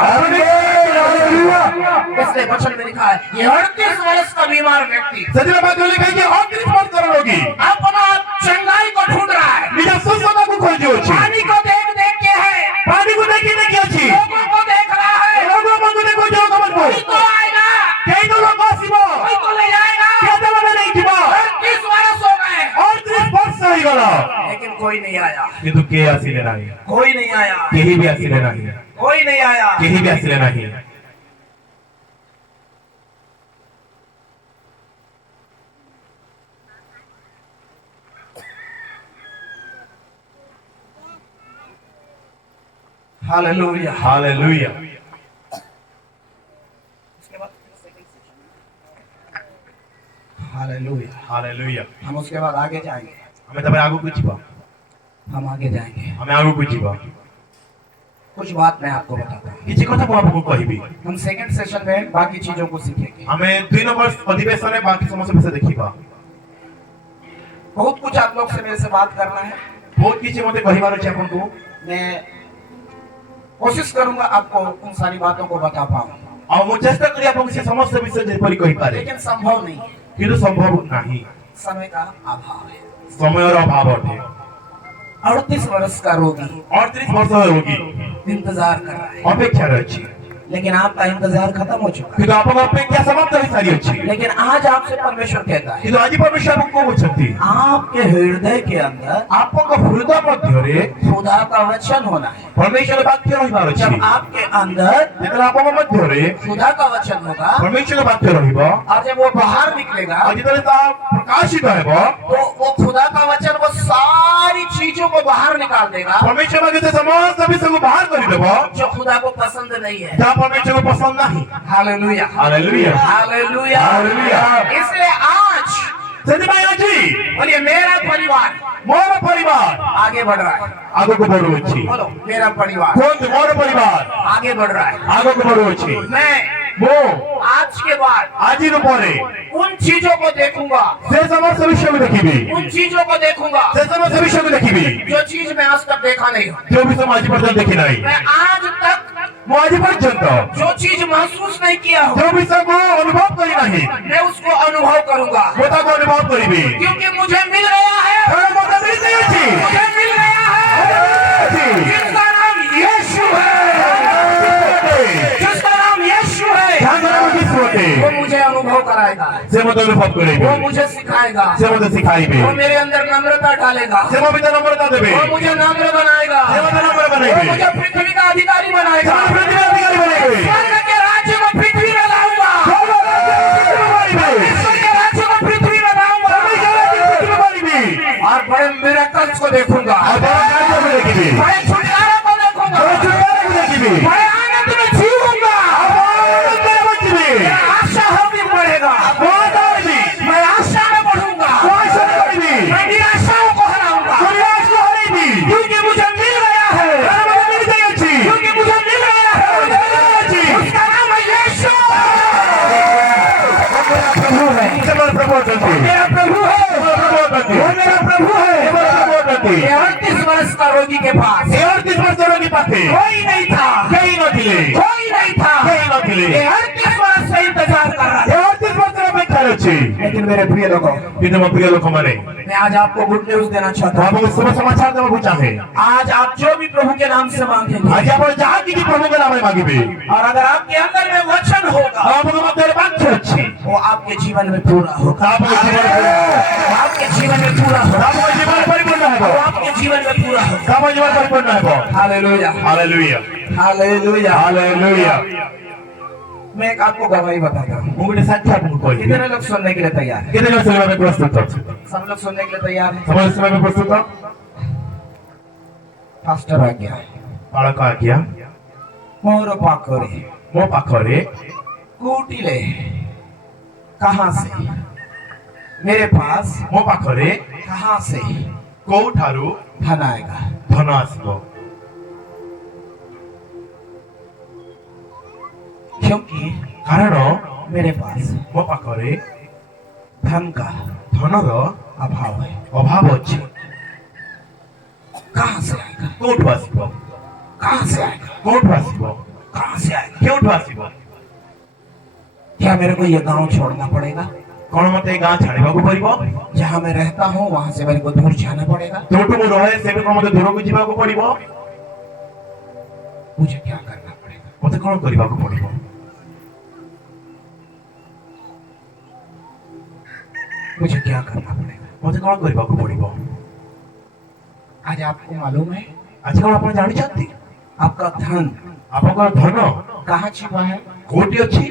इसलिए वचन में लिखा है ये 38 वर्ष का बीमार व्यक्ति सजना बात बोले कहीं कि और किस बात कर लोगी अपना चंगाई को ढूंढ रहा है, निजा सुसना को खोजो छी पानी को देख देख के है, पानी को देखी देखी अछि लोगों को देख रहा है, लोगों को देखो जो कमन को कोई तो आएगा, कहीं तो लोग आसीबो कोई तो ले जाएगा। कहते बने नहीं थीबो 38 वर्ष हो गए और 30 वर्ष सही गला लेकिन कोई नहीं आया, किंतु के आसीले नाही कोई नहीं आया, केही भी आसीले नाही कोई नहीं आया। केही भी आसीले नाही हालेलुया। हालेलुया। हालेलुया। हालेलुया। हम उसके बाद आगे जाएंगे। हमें तब आगू कुछ बा हम आगे जाएंगे। हमें आगू कुछ बा कुछ बात मैं आपको बताता हूँ। किसी को तो आपको कहबी हम सेकंड सेशन में बाकी चीजों को सीखेंगे। हमें 2 नंबर अधिवेशन में बाकी समस्या से देखिबा बहुत कुछ आप लोग से मेरे से बात करना है। बहुत किसी मते कहिबार अछि अपन को मैं कोशिश करूंगा आपको उन सारी बातों को बता पाऊं, और मु चेष्टा करी आपन से समस्त विषय जे परि कहि पारे लेकिन संभव नहीं है। किंतु संभव नहीं समय का अभाव है। समय और अभाव अटे 38 वर्ष का रोगी 38 वर्ष रोगी इंतजार कर रहा है, अपेक्षा रही लेकिन आपका इंतजार खत्म हो चुका है। किंतु आपन अपेक्षा समाप्त होई सारी अछि लेकिन आज आपसे परमेश्वर कहता है, किंतु आज परमेश्वर आपको बोलछंती आपके हृदय के अंदर आपको हृदय मध्य रे खुदा का वचन होना है। परमेश्वर वाक्य रहिबार अछि जब आपके अंदर जेकर आपन मध्य रे खुदा का वचन होगा परमेश्वर वाक्य रहिबो और जब वो बाहर निकलेगा आज तले ता प्रकाशित हेबो तो वो खुदा का वचन वो सारी चीजों को बाहर निकाल देगा परमेश्वर के समस्त विषय को बाहर कर देबो जो खुदा को पसंद नहीं है। जहाँ परमेश्वर को पसंद नहीं। हालेलुया। हालेलुया। हालेलुया। हालेलुया। इसलिए आज सत्यभाई जी बोलिए मेरा परिवार मोर परिवार आगे बढ़ रहा है। आगो को बढ़ो अछि बोलो मेरा परिवार कौन मोर परिवार आगे बढ़ रहा है। आगो को बढ़ो अछि मैं मो आज के बाद आजी रो परे उन चीजों को देखूंगा, से समस्त विषय को देखिबी उन चीजों को देखूंगा से समस्त विषय को देखिबी जो चीज मैं आज तक देखा नहीं हूँ। जो भी समाज पर देखि नहीं मैं आज तक मो आज पर्यंत जो चीज महसूस नहीं किया हूँ जो भी सब अनुभव करी नहीं मैं उसको अनुभव करूंगा, मोता को अनुभव करीबी क्योंकि मुझे मिल गया है। अरे मोता मिल गई अछि मुझे मिल गया है जिसका नाम यीशु है, जिसका नाम यीशु है। वो मुझे अनुभव कराएगा, से मत अनुभव करेबी वो मुझे सिखाएगा, से मत सिखाइबे वो मेरे अंदर नम्रता डालेगा, से मत नम्रता देबे वो मुझे नम्र बनाएगा, से मत नम्र वो बनाइबे मुझे पृथ्वी का अधिकारी बनाएगा। से पृथ्वी का अधिकारी बनाइबे स्वर्ग के राज्य को पृथ्वी में लाऊंगा, ईश्वर के राज्य को पृथ्वी में लाऊंगा और बड़े मिरेकल्स को देखूंगा, बड़े छुटकारों को देखूंगा, बड़े आनंद में जीऊंगा। मेरा आशा होगी बढ़ेगा, मैं आशा में बढ़ूंगा, मैं निराशाओं को हराऊंगा, क्योंकि मुझे मिल गया है, क्योंकि मुझे मिल गया है। उसका नाम है यीशु। मेरा प्रभु है, मेरा प्रभु है, वो मेरा प्रभु है। 38 वर्ष का रोगी के पास 38 वर्ष रोगी पाथे कोई नहीं था, कहीं न थिले कोई नहीं था, कहीं न थिले 38 वर्ष से इंतजार कर रहा था। 38 वर्ष अपेक्षा अछि लेकिन मेरे प्रिय लोगों, किंतु मो प्रिय लोक माने मैं आज आपको गुड न्यूज देना चाहता हूँ। आपको शुभ समाचार देबो चाहे आज आप जो भी प्रभु के नाम से मांगेंगे आज आप जहाँ की प्रभु के नाम में मांगिबे और अगर आपके अंदर में वचन होगा आपको मध्य वाक्य अछि वो आपके जीवन में पूरा होगा, आपको जीवन वो आपके जीवन में पूरा होगा, आपको जीवन परिपूर्ण वो है आपके जीवन में पूरा होगा। आपको जीवन परिपूर्ण है हालेलुया। Hallelujah hallelujah. हालेलुया। मैं एक आपको गवाही बताता हूँ। मुझे सच्चा आपको कोई कितने लोग सुनने के लिए तैयार हैं? कितने समय में प्रस्तुत हो सब लोग सुनने के लिए तैयार हैं? समय समय में प्रस्तुत हो पास्टर आ गया, बालक आ गया मोर पाखरे मो पाखरे कूटिले कहाँ से मेरे पास, मो पाखरे कहाँ से कोठारू धन आएगा। धन आसबो क्योंकि कारण मेरे पास मो पाखरे धन का धनर अभाव है। अभाव अछि कहाँ से आएगा, कोठु आसबो कहाँ से आएगा, कोठु आसबो कहाँ से आएगा। केउठु आसबो क्या मेरे को ये गांव छोड़ना पड़ेगा? कौन मते गाँ छाड़बाकू पड़िबो जहाँ मैं रहता हूँ वहां से मेरे को दूर जाना पड़ेगा? जोठु मो रहे से कौन मते दूर को जीवाकू पड़िबो मुझे क्या करना पड़ेगा? मते कौन करिबाकू पड़िबो मुझे क्या करना पड़ेगा? मते कौन करिबाकू पड़िबो आज आपको मालूम है आज कौन आपण जानि छथि आपका धन आपका धन कहाँ छिपा है? कोटि अछि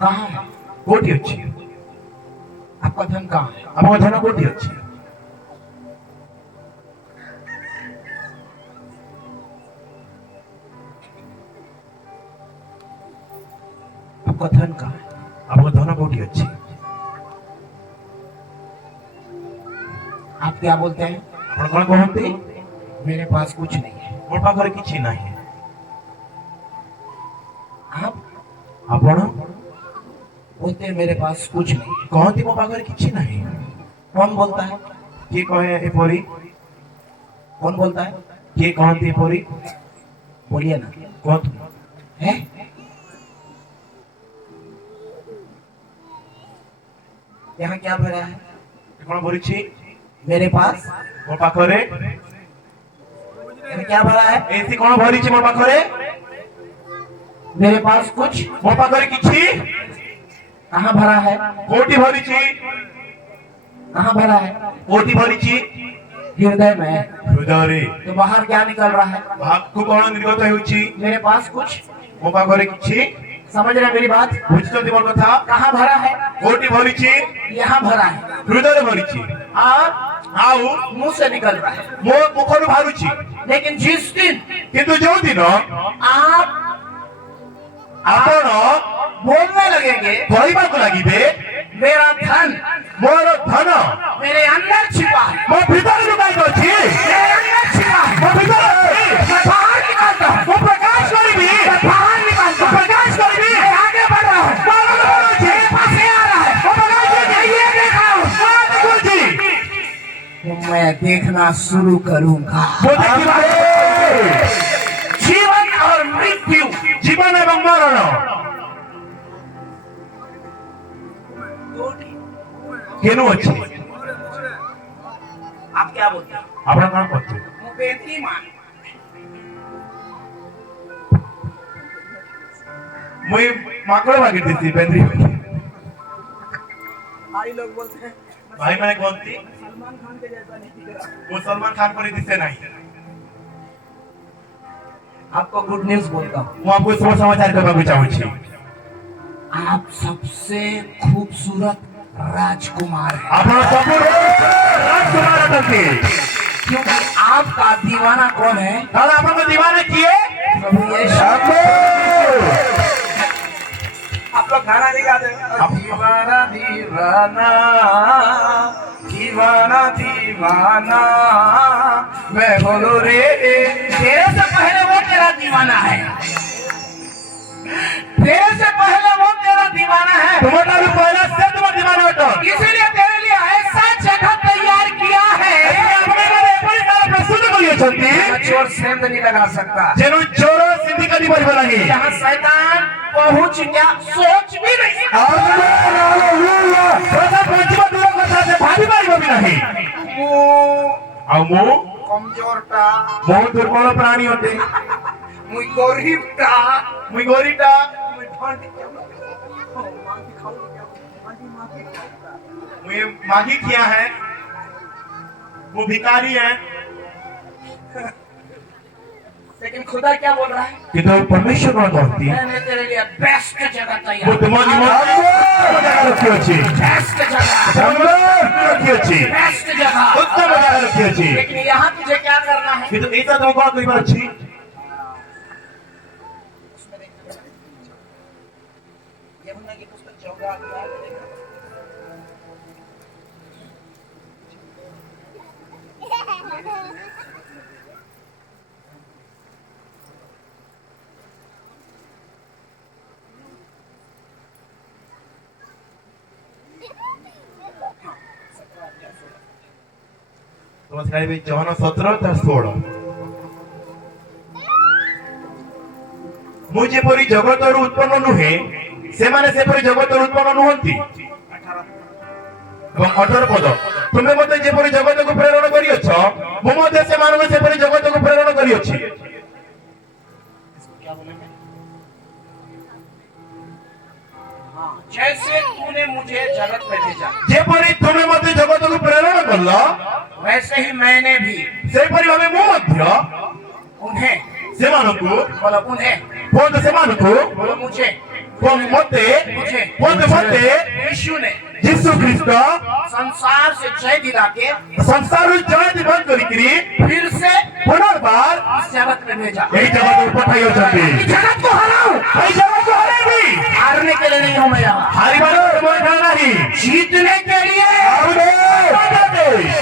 कहाँ है कोटि अछि आपका धन? कहाँ है? आपका धन कोटि अछि आपका धन कहाँ है? आपका धन कोटी अच्छी। आप क्या बोलते हैं? आपण कौन कहते? मेरे पास कुछ नहीं है। मोर पाखरे किछि नाही। आप आपण बोलते हैं मेरे पास कुछ नहीं है। कहते मो पाखरे किछि नाही। कौन बोलता है? के कहे एपरी? कौन बोलता है? के कहते एपरी? बोलिए ना। कहतु है? यहाँ क्या भरा है? कौन बोलिछि? मेरे पास मो पाखरे यहाँ क्या भरा है? एसी कौन भरिछि मो पाखरे? मेरे पास कुछ मो पाखरे किछि कहाँ भरा है? कोटी भरिछि। कहाँ भरा है? कोटी भरिछि हृदय में। हृदय तो बाहर क्या निकल रहा है? भागकु कौन निर्गत हेउछि? मेरे पास कुछ। मो पाखरे किछि। समझ रहे हैं मेरी बात? बुझिछन्ति मोर कथा? कहाँ भरा है? कोटी भरिछि यहाँ भरा है हृदय भरिछि। और आउ मुंह से निकल रहा है। मो मुखरु बाहरुछि। लेकिन जिस दिन किंतु जो दिन आप आपण बोलने लगेंगे कहबाकु लागिबे मेरा धन मोर धन मेरे अंदर छिपा है, मो भीतर लुकाई अछि। मेरे अंदर छिपा है, मो भीतर अछि। मैं बाहर निकालता हूँ, मो प्रकाश करिबी। मैं बाहर निकालता हूँ, प्रकाश करिबी। मैं आगे बढ़ रहा हूँ, मेरे पास ये आ रहा है, मो प्रकाश मैं ये देख रहा हूँ। करिबी। तो मैं देखना शुरू करूंगा। मो देखिबा जीवन और मृत्यु, जीवन एवं मरण केनु अछि। आप क्या बोलते हैं? आपण कोन कहते? मैं बेटी मान। मुई माकड़ मागिर देती बेंद्री। भाई लोग बोलते हैं भाई मैंने कहती सलमान खान के जैसा नहीं दिख रहा। वो सलमान खान पर दिसे नहीं। आपको गुड न्यूज बोलता हूँ, मु आपको शुभ समाचार कहबाकु चाहू छी। आप सबसे खूबसूरत राजकुमार हैं, आपण सब राजकुमार अटके। क्योंकि आपका दीवाना कौन है? दादा आपण को दीवाना किए प्रभु यीशु। आप लोग गाना नहीं गाते? दीवाना दीवाना दीवाना दीवाना मैं बोलो रे, तेरे से पहले वो तेरा दीवाना है, तेरे से पहले वो तेरा दीवाना है, तुम्हारा भी पहला से तुम दीवाना हो। इसीलिए तेरे लिए ऐसा जगह तैयार किया है अपने लिए पूरी तरह प्रस्तुत करियो छथि। चोर सेंध नहीं लगा सकता, जेनु चोर सिद्धि करी परिबा नहीं। जहाँ शैतान पहुंच गया सोच भी नहीं सकता। हालेलुया। दादा पहुंचबा दूर कथा से भारी परिबा भी नहीं। आ मु कमजोरटा, बहुत दुर्बल प्राणी होते। मुई गरीबटा, मुई गोरीटा मुई ठंडी क्या मांगी खाऊ क्या मांगी मुझे मागी किया है। वो भिखारी है। लेकिन खुदा क्या बोल रहा है? कि तो परमेश्वर को कहती है मैंने तेरे लिए बेस्ट जगह वो तैयार, तुम्हारी जगह रखी अछि। बेस्ट जगह, रखी अछि। बेस्ट जगह। उत्तम जगह रखी अछि। लेकिन यहाँ तुझे क्या करना है? कि तो ऐसा तो कौन करीब अछि। यहुन्ना की पुस्तक 14 अध्याय में देखना। तो स्क्राइब जवान 17:16 मु जेपरि जगतर उत्पन्न नुहे से माने सेपरि जगतर उत्पन्न नुहंती। এবং 18 পদ তুমি মতে যেপরি জগতକୁ প্রেরণ করিଅছ ମୁଁ ମଧ୍ୟ ସେମାନଙ୍କୁ ସେପରି ଜଗତକୁ ପ୍ରେରଣ କରିଅଛି। क्या बोलेंगे? हाँ, जैसे तूने मुझे जगत में भेजा ଯେପରି ତୁମେ ମତେ ଜଗତକୁ ପ୍ରେରଣ କଲ वैसे ही मैंने भी ସେପରି ଭାବେ ମୁଁ ମଧ୍ୟ उन्हें, ସେମାନଙ୍କୁ बोलो उन्हें, କୁହନ୍ତୁ ସେମାନଙ୍କୁ बोलो मुझे, ମତେ मुझे କୁହନ୍ତୁ ମତେ यीशु ने ଯୀଶୁ ଖ୍ରୀଷ୍ଟ संसार से जय दिला के ସଂସାରରୁ ଜୟ ଜୀବନ କରିକିରି फिर से ପୁନର୍ବାର इस जगत में भेजा। ଏହି ଜଗତକୁ ପଠାଇଅଛନ୍ତି। इस जगत को हराओ, ଏହି ଜଗତକୁ ହରାଇବି। हारने के लिए हूँ मैं यहाँ हारिबार मोर खेल नहीं जीतने के लिए।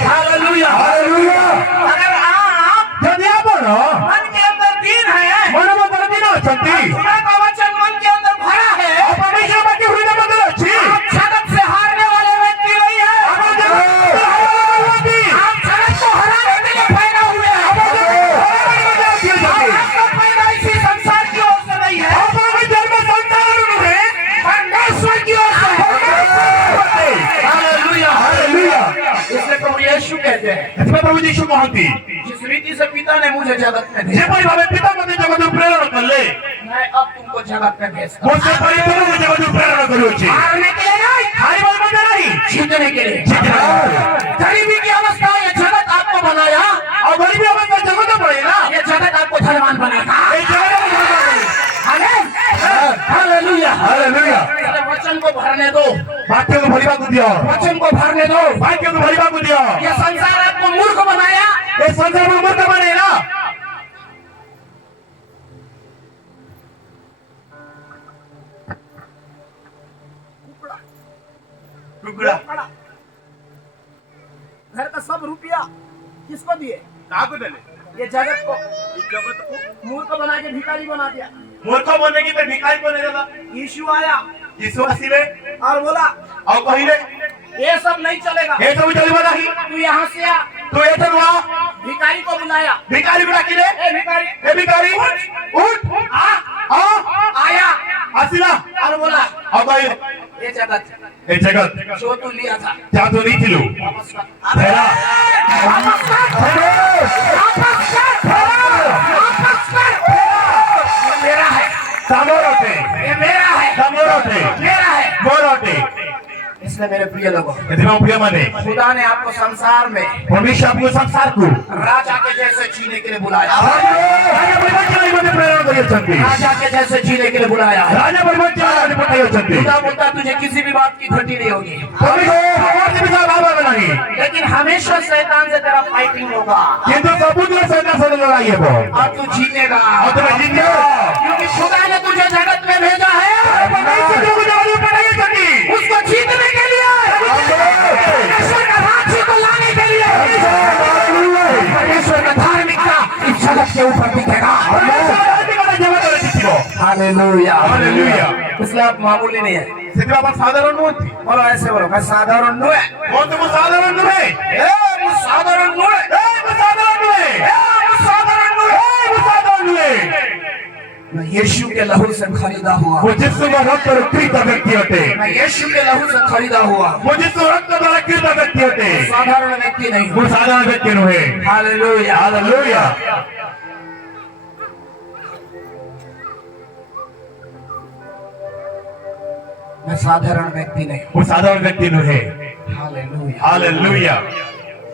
हालेलुया हालेलुया अगर आप यदि आपण मन के अंदर दीन है, मनोमंत्र दिन अछंती खुदा का वचन मन के अंदर भरा है, परमेश्वर बाकी हृदय मंदिर अछि आप जगत से हारने वाले व्यक्ति नहीं है। आप जगत को हराने के लिए पैदा हुए हैं। आपका पैदा इसी संसार की ओर से नहीं है, परमेश्वर की ओर से है। हालेलुया हालेलुया इसलिए प्रभु यीशु कहते हैं, इसमें प्रभु यीशु कहती जिस रीति से पिता ने मुझे जगत में जे भेजा, परि भावे पिता मते जगत में प्रेरणा करले मैं अब तुमको जगत में भेजता मोसे परि तोरे जगत में प्रेरणा करू छी मारने के लिए नहीं, हारिबार मते नहीं जीतने के लिए। जीतने। गरीबी की अवस्था ये जगत आपको बनाया, और गरीबी अवस्था जगत में पड़े ना ये जगत आपको धनवान बनाएगा। ए जगत में आमीन हालेलुया हालेलुया इसलिए वचन को भरने दो, वाक्य को भरिबा को दियो वचन को भरने दो। वाक्य को भरिबा को दियो ये संसार आपको मूर्ख बनाया, ए संसार में मूर्ख बने ना टुकड़ा घर का सब रुपया किसको दिए? काको देले ये जगत को जगत को मूर्ख बना के भिखारी बना दिया। मूर्ख बनने की पे भिखारी बने देला यीशु आया यीशु आसीले और बोला और कहिले ये सब नहीं चलेगा, ए सब चलबा नहीं तू यहाँ से आ। तो एठन वा भिखारी को बुलाया, भिखारी को डाकिले ए भिखारी ए भिखारी उठ आ आया आसिला और बोला और कहिले ये जगत ए जगत जो तू लिया था जा तो नहीं थिलु वापस कर। फेरा वापस कर, वापस कर, वापस कर। ये मेरा है, सामोरोटे ये मेरा है, सामोरोटे मेरा है। मोरोटे इसलिए मेरे प्रिय लोगों, इतना प्रिय माने खुदा ने आपको संसार में परमेश्वर आपको संसार को राजा के जैसे जीने के लिए बुलाया, राजा परिवर्तन मते प्रेरणा करियछंती राजा के जैसे जीने के लिए बुलाया है। राजा परिवर्तन पठायछंती खुदा बोलता तुझे किसी भी बात की घटी नहीं होगी, भगवान से विचार बाबा नहीं लेकिन हमेशा शैतान से तेरा फाइटिंग होगा किंतु सबूत सैना से लड़ाई है वो और तू जीतेगा, और तुम्हें जीत गया क्योंकि खुदा ने तुझे जगत में भेजा है उसको जीतने के लिए, परमेश्वर का राज्य को लाने के लिए, परमेश्वर का धार्मिकता इस जगत के ऊपर दिखेगा। हालेलुया हालेलुया इसलिए आप मामूली नहीं है। सेवा पर साधारण नोती बोलो ऐसे बोलो, मैं साधारण नु है, कौन तुम साधारण नु है मैं साधारण नु है, मैं साधारण नु है मैं साधारण नु है। मैं साधारण नु है मैं यीशु के लहू से खरीदा हुआ, वो जिसको रक्त और कृत व्यक्ति होते मैं यीशु के लहू से खरीदा हुआ वो जिसको रक्त द्वारा कृत व्यक्ति होते साधारण व्यक्ति नहीं हूँ। वो साधारण व्यक्ति नु है हालेलुया हालेलुया मैं साधारण व्यक्ति नहीं हूँ। वो साधारण व्यक्ति नु है हालेलुया हालेलुया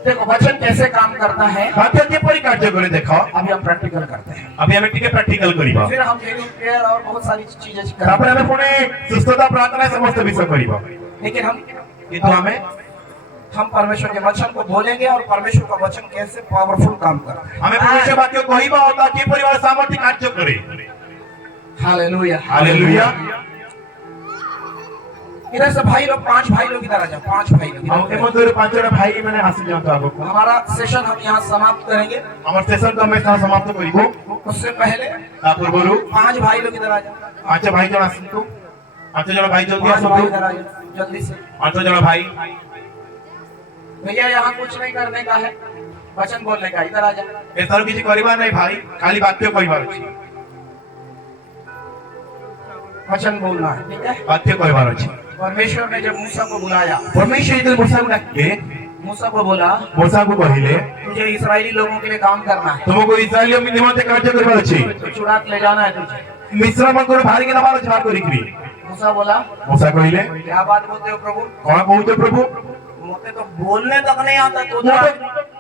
देखो वचन कैसे काम करता है, वाक्य के परिकार्य करे देखो अभी हम प्रैक्टिकल करते हैं, अभी हमें टिके प्रैक्टिकल करिबा फिर हम डेली प्रेयर और बहुत सारी चीजें तापर करेंगे, हमें पुणे सुस्थता प्रार्थना समस्त विषय करिबा लेकिन हम किंतु हमें हम परमेश्वर के वचन को बोलेंगे और परमेश्वर का वचन कैसे पावरफुल काम करता है। हमें परमेश्वर वाक्य कहिबा होता कि परिवार सामर्थ्य कार्य करे हालेलुया हालेलुया इधर से भाई लोग 5 भाई लोग इधर आ जाओ, 5 भाई लोग हम इधर। एमो तोरे पांचटा भाई माने आसी जातो आगो हमारा सेशन हम यहाँ समाप्त करेंगे, हमर सेशन तो हमें समाप्त करिबो उससे पहले तापर बोलू 5 भाई लोग इधर आ जाओ, पांच भाई जन आसतु पांच जन भाई जल्दी 5 भाई आसतु इधर आ जाओ जल्दी से। पांच जन भाई भैया यहाँ कुछ नहीं करने का है, वचन बोलने का, इधर आ जाओ। ए सर किछि करिबा नहीं भाई खाली वाक्य कहिबार अछि वचन बोलना है, ठीक है। वाक्य कहिबार अछि परमेश्वर ने जब मूसा को बुलाया, परमेश्वर इधर मूसा को डाके मूसा को बोला मूसा को कहिले तुझे इस्राएली लोगों के लिए काम करना है, तुमको इस्राएलियों में निमंत्रण कार्य करिबार अछि तो चुरा के ले जाना है तुझे। मिश्रा मन को भारी के नबार छाड़ करिकरी मूसा बोला मूसा कहिले क्या बात बोलते हो प्रभु, कौन कहते प्रभु मुझे तो बोलने तक नहीं आता, तो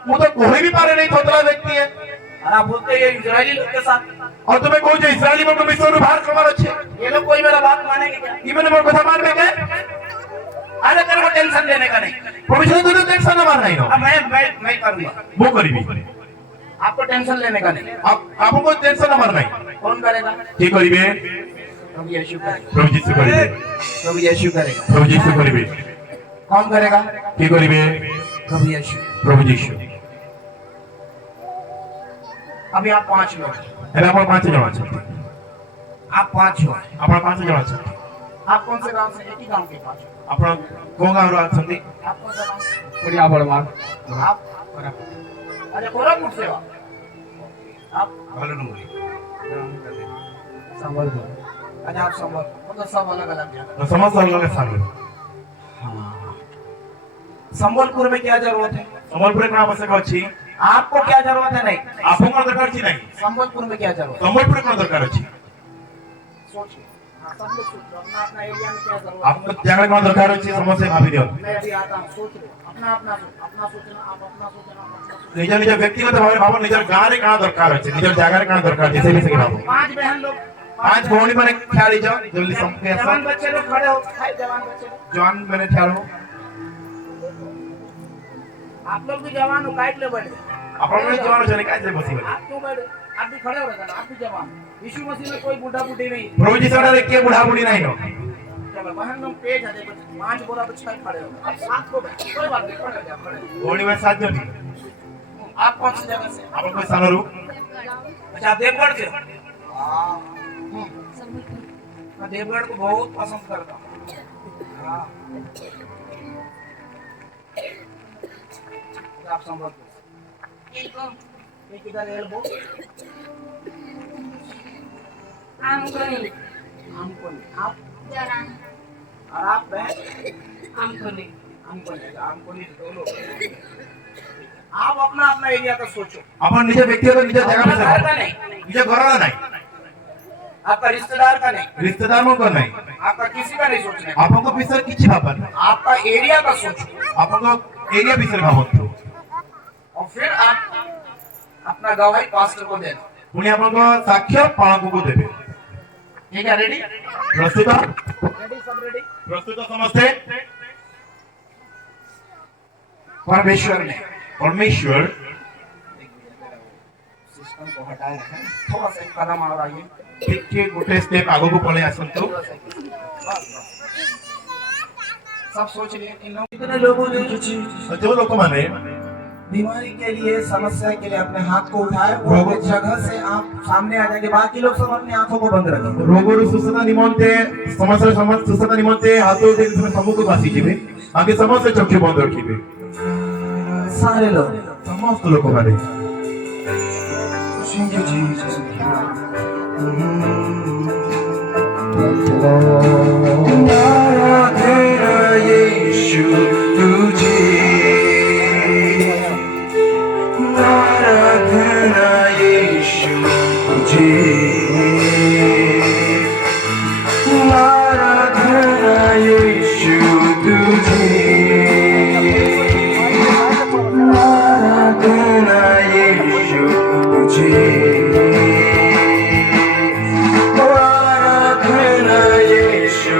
वो तो कोई भी पारे नहीं थोतला व्यक्ति है और आप बोलते ये इजरायली लोग के साथ, और तुम्हें कोई जो इस्राएली मन को मिश्रा को बाहर कमार अच्छे ये लोग कोई मेरा बात मानेंगे क्या? ये मैंने मन कथा मान में गए अरे तेरे को टेंशन लेने का नहीं, परमेश्वर तुझे टेंशन न मारना ही ना अब मैं करूंगा, वो करीबी आपको टेंशन लेने का नहीं। आप आपको टेंशन न मारना ही कौन करेगा? की करीबे प्रभु यीशु करेगा प्रभु जीशु करिवे प्रभु यीशु करेगा प्रभु जीशु करिवे कौन करेगा की करिवे प्रभु यीशु प्रभु जीशु अभी आप 5 लोग एला आपण 5 जण अछंती आप 5 हो आपण 5 जण अछंती आप कौन से गांव से एक ही गांव के 5 आपण को गाँव रो अछंती आप कौन सा गांव बढ़िया बड़वा आप अच्छा कोरापुट से हो आप भालो डुंगरी संबलपुर अच्छा आप संबल मतलब सब अलग अलग जगह तो समज अलग सांगो संबलपुर में क्या जरूरत है संबलपुर में आवश्यक अछि आपको क्या जरूरत है नहीं आपको कोन दरकार छी नहीं संबलपुर में क्या जरूरत है संबलपुर कोन दरकार अछि सोचिए हाँ, सब लोग सोचो अपना अपना एरिया में क्या जरूरत आपको जगह कोन दरकार अछि समस्या भाभी दियो है मैं अभी आता हूँ सोच लो अपना अपना सोचना आप अपना सोचना आप अपना सोचना निज निज व्यक्तिगत भाव भाव निज गाँ रे काना दरकार अछि निज जगह रे काना दरकार जैसे भी सके भाव 5 बहन लोग 5 भौणी माने ख्याली जाओ जल्दी संके जवान बच्चे लोग खड़े हो हाय जवान बच्चे लोग जवान माने ख्याल हो आप लोग भी जवान हो काट ले बड़े आपण में जवान जने काय से बसी आप क्यों बड़े आप भी खड़े हो रहे आप भी जवान यीशु मसीह में कोई बूढ़ा बूढ़ी नहीं प्रभु जी सडा रे के बुढ़ा बुढ़ी नहीं नो चलो बहन लोग पेज है देखो 5 बोरा बच्चे खड़े हो अब 7 को कोई बात नहीं खड़े हो जाओ खड़े हो। भौणी में 7 जन आप कौन सी जगह से आपण कोई सानरू अच्छा आप देवगढ़ से हाँ मैं देवगढ़ को बहुत पसंद करता हूँ हाँ आप संभलपुर एक इधर एल्बो आमकोनी आमकोनी आप जरान और आप बहन आमकोनी आमकोनी दो लोग आप अपना अपना एरिया का सोचो आपण निज व्यक्तिगत निज जगह अपना पे घर का नहीं निज घरला नाही आपका रिश्तेदार का नहीं रिश्तेदार मन को नहीं आपका किसी का नहीं सोचना है। आपण को विषय किछि भाबन आपका एरिया का सोचो आपण को एरिया विषय भाबन और फिर आप अपना गवाही पास्टर को देना पुणी आपण को साक्ष्य पाळंकु को देबे ठीक है रेडी प्रस्तुत रेडी सब रेडी प्रस्तुत समझते परमेश्वर ने परमेश्वर सिस्टम को हटाए रखें थोड़ा सा एक कदम और आइए ठीक गोटे स्टेप आगो को पळे आसंतु सब सोच लिए इन लोग कितने लोगों ने जो लोक माने बीमारी के लिए समस्या के लिए अपने हाथ को उठाए वो अपने जगह से आप सामने आ जाएंगे बाकी लोग सब अपनी आंखों को बंद रखें रोगोर सुस्थता निमंते समस्या सुस्थता निमंते हाथ दे सम्मुख को आसी जिवे आगे समस्त चक्षु बंद रखिबे सारे लोग समस्त लोक माने Thank you, Jesus. यीशु तुझे आराधना यीशु तुझे आराधना यीशु तुझे आराधना यीशु तुझे आराधना यीशु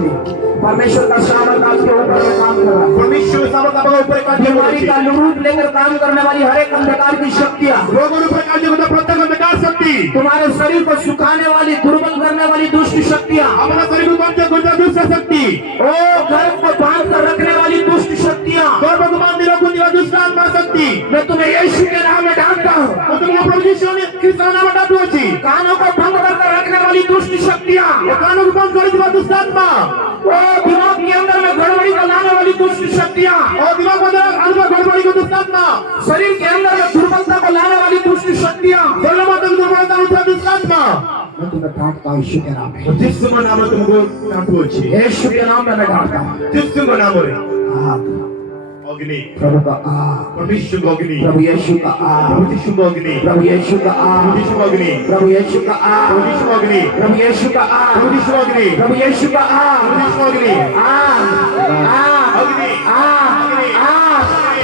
रोशनी परमेश्वर का सामर्थ आपके ऊपर में काम कर रहा है। परमेश्वर सामर्थ आपका ऊपर कार्य बीमारी का रूप लेकर काम करने वाली हर एक अंधकार की शक्तियाँ, रोगों पर कार्य करता प्रत्येक अंधकार शक्ति, तुम्हारे शरीर को सुखाने वाली दुर्बल करने वाली दुष्ट शक्तियाँ, अपना शरीर को बांध कर दुष्ट शक्ति, ओ गर्भ को बांध कर रखने वाली दुष्ट शक्तियाँ, गर्भ को बांध दिला दुष्ट आत्मा शक्ति, मैं तुम्हें यीशु के नाम में डांटता हूँ। वो तुमको प्रभु यीशु ने कृष्ण नाम डांटू अछि, कानों को बंद कर रखने वाली दुष्ट शक्तियाँ, वो कानों को बंद कर दिला दुष्ट आत्मा, ओ दिमाग के अंदर में गड़बड़ी को लाने वाली दुष्ट शक्तियाँ, और दिमाग में अंदर गड़बड़ी को दुष्ट आत्मा, शरीर के अंदर में दुर्बलता को लाने वाली दुष्ट शक्तियाँ, शरीर में दुर्बलता उठा दुष्ट आत्मा, मैं तुम्हें डांटता हूँ यीशु के नाम में। जिसु का नाम तुमको डांटू अछि, यीशु के नाम में मैं डांटता हूँ। जिसु का नाम है आग, अग्नि, प्रभु का आग, परमेश्वर का अग्नि, प्रभु यीशु का आग, प्रभु यीशु का अग्नि, प्रभु यीशु का आग, प्रभु यीशु का अग्नि, प्रभु यीशु का आग, प्रभु यीशु का अग्नि, प्रभु यीशु का आग, प्रभु यीशु का अग्नि, प्रभु यीशु का आग, प्रभु यीशु का अग्नि, आग, आग, अग्नि, आग, आग,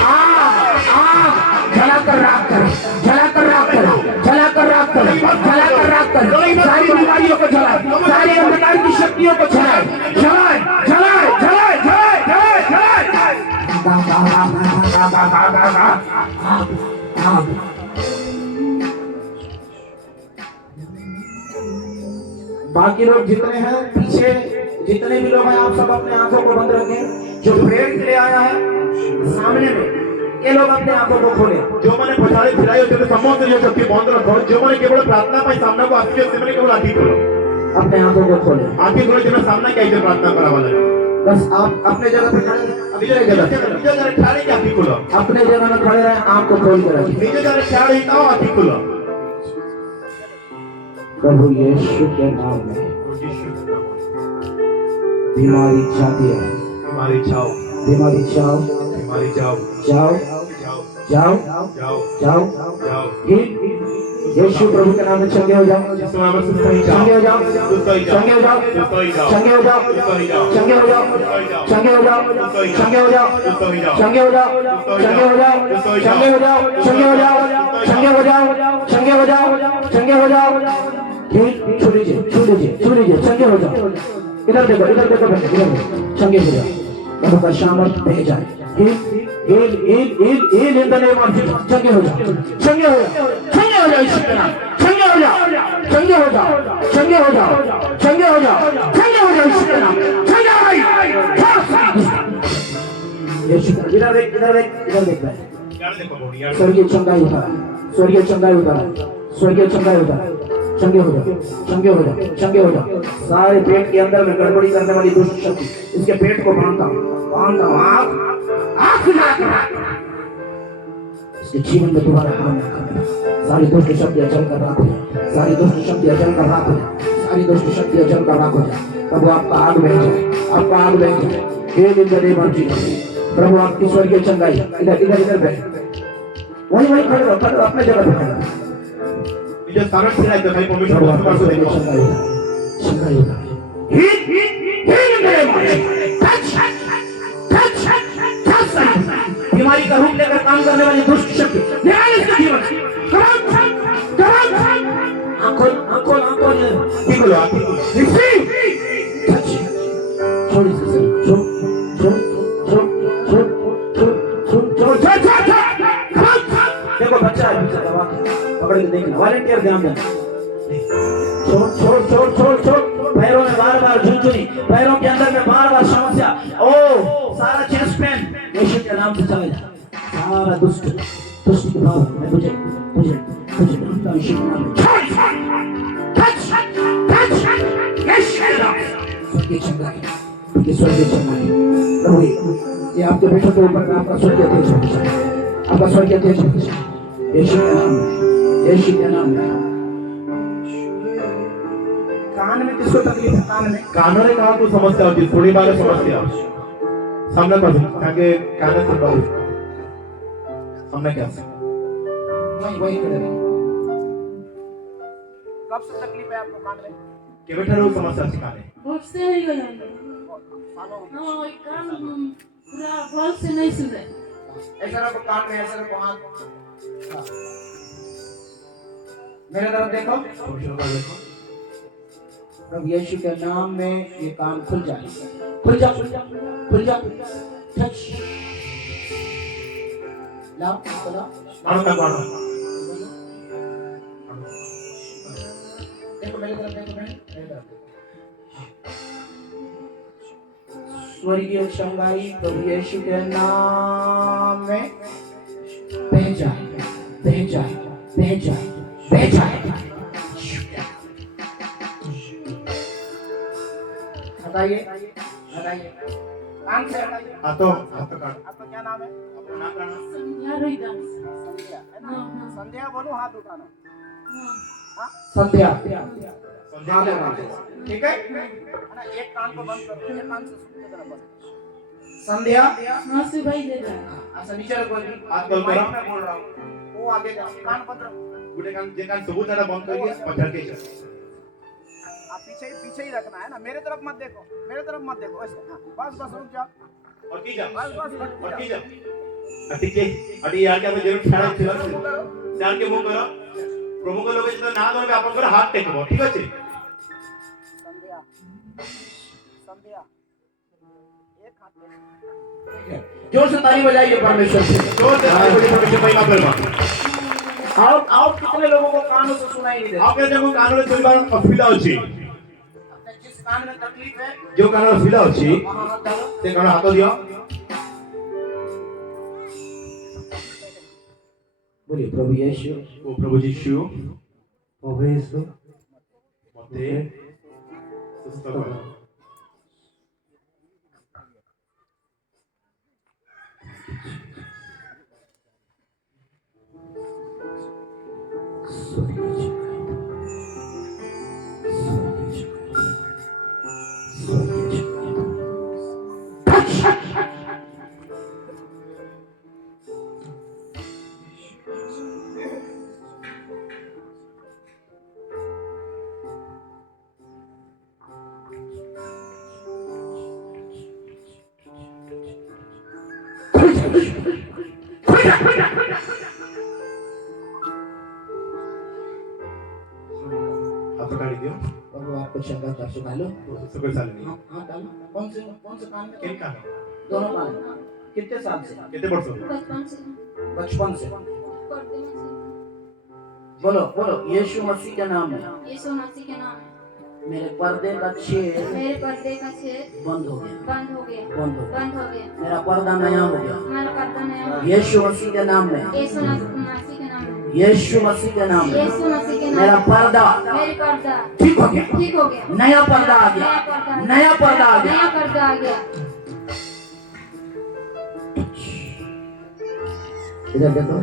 आग, आग, जलाकर राख कर, जलाकर राख कर, जलाकर राख कर, जलाकर राख कर, सारी बीमारियों को जलाए, सारी अंधकार की शक्तियों को जलाए, जलाए, जलाए, जलाए, जलाए, जलाए, जलाए, आग, बाकी लोग जितने हैं पीछे, जितने भी लोग हैं, आप सब अपने आंखों को बंद रखें। जो प्रेयर के लिए आया है सामने में, ये लोग अपने आंखों को खोले। जो मैंने पछाड़ी फिराई होते थे समूह से जो शक्ति बंद रखो, जो मैंने केवल प्रार्थना पाई सामने को आती है, मैंने केवल आती खोलो, अपने आंखों को खोले। आती खोलो, जिन्हें सामने क्या इसे प्रार्थना करा वाला है, बस आप अपने जगह पे खड़े रहें, अभी जगह ख्याल है आती खोलो, अपने जगह में खड़े रहें, आंख को खोल कर रखें। नीचे जगह ख्याल ही था आती खोलो, प्रभु यीशु के नाम में बीमारी जाती है, बीमारी जाओ, बीमारी जाओ, बीमारी जाओ, जाओ, जाओ, जाओ, जाओ, जाओ, जाओ, यीशु प्रभु के नाम में चंगे हो जाओ, जिसमें आप सुस्त ही जाओ, चंगे हो जाओ, सुस्त ही जाओ, चंगे हो जाओ, सुस्त ही जाओ, चंगे हो जाओ, सुस्त ही जाओ, चंगे हो जाओ, चंगे हो जाओ, चंगे हो जाओ, सुस्त ही जाओ, चंगे हो जाओ, चंगे हो जाओ, चंगे हो जाओ, चंगे हो जाओ, चंगे हो जाओ, चंगे हो जाओ, चंगे हो जाओ, ठीक, छू लीजिए, छू लीजिए, छू लीजिए, चंगे हो जाओ। इधर देखो, इधर देखो, इधर देखो, चंगे हो जाओ, प्रभु का सामर्थ भेज जाए। In the name of Jesus, चंगे हो जाओ, चंगे हो जाओ, चंगे हो जाओ, यीशु के नाम, चंगे हो जाओ, चंगे हो जाओ, चंगे हो जाओ, चंगे हो जाओ, चंगे हो जाओ, यीशु के नाम, चंगे हो जाओ, यीशु का, इधर देख, इधर देख, इधर देख भाई, यार देखो बोली यार, स्वर्गीय चंगाई उतारा, स्वर्गीय चंगाई उतारा, स्वर्गीय चंगाई उतारा, चंगे हो जाओ, चंगे हो जाओ, चंगे हो जाओ। सारे पेट के अंदर में गड़बड़ी करने वाली दुष्ट शक्ति, इसके पेट को बांधता हूँ, बांधता हूँ, आँख खुला कर, इसके जीवन में दोबारा काम न करना। सारी दुष्ट शक्तियाँ जलकर राख हो जाए, सारी दुष्ट शक्तियाँ जलकर राख हो जाए, सारी दुष्ट शक्तियाँ जलकर राख हो जाए। प्रभु आपका आग बह जाए, आपका आग बह जाए, हे in the name of Jesus. प्रभु आपकी स्वर्गीय चंगाई, इधर इधर इधर बह, वहीं वहीं खड़े रहो, खड़े रहो, अपने जगह पे खड़े रहो। जो सामर्थ फिराई तो भाई परमेश्वर प्रभु को आपका मार स्वर्गीय दो, चंगाई उतारे, चंगाई उतारे। बीमारी का रूप लेकर काम करने वाली दुष्ट शक्ति आंखों आंखों आंखों आती खोलो, आती खोलो, छोड़ इसे, छोड़ छोड़ छोड़ छोड़ छोड़ छोड़ छोड़ छोड़। देखो बच्चा है पीछे दबा के पकड़ के देखना, वॉलंटियर ध्यान देना। छोड़ छोड़ छोड़ छोड़ छोड़, पैरों में बार बार झुनझुनी, पैरों के अंदर में बार बार समस्या, ओ सारा चेस्ट पेन यीशु के नाम से चले जा। सारा दुष्ट दुष्ट के भाव मैं तुझे तुझे तुझे नाम यीशु के नाम में टच टच यीशु के नाम स्वर्गीय चंगाई, ये स्वर्गीय चंगाई प्रभु, ये आपके बेटों के ऊपर आपका स्वर्गीय तेज हो जाए, आपका स्वर्गीय तेज हो जाए, यीशु के नाम में, यीशु के नाम में। कान में किसको तकलीफ है? कान में, कानों ने कहा कुछ समस्या होती है, थोड़ी बार समस्या सामने पर ताकि कान से बाहर सामने क्या वही वही खड़े रहिए। कब से तकलीफ है आपको कान में? के बेटा रोज समस्या सिखाने उससे ही हो जाएगा। हाँ, ये कान पूरा बॉल से नहीं सुन रहे। ऐसा रखो कान में, ऐसा रखो हाथ। मेरे तरफ देखो, प्रभु यीशु के नाम में ये कान खुल जाए, खुल जा, खुल जा, खुल जा, टच, लाओ, लाओ, देखो मेरे तरफ, देखो मेरे तरफ। स्वर्गीय चंगाई प्रभु यीशु के नाम में बह जाए, बह जाए, बह जाए, बह जाए। हटाइए, हटाइए, कान से हटाइए। हाथों काट। आपका क्या नाम है? अपना नाम कहना। संध्या रोहिदास। संध्या है ना? हाँ। संध्या बोलो, हाथ उठाना। हाँ? संध्या, संध्या लगा दे। ठीक है ना? एक कान को बंद करो, एक कान से सुनते जरा बंद। संध्या, हाँ सुभाई दे रहा है। ऐसा नीचे रखो जी। हाथ खोल करो। मैं बोल रहा हूँ, वो आगे जाओ, कान बंद रखो। गुटे कान जे कान सबूत है बंद करके पकड़ के चल। आप पीछे ही रखना है ना, मेरे तरफ मत देखो, मेरे तरफ मत देखो, ऐसे। हाँ, बस रुक जाओ, और की जा। बस और की जा। ठीक है। अड़ी यार क्या जरूर छाड़ा छिला जान के मुंह करो। प्रभु को लोग जितना ना दोगे आपन को हाथ टेकबो, ठीक আছে? संध्या, संध्या, एक हाथ पे। जोर से ताली बजाइए परमेश्वर से। जोर से ताली बजाइए परमेश्वर महिमा करवा। आओ कितने लोगों को कानों से सुनाई नहीं देता? आपके देखो कानों में चलबार अफिला अछि। अपने जिस कान में तकलीफ है जो कानों में अफिला अछि वहां हाथ डालो। ते कानों हाथ दियो। बोलिए प्रभु यीशु, ओ प्रभु यीशु प्रभु यीशु मते सुस्त करो। हाथ काट दियो। प्रभु आपको चंगा कर चुका लो। सुकर साल में। हाँ डालो। कौन से कान में? किन कान? दोनों कान में। कितने साल से? कितने वर्ष? बचपन से बचपन से। पर्दे में से बोलो बोलो यीशु मसीह के नाम में यीशु मसीह के नाम में मेरे पर्दे का छेद मेरे पर्दे का छेद बंद हो गया, बंद हो गया, बंद हो गया। बंद हो गया। मेरा पर्दा नया हो गया हमारा पर्दा नया हो गया। यीशु मसीह के नाम में। यीशु मसीह के नाम में यीशु मसीह के नाम में यीशु मसीह के मेरा नाम में पर्दा मेरे पर्दा ठीक हो गया, ठीक हो गया। नया पर्दा आ गया, नया पर्दा आ गया। नया पर्दा आ गया। इधर देखो,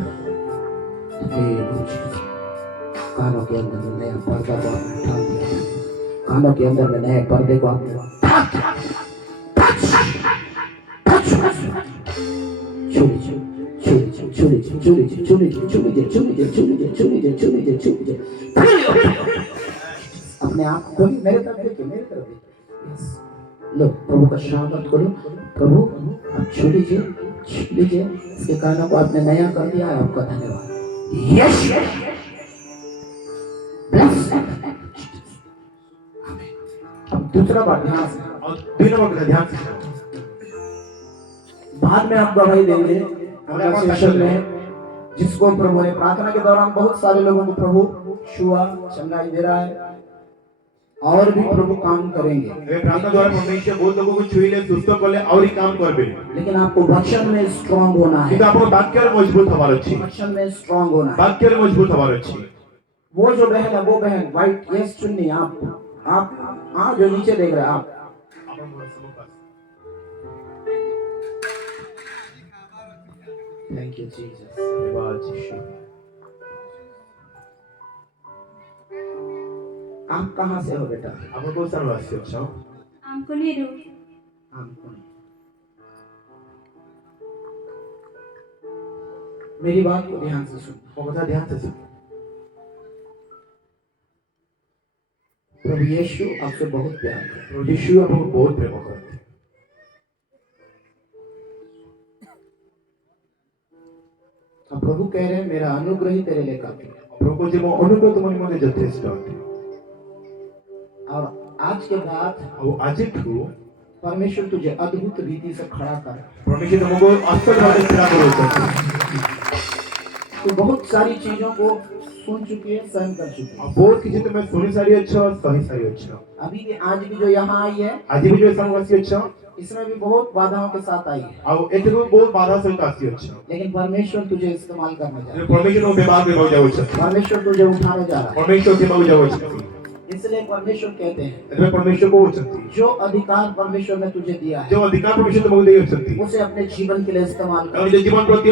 कानों के अंदर में नया पर्दा को आपने डाल दिया, कानों के अंदर में नए पर्दे को आपने अपने आप को मेरे तरफ देखिए, मेरे तरफ देखिए। लो प्रभु का स्वागत करो। प्रभु आप छू लीजिए, इसके कानों को आपने नया कर दिया है, आपका धन्यवाद। यस अब दूसरा बात ध्यान से, और दुई नंबर का ध्यान से। बाद में आप गवाही देंगे अगला सेशन में, जिसको प्रभु ने प्रार्थना के दौरान बहुत सारे लोगों को प्रभु छुआ, चंगाई दे रहा है, और भी प्रभु काम करेंगे। वे प्रार्थना द्वारा परमेश्वर बहुत लोगों को छुईले, सुस्त करले और ही काम करबे। लेकिन आपको वचन में स्ट्रांग होना है, কিন্তু आपको वाक्य में मजबूत हमार अछि। वचन में स्ट्रांग होना है। वाक्य में मजबूत हमार अछि। वो जो बहन है, वो बहन व्हाइट यस चुन्नी, आप हाँ जो नीचे देख रहे हैं आप, थैंक यू जीसस। धन्यवाद यीशु। आप कहाँ से हो बेटा? आप कौन सा वासी हो? हमको नहीं रू मेरी बात को ध्यान से सुन। वो কথা ध्यान से सुन। प्रभु यीशु आपसे बहुत प्यार करते हैं। प्रभु यीशु आपको बहुत प्रेम करते हैं। अब प्रभु कह रहे हैं मेरा अनुग्रह ही तेरे लिए काफी है। प्रभु को जब अनुग्रह तुम्हारे मध्य যথেষ্ট है। और आज के बाद ଆଉ ଆଜିଠୁ परमेश्वर तुझे अद्भुत रीति से खड़ा कर। ପରମେଶ୍ୱର ତୁମକୁ ଅସ୍ତ୍ର ଭାବରେ ଛିଡ଼ା କରୁଛନ୍ତି। तू बहुत सारी चीजों को सुन चुकी है, सहन कर चुकी है। ଆଉ ବହୁତ କିଛି ତୁମେ ଶୁଣି ସାରିଅଛ, ସହି ସାରିଅଛ। अभी भी आज भी जो यहाँ आई है, ଆଜି ବି ଯୋଉ ସ୍ଥାନକୁ ଆସିଅଛ इसमें भी बहुत बाधाओं के साथ आई है, ଆଉ ଏଠିକୁ ବହୁତ ବାଧା ସହିତ ଆସିଅଛ। लेकिन परमेश्वर तुझे इस्तेमाल करने जा रहा है। ପରମେଶ୍ୱର ତୁମକୁ ବ୍ୟବହାର କରିବାକୁ ଯାଉଛନ୍ତି। परमेश्वर तुझे उठाने जा रहा ପରମେଶ୍ୱର ଦେବାକୁ ଯାଉଛନ୍ତି। है। इसलिए परमेश्वर कहते हैं, ଏଥିପାଇଁ ପରମେଶ୍ୱର କହୁଛନ୍ତି जो अधिकार परमेश्वर ने तुझे दिया है, ଯୋଉ ଅଧିକାର ପରମେଶ୍ୱର ତୁମକୁ ଦେଇଅଛନ୍ତି उसे अपने जीवन के लिए इस्तेमाल कर। ଆଉ ନିଜ ଜୀବନ ପ୍ରତି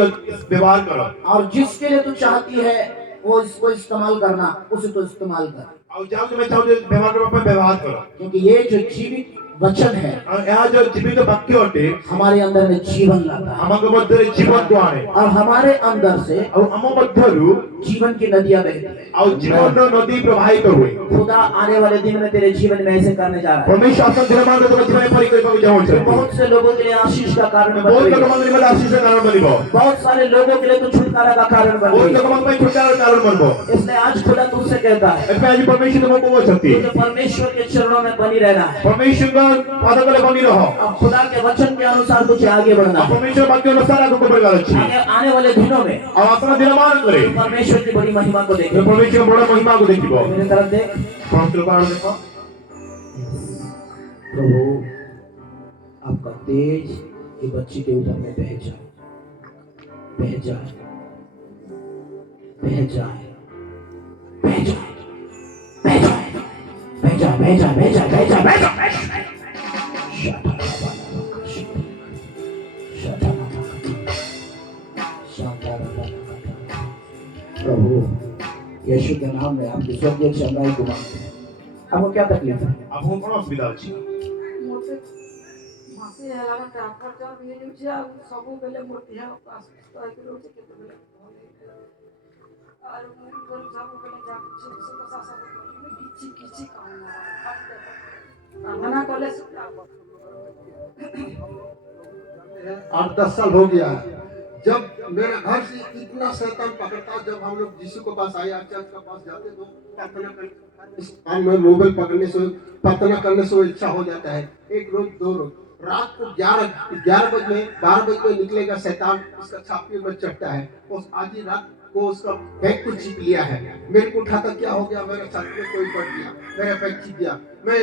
ବ୍ୟବହାର କର। और जिसके लिए तू चाहती है वो इसको इस्तेमाल करना, उसे तो इस्तेमाल कर। ଆଉ ଯାହା ତୁମେ ଚାହୁଁଛ ବ୍ୟବହାର କରିବା ପାଇଁ ବ୍ୟବହାର କର। क्योंकि ये जो जीवित वचन है ଆଉ ଏହା ଯୋଉ ଜୀବିତ ବାକ୍ୟ ଅଟେ हमारे अंदर में जीवन लाता है, ଆମଙ୍କ ମଧ୍ୟରେ ଜୀବନକୁ ଆଣେ। और हमारे अंदर से ଆଉ ଆମ ମଧ୍ୟରୁ जीवन की नदियां बहती है। ଆଉ ଜୀବନର ନଦୀ ପ୍ରବାହିତ ହୁଏ। खुदा आने वाले दिन में तेरे जीवन में ऐसे करने जा रहा है। ପରମେଶ୍ୱର ଆସନ ଦିନମାନଙ୍କରେ ତୁମ ଜୀବନ ଏପରି କରିବାକୁ ଯାଉଛନ୍ତି। बहुत से लोगों के लिए आशीष का कारण ବହୁତ बनेगा, ଲୋକମାନଙ୍କ ନିମନ୍ତେ ଆଶୀଷର କାରଣ ବନିବ। बहुत सारे लोगों के लिए तो छुटकारा का कारण ବହୁତ बनेगा। ଲୋକମାନଙ୍କ ପାଇଁ ଛୁଟକାରାର କାରଣ ବନିବ। इसलिए आज खुदा तुझसे कहता है, ଏଥିପାଇଁ ଆଜି ପରମେଶ୍ୱର ତୁମକୁ କହୁଛନ୍ତି तुझे परमेश्वर के चरणों में बनी रहना है। ପରମେଶ୍ୱରଙ୍କ ପାଦ ତଳେ ବନି ରହ। अब खुदा के वचन के अनुसार तुझे आगे बढ़ना ଆଉ है। ପରମେଶ୍ୱର ବାକ୍ୟ ଅନୁସାର ଆଗକୁ ବଢିବାର ଅଛି। आगे आने वाले दिनों में ଆଉ ଆସନ ଦିନମାନଙ୍କରେ परमेश्वर की बड़ी महिमा को ତୁମେ देखें। ପରମେଶ୍ୱର ବଡ଼ ମହିମାକୁ ଦେଖିବ। मेरे तरफ देख। ସମସ୍ତ ଲୋକ ଆଡକୁ ଦେଖ। प्रभु आपका तेज ये बच्ची के ऊपर में बह जाए, बह जाए, बह जाए, बह जाए, बह जाए, बह जाए, बह जाए, बह जाए, बह जाए, बह जाए। प्रभु यीशु के नाम में आपकी स्वर्गीय चंगाई को मांगते हैं। आपको क्या तकलीफ है? ଆପଣଙ୍କୁ କଣ ଅସୁବିଧା ଅଛି? ମୋତେ ମାସେ ହେଲା ଟ୍ରାନ୍ସଫର ହେଇଯାଉଛି ଆଉ ସବୁବେଳେ ମୋ ଦେହ ଅସୁସ୍ଥ ହେଇକି ରହୁଛି, କେତେବେଳେ ଭଲ ହେଇଯାଉଛି। ଆଉ ମୁଁ ଘରୁ ସବୁବେଳେ ଯାଉଛି ଔଷଧ ଶାସନ କରିବି, କିଛି କାମ ନାହିଁ। ପ୍ରାର୍ଥନା କଲେ आठ 10 साल हो गया है। जब मेरे घर से इतना शैतान पकड़ता, जब हम लोग यीशु के पास आए, चर्च के पास जाते तो प्रार्थना करने में मोबाइल पकड़ने से प्रार्थना करने से वो इच्छा हो जाता है। एक रोज 2 रोज रात को 11 बजे में 12 बजे में निकलेगा शैतान, उसका छाती में चढ़ता है। उस आधी रात को उसका बैग को चिप लिया है। मेरे को उठाता क्या हो गया, मेरे छाती में कोई पड़ गया, मेरा बैग चिप गया। मैं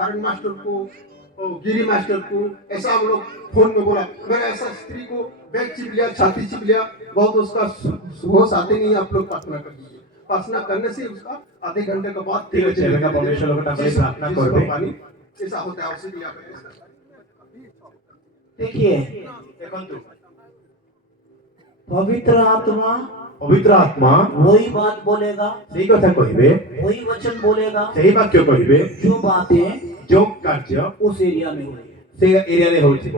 हरण मास्टर को गिरी मास्टर को ऐसा हम लोग फोन में बोला, मेरा ऐसा स्त्री को बैग चिप लिया, छाती चिप लिया, बहुत उसका होश आते नहीं। आप लोग प्रार्थना कर दीजिए। प्रार्थना करने से उसका आधे घंटे के बाद ଠିକ ଅଛି ଏବେକା ପରମେଶ୍ୱର ଲୋକ ତାଙ୍କ ପାଇଁ ପ୍ରାର୍ଥନା କରିବେ। पानी ऐसा होता है, उसी लिया। देखिए ଦେଖନ୍ତୁ पवित्र आत्मा ପବିତ୍ର ଆତ୍ମା वही बात बोलेगा, ସେଇ କଥା କହିବେ, वही वचन बोलेगा ସେଇ ବାକ୍ୟ କହିବେ जो बातें ଯୋଉ କାର୍ଯ୍ୟ उस एरिया में हुई है। ସେ ଏରିଆରେ ହେଉଥିବ।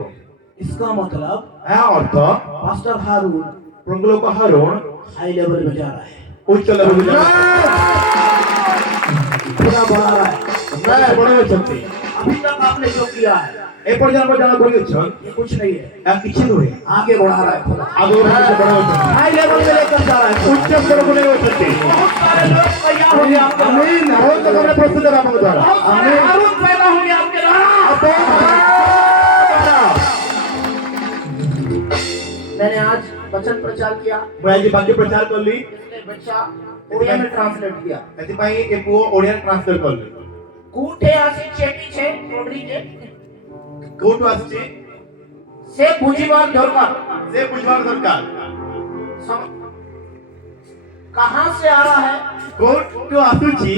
इसका मतलब ଏହା ଅର୍ଥ पास्टर हारून ପ୍ରଭୁ ଲୋକ ହାରୋଣ हाई लेवल में जा रहा है, ଉଚ୍ଚ ଲେଭେଲକୁ पूरा बढ़ा रहा है। ବଡ଼ ଅଛନ୍ତି। अभी तक आपने जो किया है ଏପର୍ଯ୍ୟନ୍ତ ଯାହା କରିଅଛନ୍ ये कुछ नहीं है, ଏହା କିଛି ନୁହେଁ। आगे बढ़ा रहा है खुदा। ଆଗକୁ ବଡ଼ ଅଛନ୍ତି। हाई लेवल में लेकर जा रहा है खुदा। ଉଚ୍ଚ ସ୍ତରକୁ ନେଇ ଅଛନ୍ତି। बहुत सारे लोग तैयार हो गए आपके द्वारा। ଆମିନ୍। ବହୁତ ଲୋକମାନେ ପ୍ରସ୍ତୁତ ହେବେ ଆପଣଙ୍କ ଦ୍ୱାରା। बहुत सारे हारून पैदा हो गए आपके द्वारा। मैंने आज वचन प्रचार किया, ମୁଁ ଆଜି ବାକ୍ୟ ପ୍ରଚାର କଲି, बच्चा ओडिया में ट्रांसलेट किया। ଏଥିପାଇଁ ଏ ପୁଅ ଓଡ଼ିଆରେ ଟ୍ରାନ୍ସଲେଟ୍ କଲି। कूटे आसी चेटी छे कोडरी के କୋଉଠୁ ଆସିଛି से बुझीवार दरकार ସେ ବୁଝିବାର ଦରକାର। कहां से आ रहा है, କୋଉଠୁ ଆସୁଛି,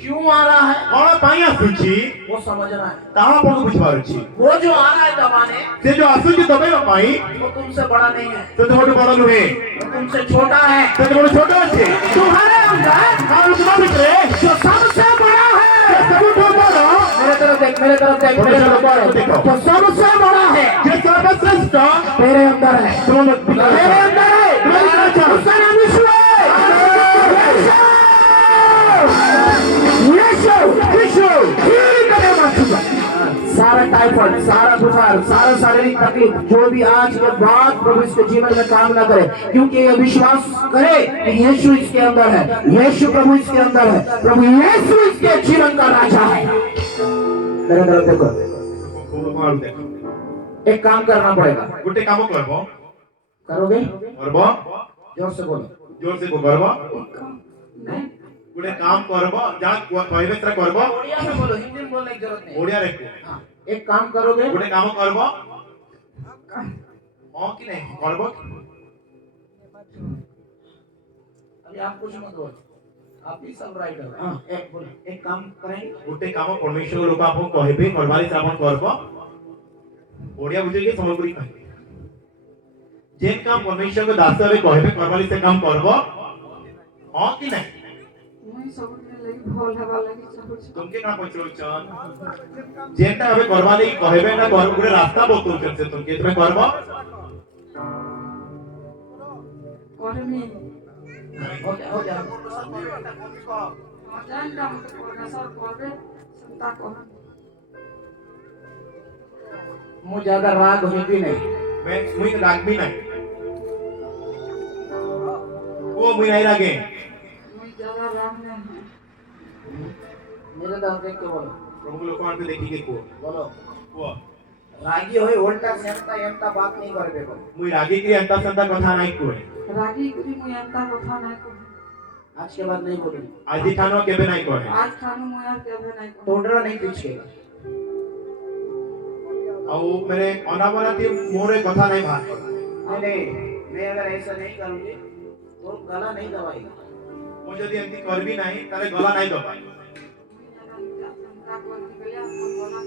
क्यों आ रहा है, କଣ ପାଇଁ ଆସୁଛି, वो समझना है। ତାହା ଆପଣଙ୍କୁ ବୁଝିବାର ଅଛି। वो जो आ रहा है दबाने, ସେ ଯୋଉ ଆସୁଛି ଦବେଇବା ପାଇଁ वो तुमसे बड़ा नहीं है, ସେ ତୁମଠୁ ବଡ଼ ନୁହେଁ, वो तुमसे छोटा है। ସେ ତୁମଠୁ ଛୋଟ ଅଛି। तुम्हारे अंदर ଆଉ ତୁମ ଭିତରେ जो सबसे बड़ा है, ସବୁଠୁ ବଡ଼, मेरे तरफ देख, मेरे तरफ देख, मेरे तरफ देख, जो सबसे बड़ा है ଯେ ସର୍ବଶ୍ରେଷ୍ଠ मेरे अंदर है, ତୁମ मेरे अंदर है। उसका नाम यीशु है। यीशु, यीशु, ठीक है मासूम। सारा टाइफाइड, सारा बुखार, सारा शारीरिक तकलीफ जो भी आज के बाद प्रभु इसके जीवन में काम न करे, क्योंकि ये विश्वास करे कि यीशु इसके अंदर है, यीशु प्रभु इसके अंदर है, प्रभु यीशु इसके जीवन का राजा है। मेरे तरफ देखो, प्रभु आरु देखो एक काम करना पड़ेगा, गोटे काम करबो करोगे? करबो जोर से बोलो। जोर से करबो नहीं गोटे काम करबो जा कहबे तरा करबो ओडिया में बोलो, हिंदी में बोलने की जरूरत नहीं। ओडिया रे हाँ, एक काम करोगे? गोटे काम करबो हां कि नहीं करबो अभी आप कुछ मत बोलो, आप ही सब राइट हो। हाँ, एक बोलो, एक काम करेंगे। गोटे काम परमेश्वर लोक आपन कहबे करबारी से आपन करबो ओडिया बुझे के समग्री कहबे जेन काम परमेश्वर को दास हबे कहबे करबारी से काम करबो हां कि नहीं मुई सब लगी भल हवा लगी चाहू छी तुमके ना पचरो चन जेनटा हबे करबाली कहबे ना कर गोटे रास्ता बतौ से तुमके तुम्हें करबो करमी हो जा। जान का मत करना सर करबे संता कर मुझे ज्यादा राग हुई भी नहीं। मैं मुई राग भी नहीं वो मुई नहीं रागे मुई ज्यादा राम नहीं मेरे तरफ देख के बोलो, प्रभु लोक मान पे देखी के को बोलो वो रागी होई उल्टा सेंता एंता बात नहीं करबे बोलो। मुई रागी के अंता संता कथा नहीं कोए रागी गुरी मुई अंता कथा नहीं को आज के बाद नहीं बोलूंगी। आदि थानो केबे नहीं कोए आज खानु मुई यार केबे नहीं को तोड़रा नहीं पीछेगा। और मेरे अनावरा थी मोरे कथा नहीं बात नहीं, मैं अगर ऐसा नहीं करूंगी तो गला नहीं दबाएगा। मुझे यदि अंति कर भी नहीं ताले गला नहीं दबाई संता कर निकले अपन बोला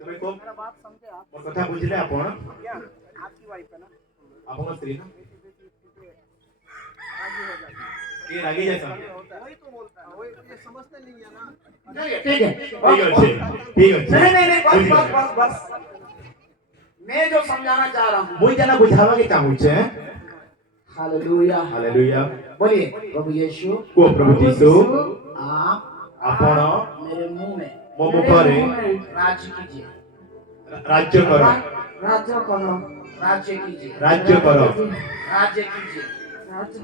तुम्हें को और कथा बुझले आपण आपकी वाइफ है ना आपण स्त्री ना ये रागी जैसा वही तो बोलता है, वही ये समझते नहीं है ना। ठीक है, ठीक है नहीं बस मैं जो समझाना चाह रहा हूँ। मुई जना बुझावा के चाहू छे हालेलुया हालेलुया बोलिए, प्रभु यीशु को प्रभु यीशु आप आपण मेरे मुंह में मो मुखरे राज्य कीजिए, राज्य करो राज्य करो राज्य कीजिए, राज्य करो राज्य कीजिए। राज्य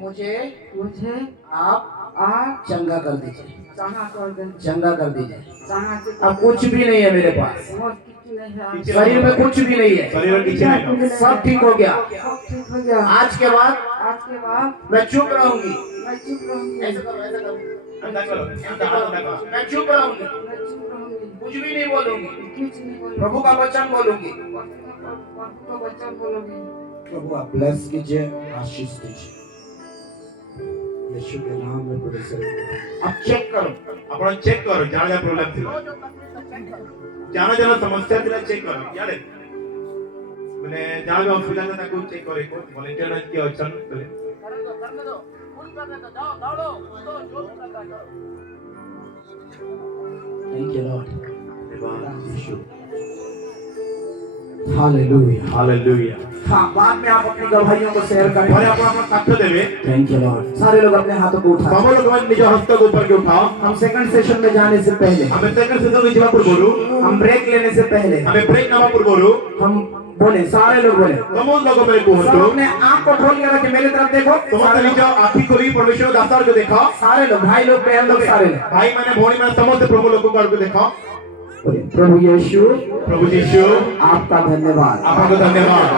मुझे मुझे आप आप चंगा कर दीजिए, चंगा कर दे चंगा कर दीजिए। चंगा के अब कुछ भी नहीं है मेरे पास, बहुत कुछ नहीं है शरीर में कुछ भी नहीं है, शरीर में किसी नहीं सब ठीक हो गया। सब ठीक हो गया आज के बाद आज के बाद मैं चुप रहूंगी। मैं चुप रहूंगी ऐसा करो, ऐसा करो। अंदा करो अंदा करो मैं चुप रहूंगी, मैं चुप रहूंगी कुछ भी नहीं बोलूंगी, कुछ नहीं बोलूंगी प्रभु का वचन बोलूंगी। प्रभु का वचन बोलोगे प्रभु आप ब्लेस कीजिए, आशीष दीजिए यीशु के नाम में पूरे शरीर। अब चेक करो, आपण चेक करो जाना जा प्रॉब्लम थी जाना जाना समस्या थी चेक करो यार मैंने जहाँ भी हॉस्पिटल में ताको चेक करे को वॉलंटियर की ऑप्शन करे करने दो फुल करने दो, जाओ दौड़ो तो जो भी करना करो। Thank you lord, Yeshu hallelujah hallelujah हाँ, बाद में आप अपनी गवाहियों को शेयर करें। और आपण आपण साक्ष्य देवे थैंक यू लॉर्ड। सारे लोग अपने हाथों को उठाओ। सब लोग अपने निज हस्त को ऊपर के उठाओ हम सेकंड सेशन में जाने से पहले, हमें सेकंड सेशन में जीवा पर बोलू हम ब्रेक लेने से पहले हमें ब्रेक नामा पर बोलू हम बोले, सारे लोग बोले, समूह लोगों मेरे को सब हो अपने आंख को खोल के रखे, मेरी तरफ देखो। तुम सारे चली जाओ आखी को भी परमेश्वर दासार को देखो सारे लोग, भाई लोग, बहन लोग, सारे लोग भाई माने भोणी माने समस्त प्रभु लोगों को देखो प्रभु यीशु प्रभु यीशु आपका धन्यवाद, आपको धन्यवाद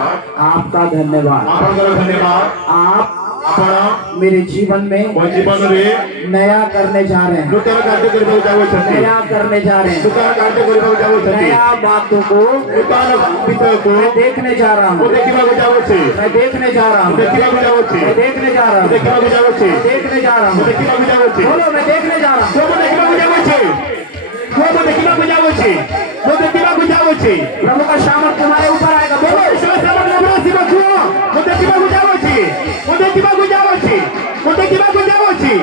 आपका धन्यवाद। आपको धन्यवाद आप आपण मेरे जीवन में वो जीवन रे नया करने जा रहे हैं, नूतन कार्य करबा जावो छथि नया करने जा रहे हैं, नूतन कार्य करबा जावो छथि नया बातों को नूतन विषय को मैं देखने जा रहा वो हूँ, देखिबा को जावो छे मैं देखने जा रहा हूँ, देखिबा को जावो छे मैं देखने जा रहा हूँ, देखिबा को जावो छे देखने जा रहा हूँ। देखिबा को जावो छे बोलो, मैं देखने जा रहा हूँ। वो देखिबा को जावो छे वो देखिबा को जावो छे वो देखिबा को जावो छे प्रभु का सामर्थ तुम्हारे ऊपर आएगा। बोलो, ईश्वर सामने हमरा सिवा को वो देखिबा को जावो छे वो देखिबा को जावो छे वो देखिबा को जावो छे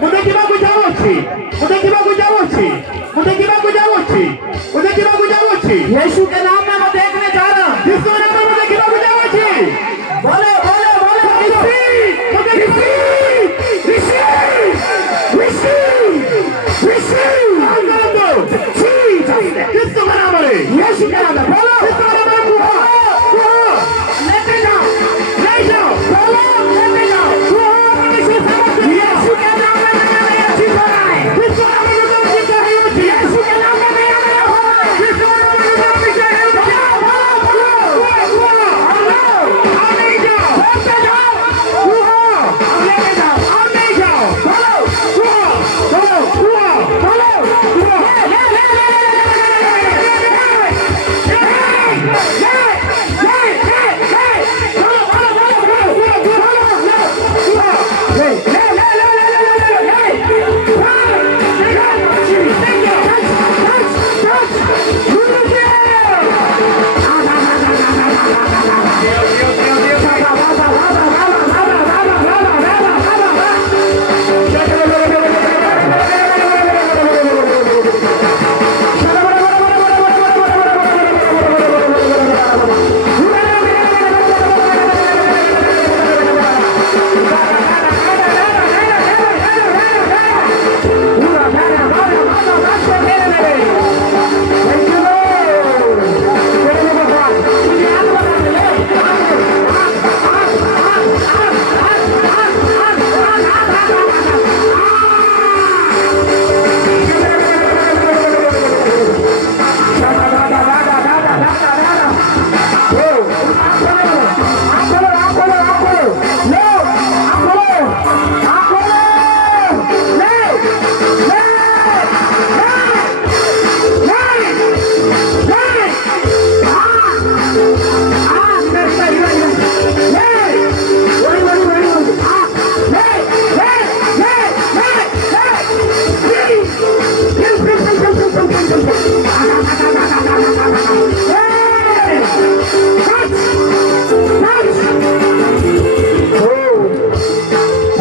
वो देखिबा को जावो छे वो देखिबा को जावो छे वो देखिबा को जावो छे वो देखिबा को जावो छे यीशु के नाम में मैं देखने जा रहा हूँ। जिसको नाम में देखिबा को जावो छे बोले बोले बोले, वो देखिबा यीशु के नाम में बोलो।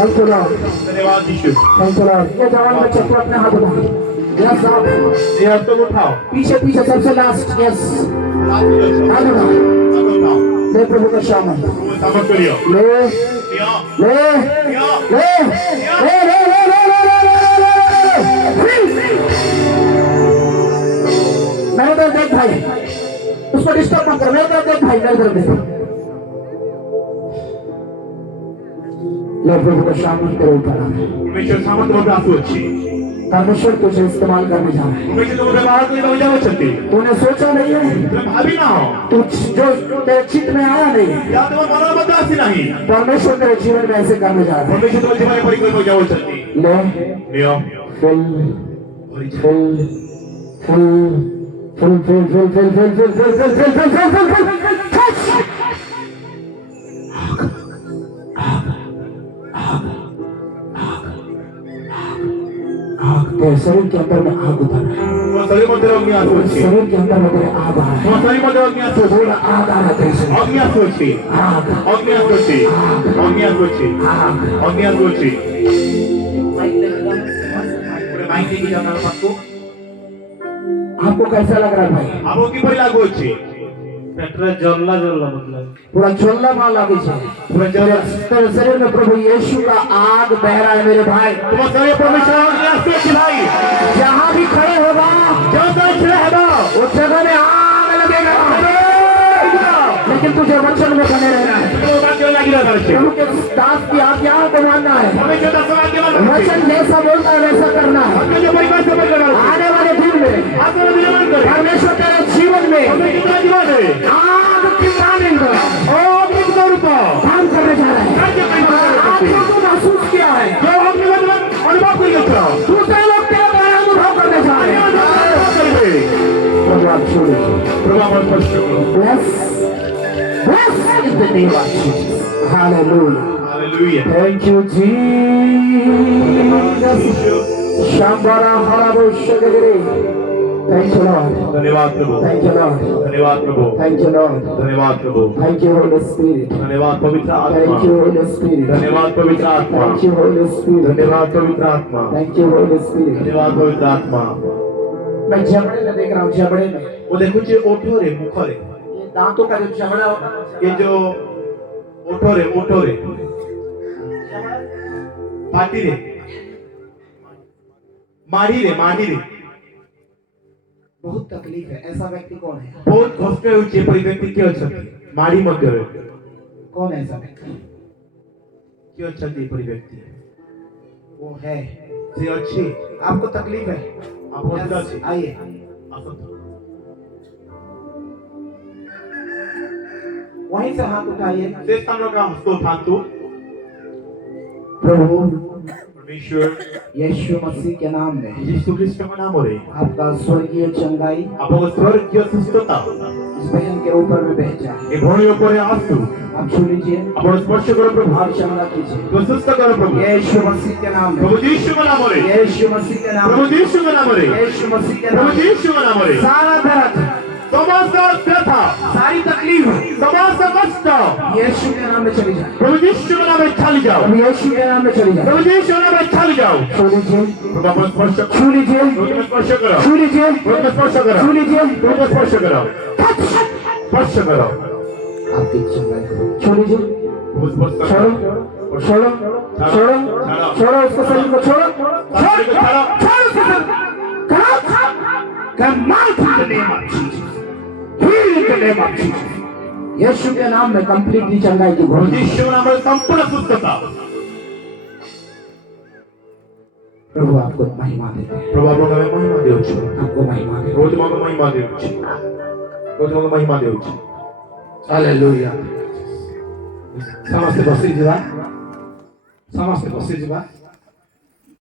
थैंक यू लॉर्ड, धन्यवाद यीशु। Thank you Lord. ये जवान बच्चे को अपने हाथ उठाओ। यस आप ये हाथ तो उठाओ, पीछे पीछे सबसे लास्ट। यस हाथ उठाओ, हाथ उठाओ। हाथ उठाओ, ले प्रभु का शामन वो समझ करियो, ले लियो, ले लियो, ले ले ले ले मेरे तरफ देख भाई, उसको डिस्टर्ब मत कर। मेरे तरफ देख भाई, मेरे तरफ देख। ले प्रभु का शामन तेरे ऊपर आ। परमेश्वर सामंत मोठा असू अच्छी, परमेश्वर तुझे इस्तेमाल करने जा रहा है। परमेश्वर तुम्हें बाहर कोई ना जाओ चलती, तूने सोचा नहीं है, तुम भाभी ना हो, तू जो तेरे चित्त में आया नहीं, या तुम्हारा मनो बदासी नहीं, परमेश्वर तेरे जीवन में ऐसे करने जा रहा है। परमेश्वर तुम्हारे जीवन में कोई जाओ चलती, ले लियो, फुल फुल फुल फुल फुल फुल फुल फुल फुल फुल फुल फुल फुल फुल फुल तेरे शरीर के अंदर में आग उतर रहा है। वो सभी मध्य रोग में आसू अच्छी, शरीर के अंदर में तेरे आग आ रहा है। वो सभी मध्य रोग में आसू, पूरा आग आ रहा है तेरे शरीर में। अग्नि आसू अच्छी, आग अग्नि आसू अच्छी, अग्नि आसू अच्छी, आग अग्नि आसू अच्छी। पूरे माइंड की जाना आपको, आपको कैसा लग रहा है भाई? आपको की परी लागू अच्छी, पेट्रा जल्ला जल्ला मतलब पूरा झोला मार लगी है। पूरा जल, तेरे शरीर में प्रभु यीशु का आग बह रहा है मेरे भाई। तुम्हारे सारे परमेश्वर अग्नि आसू अच्छी भाई, जहाँ भी खड़े होगा, जहाँ तक खड़ा है ना, उस जगह में आग लगेगा। लेकिन तुझे वचन में बने रहना है। तो बात क्यों लगी रहा है? प्रभु के दास की आज्ञाओं को मानना है। परमेश्वर का सवाल के बाद वचन जैसा बोलता है वैसा करना है। आपके जो परिवार से समझ लगा, आने वाले दिन में आप लोग निर्माण करें, परमेश्वर तेरे जीवन में हमें कितना जीवन है, आग की तालीम और कितना रुपया काम करने जा रहा है। आज जो तू महसूस किया है, जो हमने मतलब अनुभव नहीं किया, दूसरे लोग तेरे द्वारा अनुभव करने जा रहे हैं। प्रभु आप छोड़िए। प्रभु स्पष्ट करो, Bless in the name of Jesus. Hallelujah. Hallelujah, Thank you, Jesus. Shambara harabo shagere. Thank you, Lord. धन्यवाद प्रभु, Thank you, Lord. धन्यवाद प्रभु, Thank you, Lord. धन्यवाद प्रभु, Thank you, Holy Spirit. धन्यवाद पवित्र Thank आत्मा, you, Holy Spirit. धन्यवाद पवित्र आत्मा, Thank you, Holy Spirit. धन्यवाद पवित्र आत्मा, Thank you, Holy Spirit. धन्यवाद पवित्र आत्मा। मैं जबड़े में देख रहा हूँ, जबड़े में वो देखो जो ओठो रे, मुख रे, ये दांतों का जो जबड़ा होता है, ये जो ओठो रे, पाटी रे, माड़ी रे, माड़ी रे, बहुत तकलीफ है। ऐसा व्यक्ति कौन है? बहुत कष्ट होचे परी व्यक्ति के अछती, माड़ी मध्य रे, कौन है ऐसा व्यक्ति? के अछती परी व्यक्ति, वो है। जे अच्छी, आपको तकलीफ है? आपको अच्छी, आइए। आसन, वहीं से हाथ उठाइए। से स्थानों का हस्तो उठातु, प्रभु परमेश्वर यीशु मसीह के नाम में यीशु ख्रिस्ट का नाम रे, आपका स्वर्गीय चंगाई आपको स्वर्गीय सुस्थता इस बहन के ऊपर में बह जाए। ए भोणी ऊपर आस्तु, आप छू लीजिए, आपको स्पर्श करो प्रभु, आप चंगा कीजिए। तो सुस्थ करो प्रभु, यीशु मसीह के नाम में, प्रभु यीशु का नाम रे, यीशु मसीह के नाम प्रभु में, यीशु का नाम रे, यीशु मसीह के प्रभु नाम में यीशु का नाम रे, सारा दर्द, समस्त व्यथा, सारी तकलीफ समस्त कष्ट यीशु के नाम में चली जाए। प्रभु यीशु का नाम में चली जाओ, प्रभु यीशु के नाम में चली जाए। प्रभु यीशु का नाम में चली जाओ, छू लीजिए, प्रभु आपको स्पर्श करो, छू लीजिए, प्रभु को स्पर्श करो, छू लीजिए, प्रभु को स्पर्श करो, छू लीजिए। प्रभु को स्पर्श करो, स्पर्श करो, आपकी चंगाई करो। छू लीजिए, प्रभु स्पर्श करो, छोड़ो, छोड़ो, छोड़ो, छोड़ो उसके शरीर को, छोड़ो, छोड़ो, छोड़ो उसके शरीर को। Command in the name of Jesus. Heal in the name of Jesus. यीशु के नाम में कंप्लीटली चंगाई की प्रभु घोषणा। यीशु का नाम में संपूर्ण सुस्थता, प्रभु आपको महिमा देते हैं, प्रभु आपको महिमा देव छे, आपको महिमा देते प्रभु तुमको महिमा देव छे, प्रभु तुमको महिमा देव छे। हालेलुया। ସମସ୍ତେ ବସିଯିବା, ସମସ୍ତେ ବସିଯିବା।